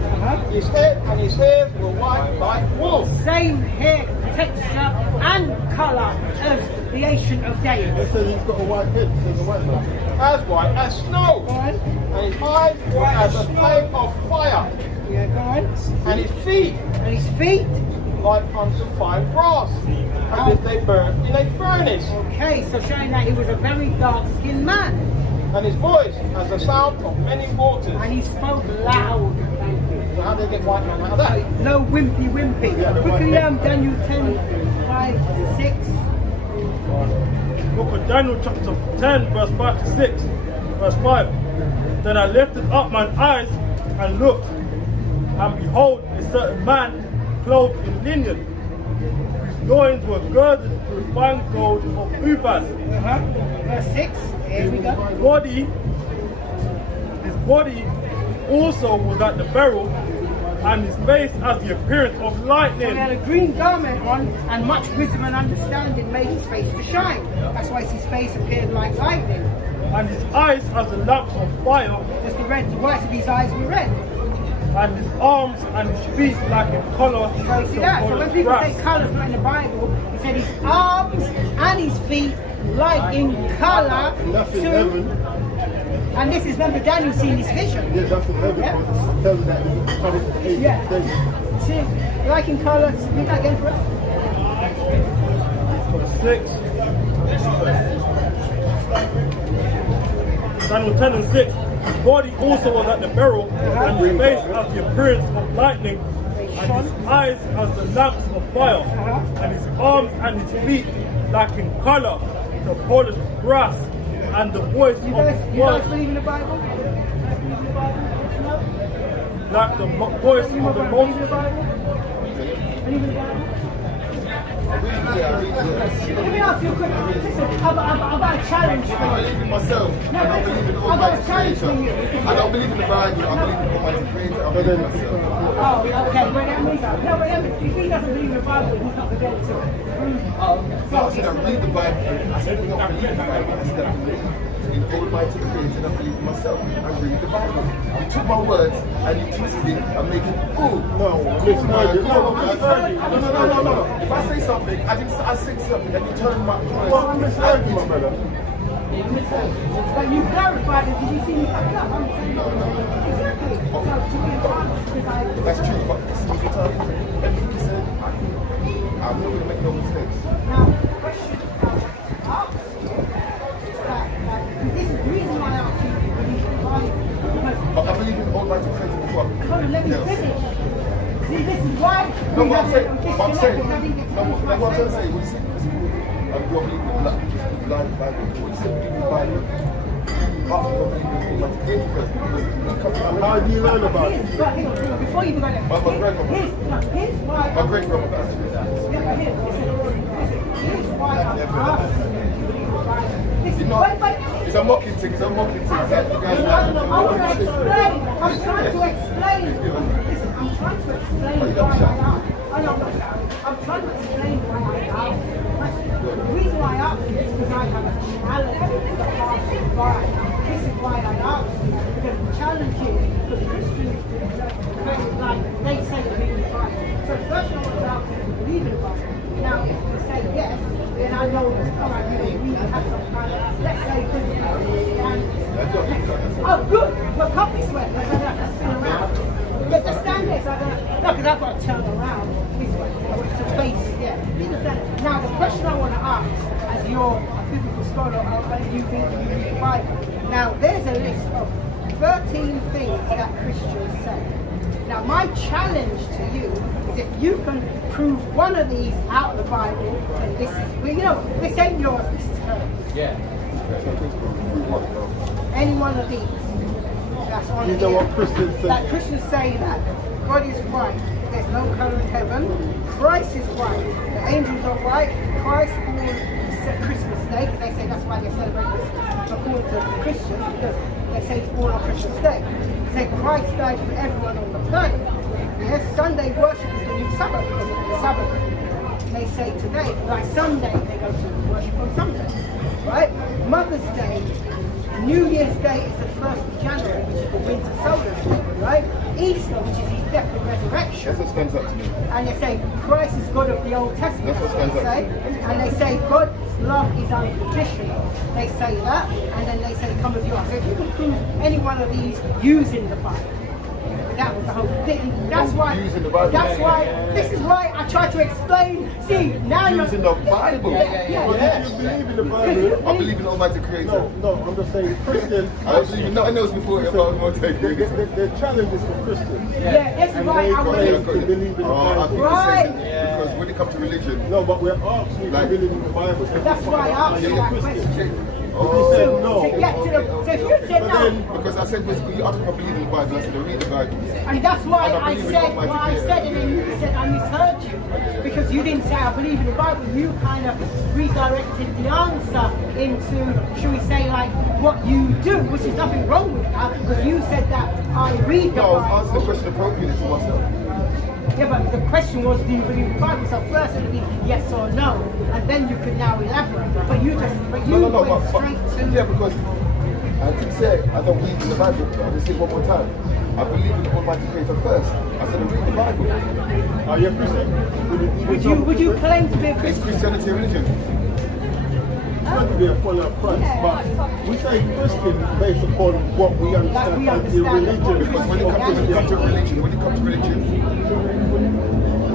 His head and his hairs were white like wool. Same hair texture and colour as the Ancient of Days. They say he's got a white head, says a white man. As white as snow. Go on. And his eyes were as a flame of fire. Yeah, go on. And his feet And his feet. like unto fine brass, as if they burned in a furnace. Okay, so showing that he was a very dark-skinned man. And his voice as the sound of many waters. And he spoke loud. So how do they get white man out of that? No wimpy. Quickly, Daniel 10, 5 to 6. Book of Daniel chapter 10 verse 5 to 6. Verse 5. Then I lifted up mine eyes and looked, and behold, a certain man clothed in linen, whose loins were girded with fine gold of Uphaz. Verse 6. Here we go. His body also was at the beryl, and his face as the appearance of So he lightning. had a green garment on, and much wisdom and understanding made his face to shine. That's why his face appeared like lightning. And his eyes as the lamps of fire, Just the whites of his eyes were red. and his arms and his feet like a collar So you see that? So when people say colours not in the Bible, he said his arms and his feet like in colour That's in to. heaven. And this is remember Daniel seeing his vision. Yeah, that's in heaven. Yeah. Because it tells that he's coming to the Yeah. See, like in colour. Read that again for us. 6. Daniel 10 and 6. His body also was at the beryl, and his face as the appearance of lightning, and his eyes as the lamps of fire, and his arms and his feet like in colour to polished brass, and the voice You of guys his voice believe in the Bible? You guys believe in the Bible? No? like the voice You of the believe in the most. Bible? Believe in the Bible? Let me ask you a question. Listen, I've got a challenge for I you. believe in myself. No, I don't believe in listen, I've got a Almighty challenge for Creator. you. I don't believe in the Bible. I believe in Almighty Creator. I believe in myself. Oh, okay. Well, that means no, but if he doesn't believe in the Bible, he's not going to be able to prove. No, I said I read the Bible. I said I don't believe in the Bible. I said I believe in Almighty Creator and I believe in myself. I read the Bible. You took my words and you twisted it and make it, oh, No, listen, no. no. If I say something, I said something and you turn my Well, I'm misheard you, my brother. But you clarified it. Did you see me back it up? I'm saying exactly. So to be honest, because That's true, but this is what you're talking about. Everything you said, I'm not going to make no mistakes. now the question I asked you that this is the reason why I asked you to believe in the Bible. But I believe in Almighty Creator before. Hold on, let me finish. See, this is why No, we what I'm have saying, to what I'm saying, disconnect. I didn't get to no, finish what my I'm trying to sentence. say, what you said, I'm going to believe in the Bible. What you said, believe in the Bible. But I'm going to believe in Almighty Creator first. How do you learn about it? Here's, hang on, before you even go there. My grandmother. Here's why. My great grandmother. Yeah, but here's why I'm asking you to believe the Bible. Listen, You know, wait. it's a mocking thing, it's a mocking thing. It's like you guys I like, want to explain. I'm trying to explain. Listen, I'm trying to explain why I asked. I'm trying to explain why I asked. The reason why I asked is because I have a challenge to pass it by. This is why I asked you. Because the challenge is because Christians, like they say they believe in the Bible. So first I want to ask you if you believe in the Bible. Now, if you say yes, then I know all right, we have some kind of, let's say, oh, good. Well, can't be sweat. Because I don't have to spin around. Just stand there. So I don't, no, because I've got to turn around this way. To face, yeah. Now, the question I want to ask, as you're a biblical scholar and you read the Bible. Now, there's a list of 13 things that Christians say. Now, my challenge to you is if you can prove one of these out of the Bible, then this is, well, you know, this ain't yours, this is hers. Yeah. Any one of these. That's on You know here. what Christians say? That Christians say that God is white. There's no color in heaven. Christ is white. The angels are white. Christ born Christmas Day, because they say that's why they celebrate Christmas according to Christians, because they say he's born on Christmas Day. They say Christ died for everyone on the planet. Yes, Sunday worship is the new Sabbath because it's the Sabbath. They say today, like Sunday, they go to worship on Sunday. Right? Mother's Day, New Year's Day is the 1st of January, which is the winter solstice, right? Easter, which is his death and resurrection. That's what stands out to me. And they say Christ is God of the Old Testament, That's what they stands say. out. And they say God's love is unconditional. They say that, and then they say come with you. So if you can prove any one of these using the Bible, that was the whole thing. That's why. Using the Bible. That's why. This is why I try to explain. See, now you're Using the Bible. Yeah. But if you believe in the Bible, I believe in Almighty Creator. no, I'm just saying Christians. I don't believe in nothing else before about Almighty Creator. The challenge is for Christians. Yeah, this is why I claim want to believe in the I Bible. think Right. it says because when it comes to religion, No, but we're asking if Like- you believe in the Bible. That's why I asked you that question. If you said To no, get to the, so if you said no, because I said basically you asked me if I believe in the Bible, I said I read the Bible. and that's why And I I believe in said Almighty what I said, and then you said I misheard you because you didn't say I believe in the Bible. You kind of redirected the answer into, should we say, like what you do, which is nothing wrong with that, because you said that I read the No, I was answering the Bible. question appropriately to myself. Yeah, but the question was, do you believe in the Bible? So first it would be yes or no, and then you could now elaborate. But you went straight to. Yeah, because I didn't say I don't believe in the Bible. I just say it one more time. I believe in the Almighty Creator first. I said I read the Bible. are you a Christian? Would you claim to be a Is Christian? Christianity a religion? Trying to be a follower of Christ, but we say Christian based upon what we understand as the religion. Because when it comes to religion,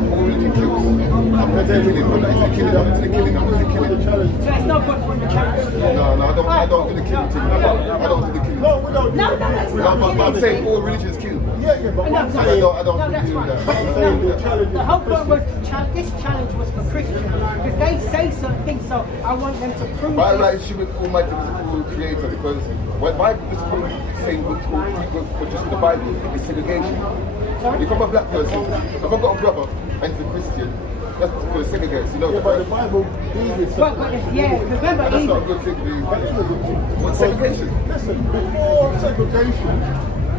all religion kills. I'm not killing. I'm not killing. I'm not killing. I'm not killing. Challenge. So it's no good on the challenge. No, I don't do the killing thing. I don't do the killing. No, we don't. No, that's not But I'm killing. saying all religions kill. Yeah, but No, I'm no, saying I don't no, that's do fine. that. But I'm saying the challenge the is whole for point was Christians. this challenge was for Christians because they say certain things, so I want them to prove My it. right should be Almighty Creator because when my Bible is saying for just the Bible, it's segregation. If I'm a black person, if I've got a brother and he's a Christian, that's because it segregates, you know. Yeah, but the Bible is But yeah, remember That's not a even good thing. But it's a good thing. What's segregation? Listen, before segregation,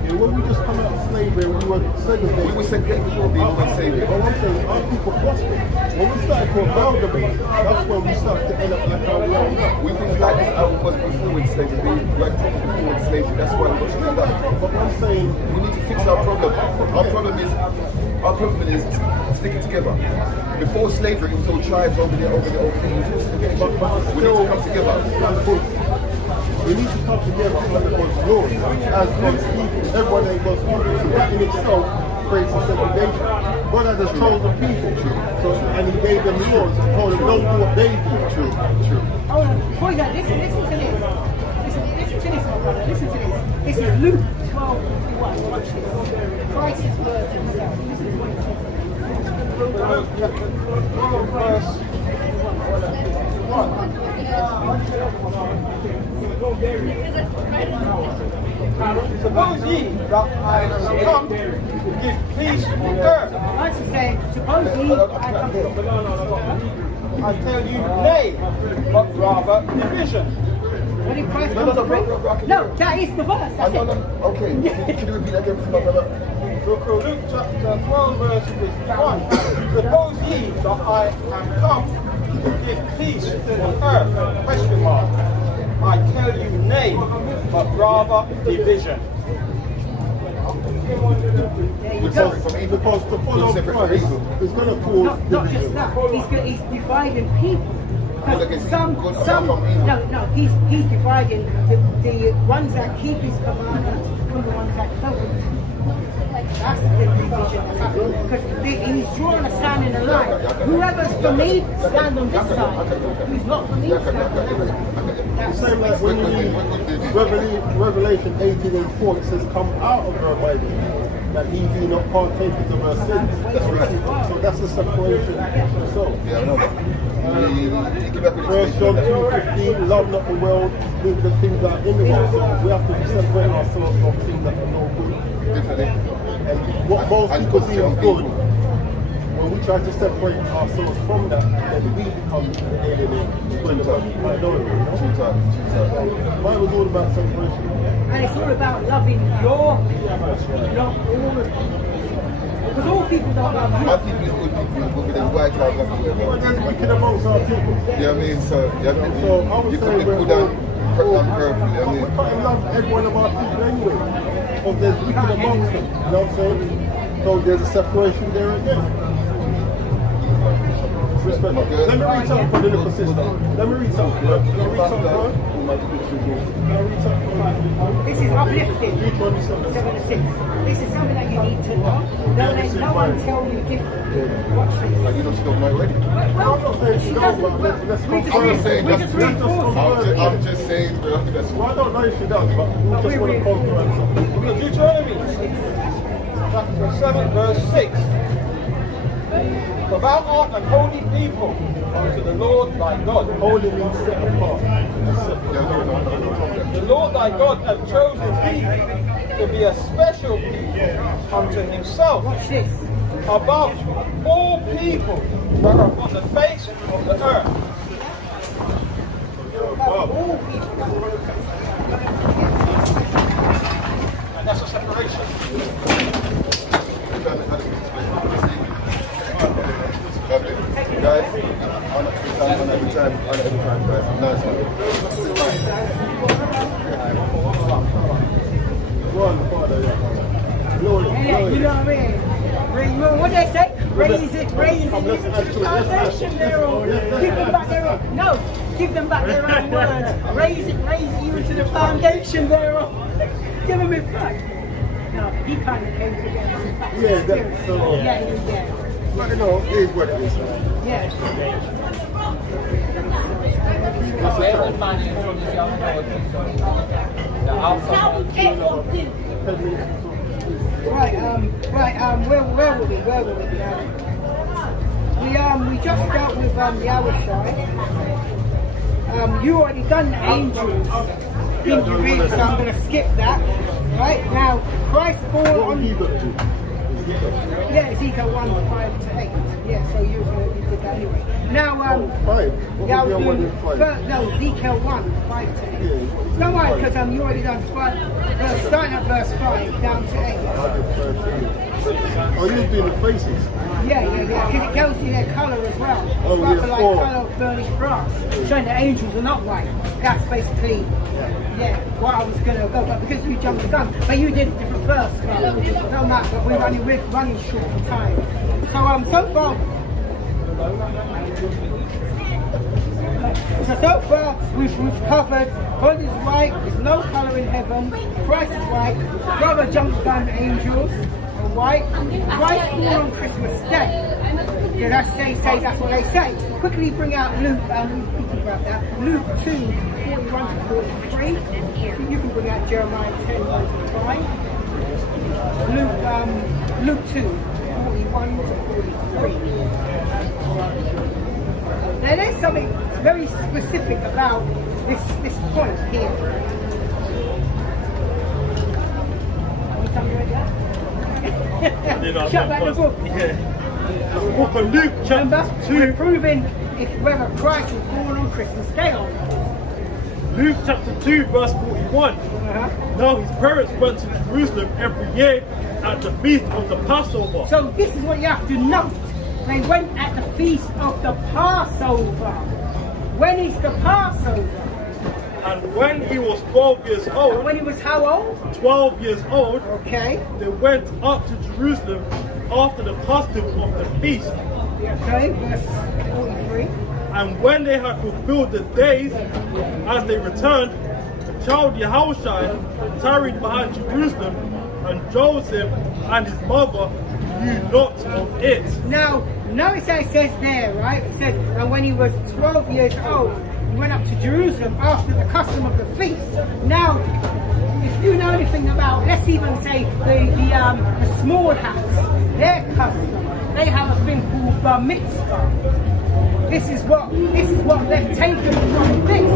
when we just come out of slavery and we were segregated. We were segregated before being one Savior. But I'm saying our people prospered. When we started to amalgamate, that's when we started to end up like how we are now. We've been like this how it was before in slavery. We were before in slavery. That's why we got to do that. But I'm saying We need to fix our problem. Our problem is sticking together. Before slavery, it was all tribes over there. It was all segregation. but We need to come together. we need to come together under God's laws. As God's people, everyone ain't God's people. So that in itself creates a segregation. God has a chosen people. So, and he gave them laws and told them don't do what they do. True. hold on, before you go, listen to this. Listen to this, my brother. Listen to this. This is Luke 12:51. Watch this. Christ's words himself. This is what it says. Suppose ye that I am come to give peace on earth. I should say, suppose he I come to I tell you, nay, but rather division. What did Christ come to bring? No, that is the verse. That's it. Okay. Can you repeat that again, Mr. Brother? Luke chapter 12, verse 51. Suppose ye that I am come to give peace on earth? Question mark. I tell you, nay, but rather division. There you go. Because to follow Christ is going to cause Not just that. He's dividing people. Like Because it's some, good from evil. he's dividing the ones that keep his commandments from the ones that don't. That's the division that's happening. Because he's drawing a stand in the line. Whoever's for me, stand on this side. Who's not for me, stand on that side. That's Same like when you read Revelation 18:4, it says, "Come out of her, my people, that ye be not partakers of her sins." So that's the separation. So, Yeah, I know that. You give up with 1 John 2:15, love not the world, with the things that are in the world. So we have to separate ourselves from things that are no good. Definitely. And what most And people put see it on as good, people. when we try to separate ourselves from that, then we become the alien minority. The Bible's all about separation. And it's all about loving your people, not all of them. Because all people don't love you. My people is good people, good with them white card, black But people. there's wicked amongst our people. You know what I mean? So, So I would you say could be we're good and purple, you know what I we mean? can't love every one of our people anyway. But there's wicked amongst them. You know what I'm saying? So there's a separation there again. Respect. Let me read something for the little sister. Let me read something. Can I read something for her? Can I read something for her? This is uplifting. Deuteronomy 7. 7 to 6. This is something that you need to know. Don't let no one tell you different. Watch this. Like, you know, she don't know already. Well, I'm not saying she she doesn't. don't, but let's We just confirm. I'm saying we that's just reinforce it. I'm just saying, bro, that's Well, I don't know if she does, but we just want to confirm something. Deuteronomy chapter 7 verse 6. For thou art an holy people unto the Lord thy God. Holy means set apart. The Lord thy God hath chosen thee to be a special people unto himself Watch this. above all people that are on the face of the earth. All people. And that's a separation. Guys, on every time, guys. Nice one. Go on, Father. Yeah. Glory, Yeah, you know what I mean? What they say? Raise it, I'm into listening the to it. foundation thereof. Give them back their own. No, give them back their own words. Raise it even to the foundation thereof. Give them it back. No, he kind of came together. Yeah, that's so. Yeah. But you know, it is what it is. Yeah. So everybody from the young the outside. Where were we? We just dealt with the Awashai. You already done the angels. Didn't you really? So I'm going to skip that. Right now, Christ born on. Yeah, Ezekiel 1, 5 to 8. Yeah, so you did that anyway. Now, 5. yeah, I What was was doing the other 5? no, Ezekiel 1, 5 to 8. Yeah. Don't worry, because you already done 5, starting at verse 5 down to 8. Oh, you're doing the faces. Yeah, because it tells you their colour as well. Oh, It's yeah, like four. colour of burnished brass, showing the angels are not white. That's basically, what I was going to go, but because you jumped the gun, but you did it different first. No matter, but we're running short for time. So far, we've covered God is white, there's no colour in heaven, Christ is white, brother jumped down the angels are white, Christ born on Christmas Day. Yeah, that's what they say. Quickly bring out Luke, thinking about that, Luke 2, 41 to 43. You can bring out Jeremiah 10, 1 to 5. Luke 2, 41 to 43. Now there's something very specific about this point here. Shut back the book. The book of Luke, Remember, chapter we're 2. proving if whether Christ was born on Christmas Day or not. Luke chapter 2, verse 41. Now his parents went to Jerusalem every year at the feast of the Passover. So this is what you have to note. They went at the feast of the Passover. When is the Passover? And when he was 12 years old, When he was how old? 12 years old, Okay. they went up to Jerusalem after the custom of the feast. Okay, verse 43. And when they had fulfilled the days, as they returned, the child Yahushua tarried behind Jerusalem and Joseph and his mother knew not of it. Now, notice how it says there, right? It says, and when he was 12 years old, he went up to Jerusalem after the custom of the feast. Now, if you know anything about, let's even say the small hats, their custom, they have a thing called bar mitzvah. This is what they've taken from this.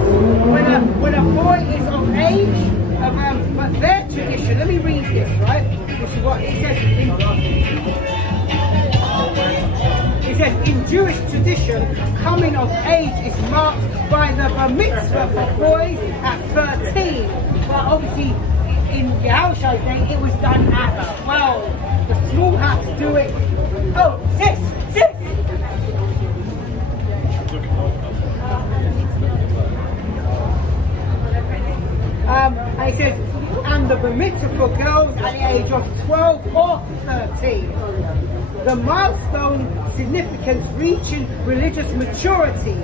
When a boy is of age, but their tradition. Let me read this, right? This is what it says. It says in Jewish tradition, coming of age is marked by the bar mitzvah for boys at 13. But obviously, in Yahushua's day, it was done at 12. The small hats do it. Oh, sis! And it says, and the bar mitzvah for girls at the age of 12 or 13. The milestone significance reaching religious maturity,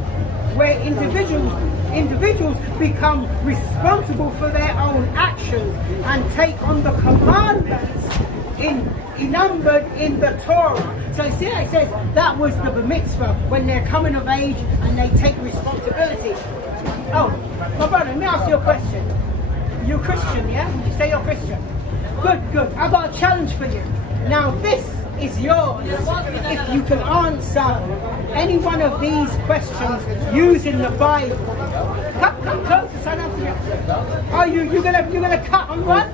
where individuals become responsible for their own actions and take on the commandments numbered in the Torah. So see how it says that was the bar mitzvah when they're coming of age and they take responsibility. Oh, my brother, let me ask you a question. You're Christian, yeah? Would you say you're Christian? Good. I've got a challenge for you. Now this is yours. If you can answer any one of these questions using the Bible. Come closer, son. Oh, you're gonna cut on one?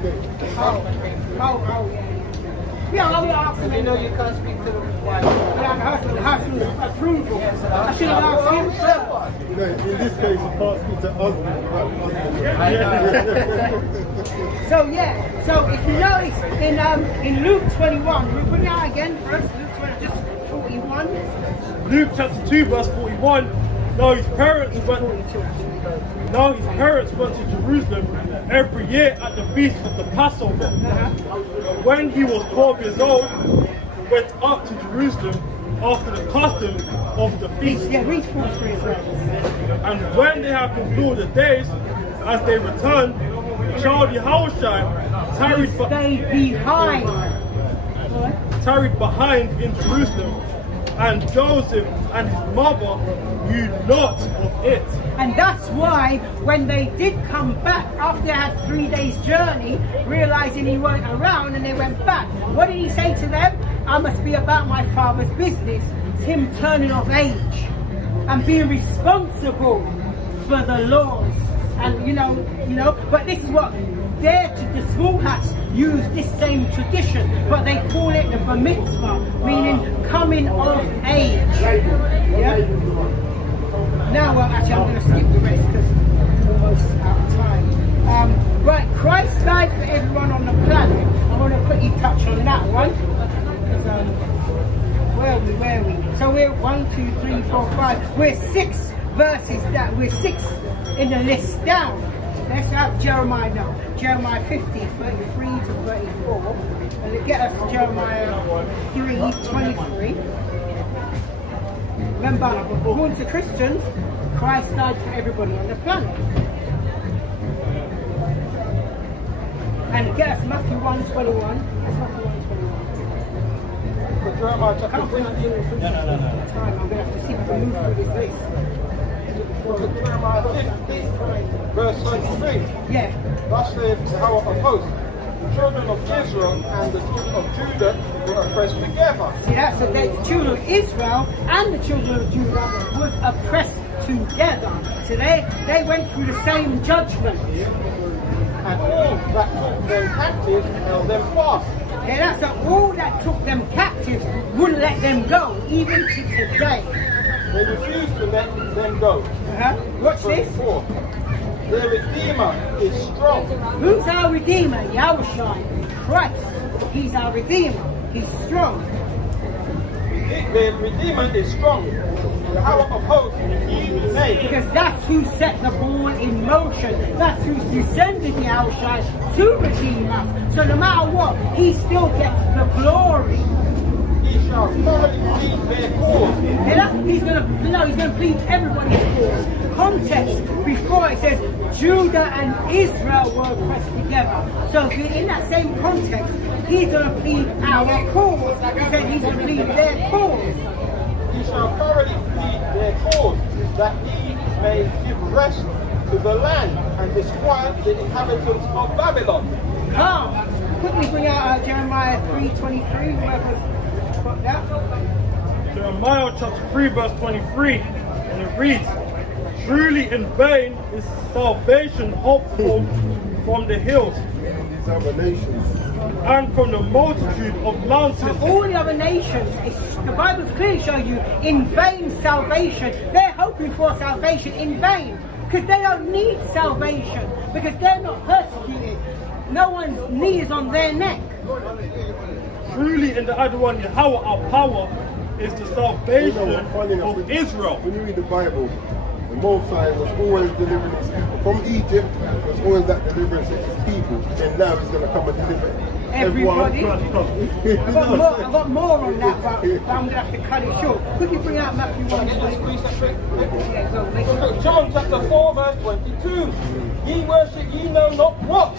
Oh, yeah. Yeah, I will ask him. You know you can't speak to the wife. Husband's approval. I should have asked him first. You know, in this case, you can't speak to husband. So if you notice in Luke 21, we'll bring it out again first. Luke 21, just 41. Luke chapter 2 verse 41. Now his parents went to Jerusalem every year at the feast of the Passover. When he was 12 years old, went up to Jerusalem after the custom of the feast. Yeah, read 43 as well. And when they had fulfilled the days, as they returned, the child Yahushua tarried behind in Jerusalem, and Joseph and his mother knew not of it. And that's why when they did come back after they had 3 days journey, realizing he weren't around, and they went back, what did he say to them? I must be about my father's business. It's him turning of age and being responsible for the laws. And you know, but this is what the small hats use this same tradition, but they call it the bar mitzvah, meaning coming of age. Yeah. Now, actually, I'm going to skip the rest because we're almost out of time. Right, Christ died for everyone on the planet. I want to quickly touch on that one. Where are we? So we're 1, 2, 3, 4, 5. We're 6 verses down. We're 6 in the list down. Let's have Jeremiah now. Jeremiah 50, 33 to 34. And it get us to Jeremiah 3, 23. Remember, according to Christians, Christ died for everybody on the planet. And get us Matthew 1:21. That's Matthew 1:21. Jeremiah chapter Can't pronounce it. No. Time. I'm going to have to see if I can move through this list. Jeremiah 50, verse 23. Yeah. Thus saith Yahweh of hosts, the children of Israel and the children of Judah were oppressed together. See that? So the children of Israel and the children of Judah was oppressed together. So they went through the same judgment. And all that took them captive held them fast. Yeah, that's so all that took them captives wouldn't let them go, even to today. They refused to let them go. Watch this. 4. Their Redeemer is strong. Who's our Redeemer? Yahushua, Christ. He's our Redeemer. He's strong. Their Redeemer is strong. The power of hosts he made. Because that's who set the ball in motion. That's who descended Yahushua to redeem us. So no matter what, he still gets the glory. He shall thoroughly plead their cause. He's going to plead everybody's cause. Context before it says Judah and Israel were pressed together. So in that same context, he's going to plead our cause. He said he's going to plead their cause. He shall thoroughly plead their cause, that he may give rest to the land and disquiet the inhabitants of Babylon. Quickly bring out Jeremiah 3:23. Whoever's got that. Jeremiah chapter 3 verse 23, and it reads, truly in vain is salvation hoped for from the hills These other nations. and from the multitude of mountains. All the other nations, the Bible's clearly showing you, in vain salvation. They're hoping for salvation in vain because they don't need salvation because they're not persecuted. No one's knee is on their neck. Truly in the Adonai Yahweh our power is the salvation of Israel. When you read the Bible, the Most High was always delivering his people. From Egypt, was always that deliverance of his people. And now he's going to come and deliver Everybody. everyone. I've got more on that, but I'm going to have to cut it short. Could you bring out Matthew 1? Yeah, go. John chapter 4 verse 22. Ye worship ye know not what.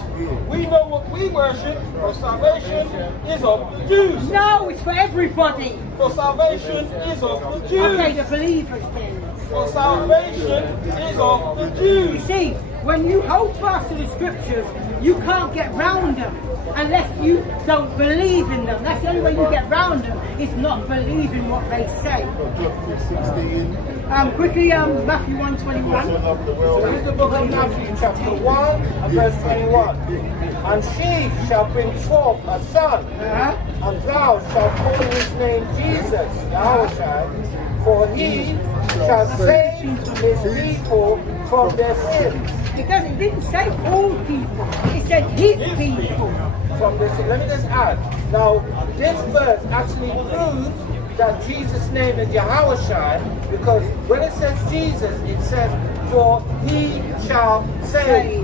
We know what we worship, for salvation is of the Jews. No, it's for everybody. For salvation is of the Jews. Okay, the believers then. For salvation is of the You Jews. see, when you hold fast to the scriptures, you can't get round them unless you don't believe in them. That's the only way you get round them, is not believing what they say. Quickly, Matthew 1:21. This is the book of Matthew, chapter 1, and verse 21. And she shall bring forth a son, and thou shalt call his name Jesus, Yahushua, for he shall save his people from their sins. It didn't say all people, it said his people. From the sin. Let me just add. Now, this verse actually proves that Jesus' name is Yahushua, because when it says Jesus, it says, for he shall save,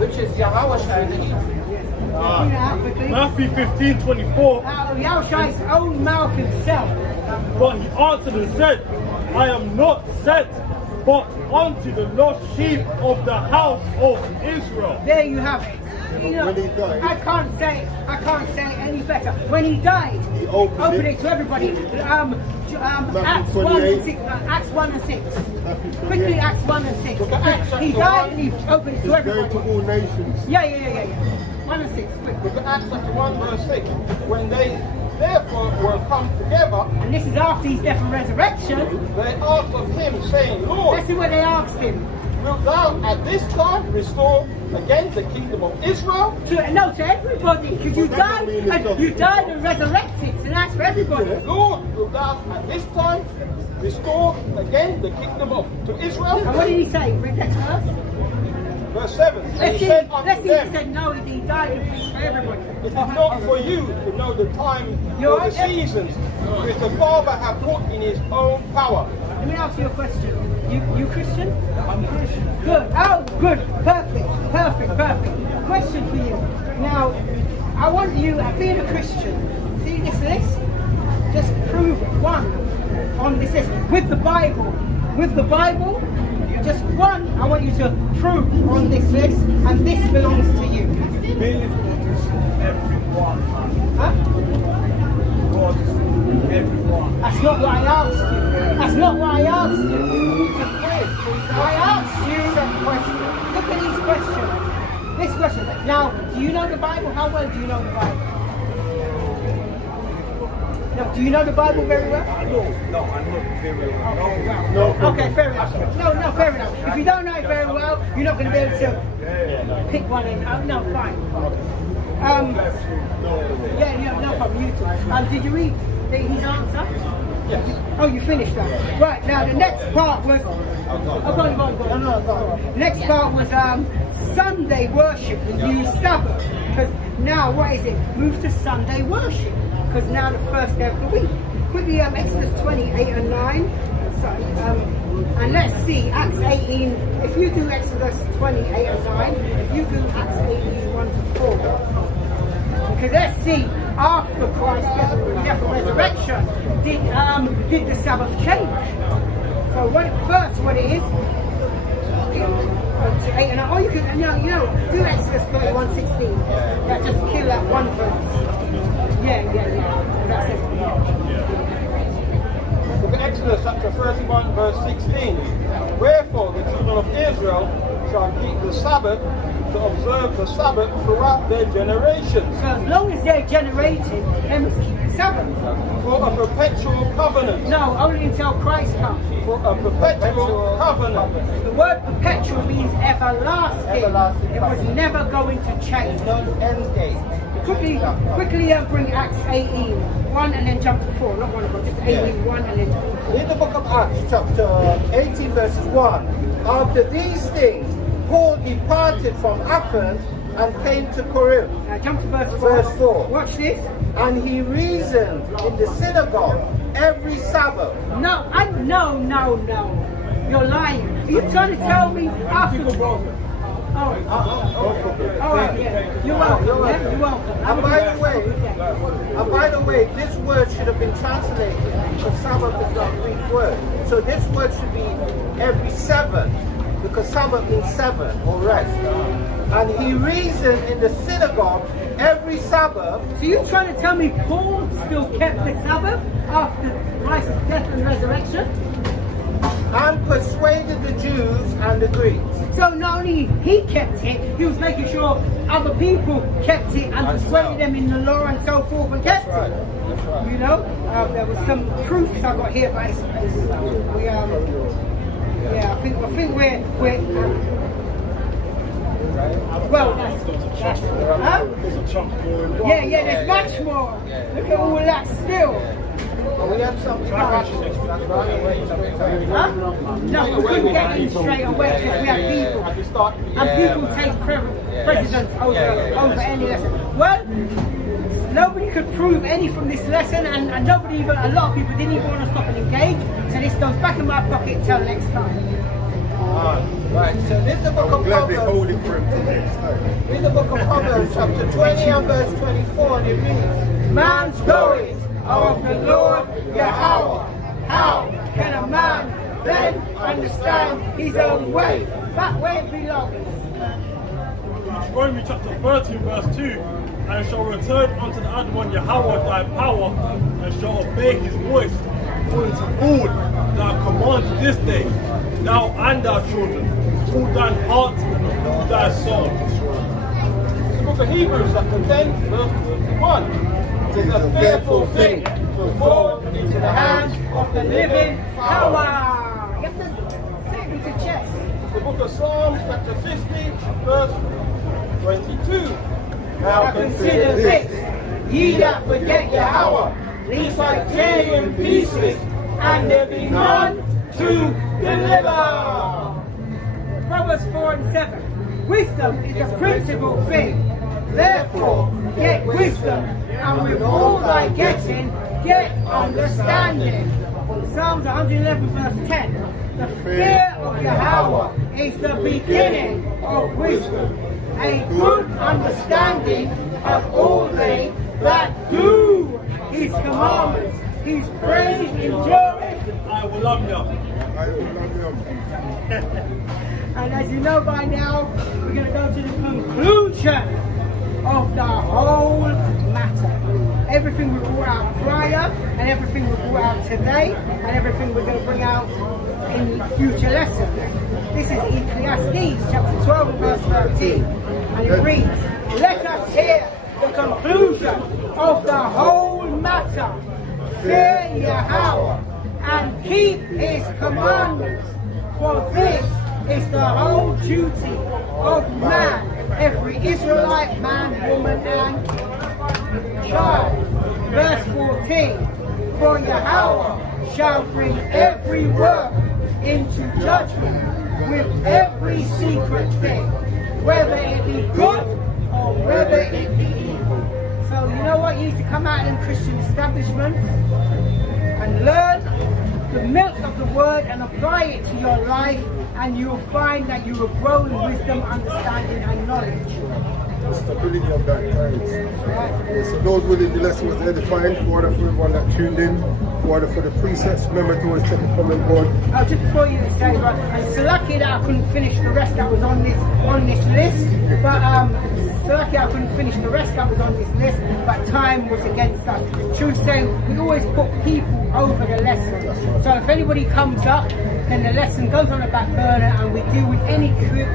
which is Yahushua in the Hebrew. Matthew 15:24. Yahushua's own mouth himself. But he answered and said, I am not sent but unto the lost sheep of the house of Israel. There you have it. You know, When he died- I can't say it any better. When he died, He opened it to everybody. Acts 1 28. and 6. Acts 1 and 6. Matthew 28. Quickly, Acts 1 and 6. He died and he opened it to He's going to everybody. all nations. Yeah. 1 and 6. Quick. Look at Acts chapter 1 verse 6. When they therefore were come together, And this is after his death and resurrection. they asked of him, saying, Lord, This is what they asked him. wilt thou at this time restore again the kingdom of Israel? To everybody, because you died and resurrected, so that's for everybody. Lord, wilt thou at this time restore again the kingdom to Israel? And what did he say? Read that to us. Verse 7. And Let's he see, said unto let's see if them, he said no, he died and it's for everybody. it is not for you to know the time You're or the right. seasons which the Father hath put in his own power. Let me ask you a question. You Christian? I'm Christian. Good. Oh, good. Perfect. Question for you. Now, I want you, being a Christian, see this list? Just prove one on this list with the Bible. Just one, I want you to prove on this list, and this belongs to you. Huh? That's not what I asked you. It's a quiz. I asked you a question. Look at these questions. This question. Now, do you know the Bible? How well do you know the Bible? No, do you know the Bible very well? No, I'm not very well. No. Okay, fair enough. No, fair enough. If you don't know it very well, you're not going to be able to pick one in. No, fine. No problem. You too. Did you read his answer? Yes. Oh, you finished that. Right, now the next part was... go on. No. Next part was Sunday worship, the new Sabbath. Because now, what is it? Move to Sunday worship. Because now the first day of the week. Quickly, Exodus 28 and 9. And let's see, Acts 18. If you do Exodus 28 and 9, if you do Acts 18, 1 to 4. Because let's see, after Christ's death and resurrection, did the Sabbath change? So what it is, to 8 and or you could do Exodus 31:16. Yeah, just kill that one verse. Yeah. That's it. Look at Exodus chapter 31 verse 16. Wherefore the children of Israel shall keep the Sabbath to observe the Sabbath throughout their generations. So as long as they're generating, they must keep the Sabbath. For a perpetual covenant. No, only until Christ comes. For a perpetual covenant. The word perpetual means everlasting. It was never going to change. No end date. Quickly bring Acts 18, 1 and then jump to 4. Not 1 just 18, 1 and then jump to 4. In the book of Acts, chapter 18, verse 1, after these things, Paul departed from Athens and came to Corinth. Now jump to verse 4. Verse 4. Watch this. And he reasoned in the synagogue every Sabbath. No. You're lying. Are you trying to tell me after... All right, yeah. You're welcome. You're welcome. And by the way, this word should have been translated because Sabbath is not a Greek word. So this word should be every 7 because Sabbath means 7 or rest. And he reasoned in the synagogue every Sabbath. So you're trying to tell me Paul still kept the Sabbath after Christ's death and resurrection? And persuaded the Jews and the Greeks. So not only he kept it, he was making sure other people kept it and persuaded them in the law and so forth and kept it. That's right. You know, there was some proofs I got here, but I think we're well, that's huh? Yeah, there's much more. Look at all that still. We had something Huh? No, we couldn't get in straight away because we had people. And people take precedence over any lesson. Well, nobody could prove any from this lesson, and a lot of people didn't even want to stop and engage. So this goes back in my pocket till next time. Right, so this is the book of Proverbs. This is the book of Proverbs, chapter 20 and verse 24, and it reads, man's goings are of the Lord Yahweh. How can a man then understand his own way? That way it belongs. Deuteronomy chapter 13 verse 2, and shall return unto the Adonai Yahweh thy power, and shall obey his voice, according to all that I command this day, thou and thy children, all thine heart and all thy soul. The book of Hebrews chapter 10 verse 21. It is a fearful thing to fall into the hands of the living power. You have to say it with your chest. The book of Psalms chapter 50 verse 22. Now consider this, ye that forget Yahweh, lest I tear you in pieces, and there be none to deliver. Proverbs 4 and 7. Wisdom is the principal thing. Therefore, get wisdom, and with all thy getting, get understanding. Psalms 111 verse 10. The fear of Yahweh is the beginning of wisdom. A good understanding of all they that do his commandments. His praise endureth. I will love you. And as you know by now, we're going to go to the conclusion of the whole matter. Everything we brought out prior, and everything we brought out today, and everything we're going to bring out in future lessons. This is Ecclesiastes chapter 12 and verse 13. And it reads, let us hear the conclusion of the whole matter. Fear Yahweh and keep his commandments, for this is the whole duty of man, every Israelite man, woman, and child. Verse 14, for Yahweh shall bring every work into judgment with every secret thing, whether it be good or whether it be evil. So you know what? You need to come out in Christian establishments and learn the milk of the word and apply it to your life, and you'll find that you will grow in wisdom, understanding, and knowledge. The stability of that time. So Lord willing, the lesson was edifying for everyone that tuned in. for the presets, remember to always check the comment board. Just before you say, right, and it's lucky that I couldn't finish the rest that was on this list. But it's lucky I couldn't finish the rest that was on this list. But time was against us. Truth saying, we always put people over the lesson. So if anybody comes up, then the lesson goes on the back burner, and we deal with any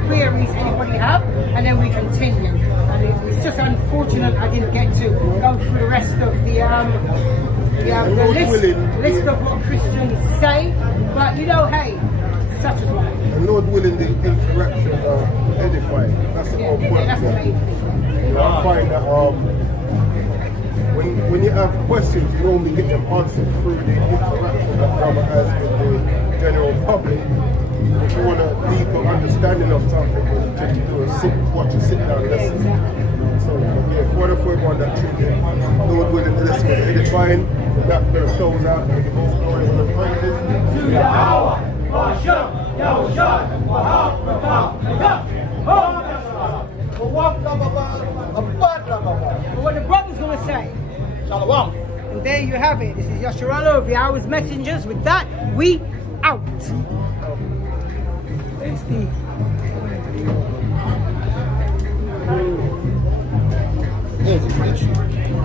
queries anybody have, and then we continue. And it's just unfortunate I didn't get to go through the rest of the list of what Christians say, but you know, hey, such as life. And Lord willing, the interactions are edifying. That's the whole point. That's the main thing. You know, I find that when you have questions, you normally get them answered through the interaction that brother has with the general public. If you want a deeper understanding of something, you tend to do watch a sit-down lesson. So yeah, for everyone that tuned in, Lord willing, the lesson was edifying. That bit of shows out and we give all glory and praises. What the brother's gonna say. Shalom. And there you have it. This is Yasharalo of the Hour's Messengers. With that, we out. Where's the...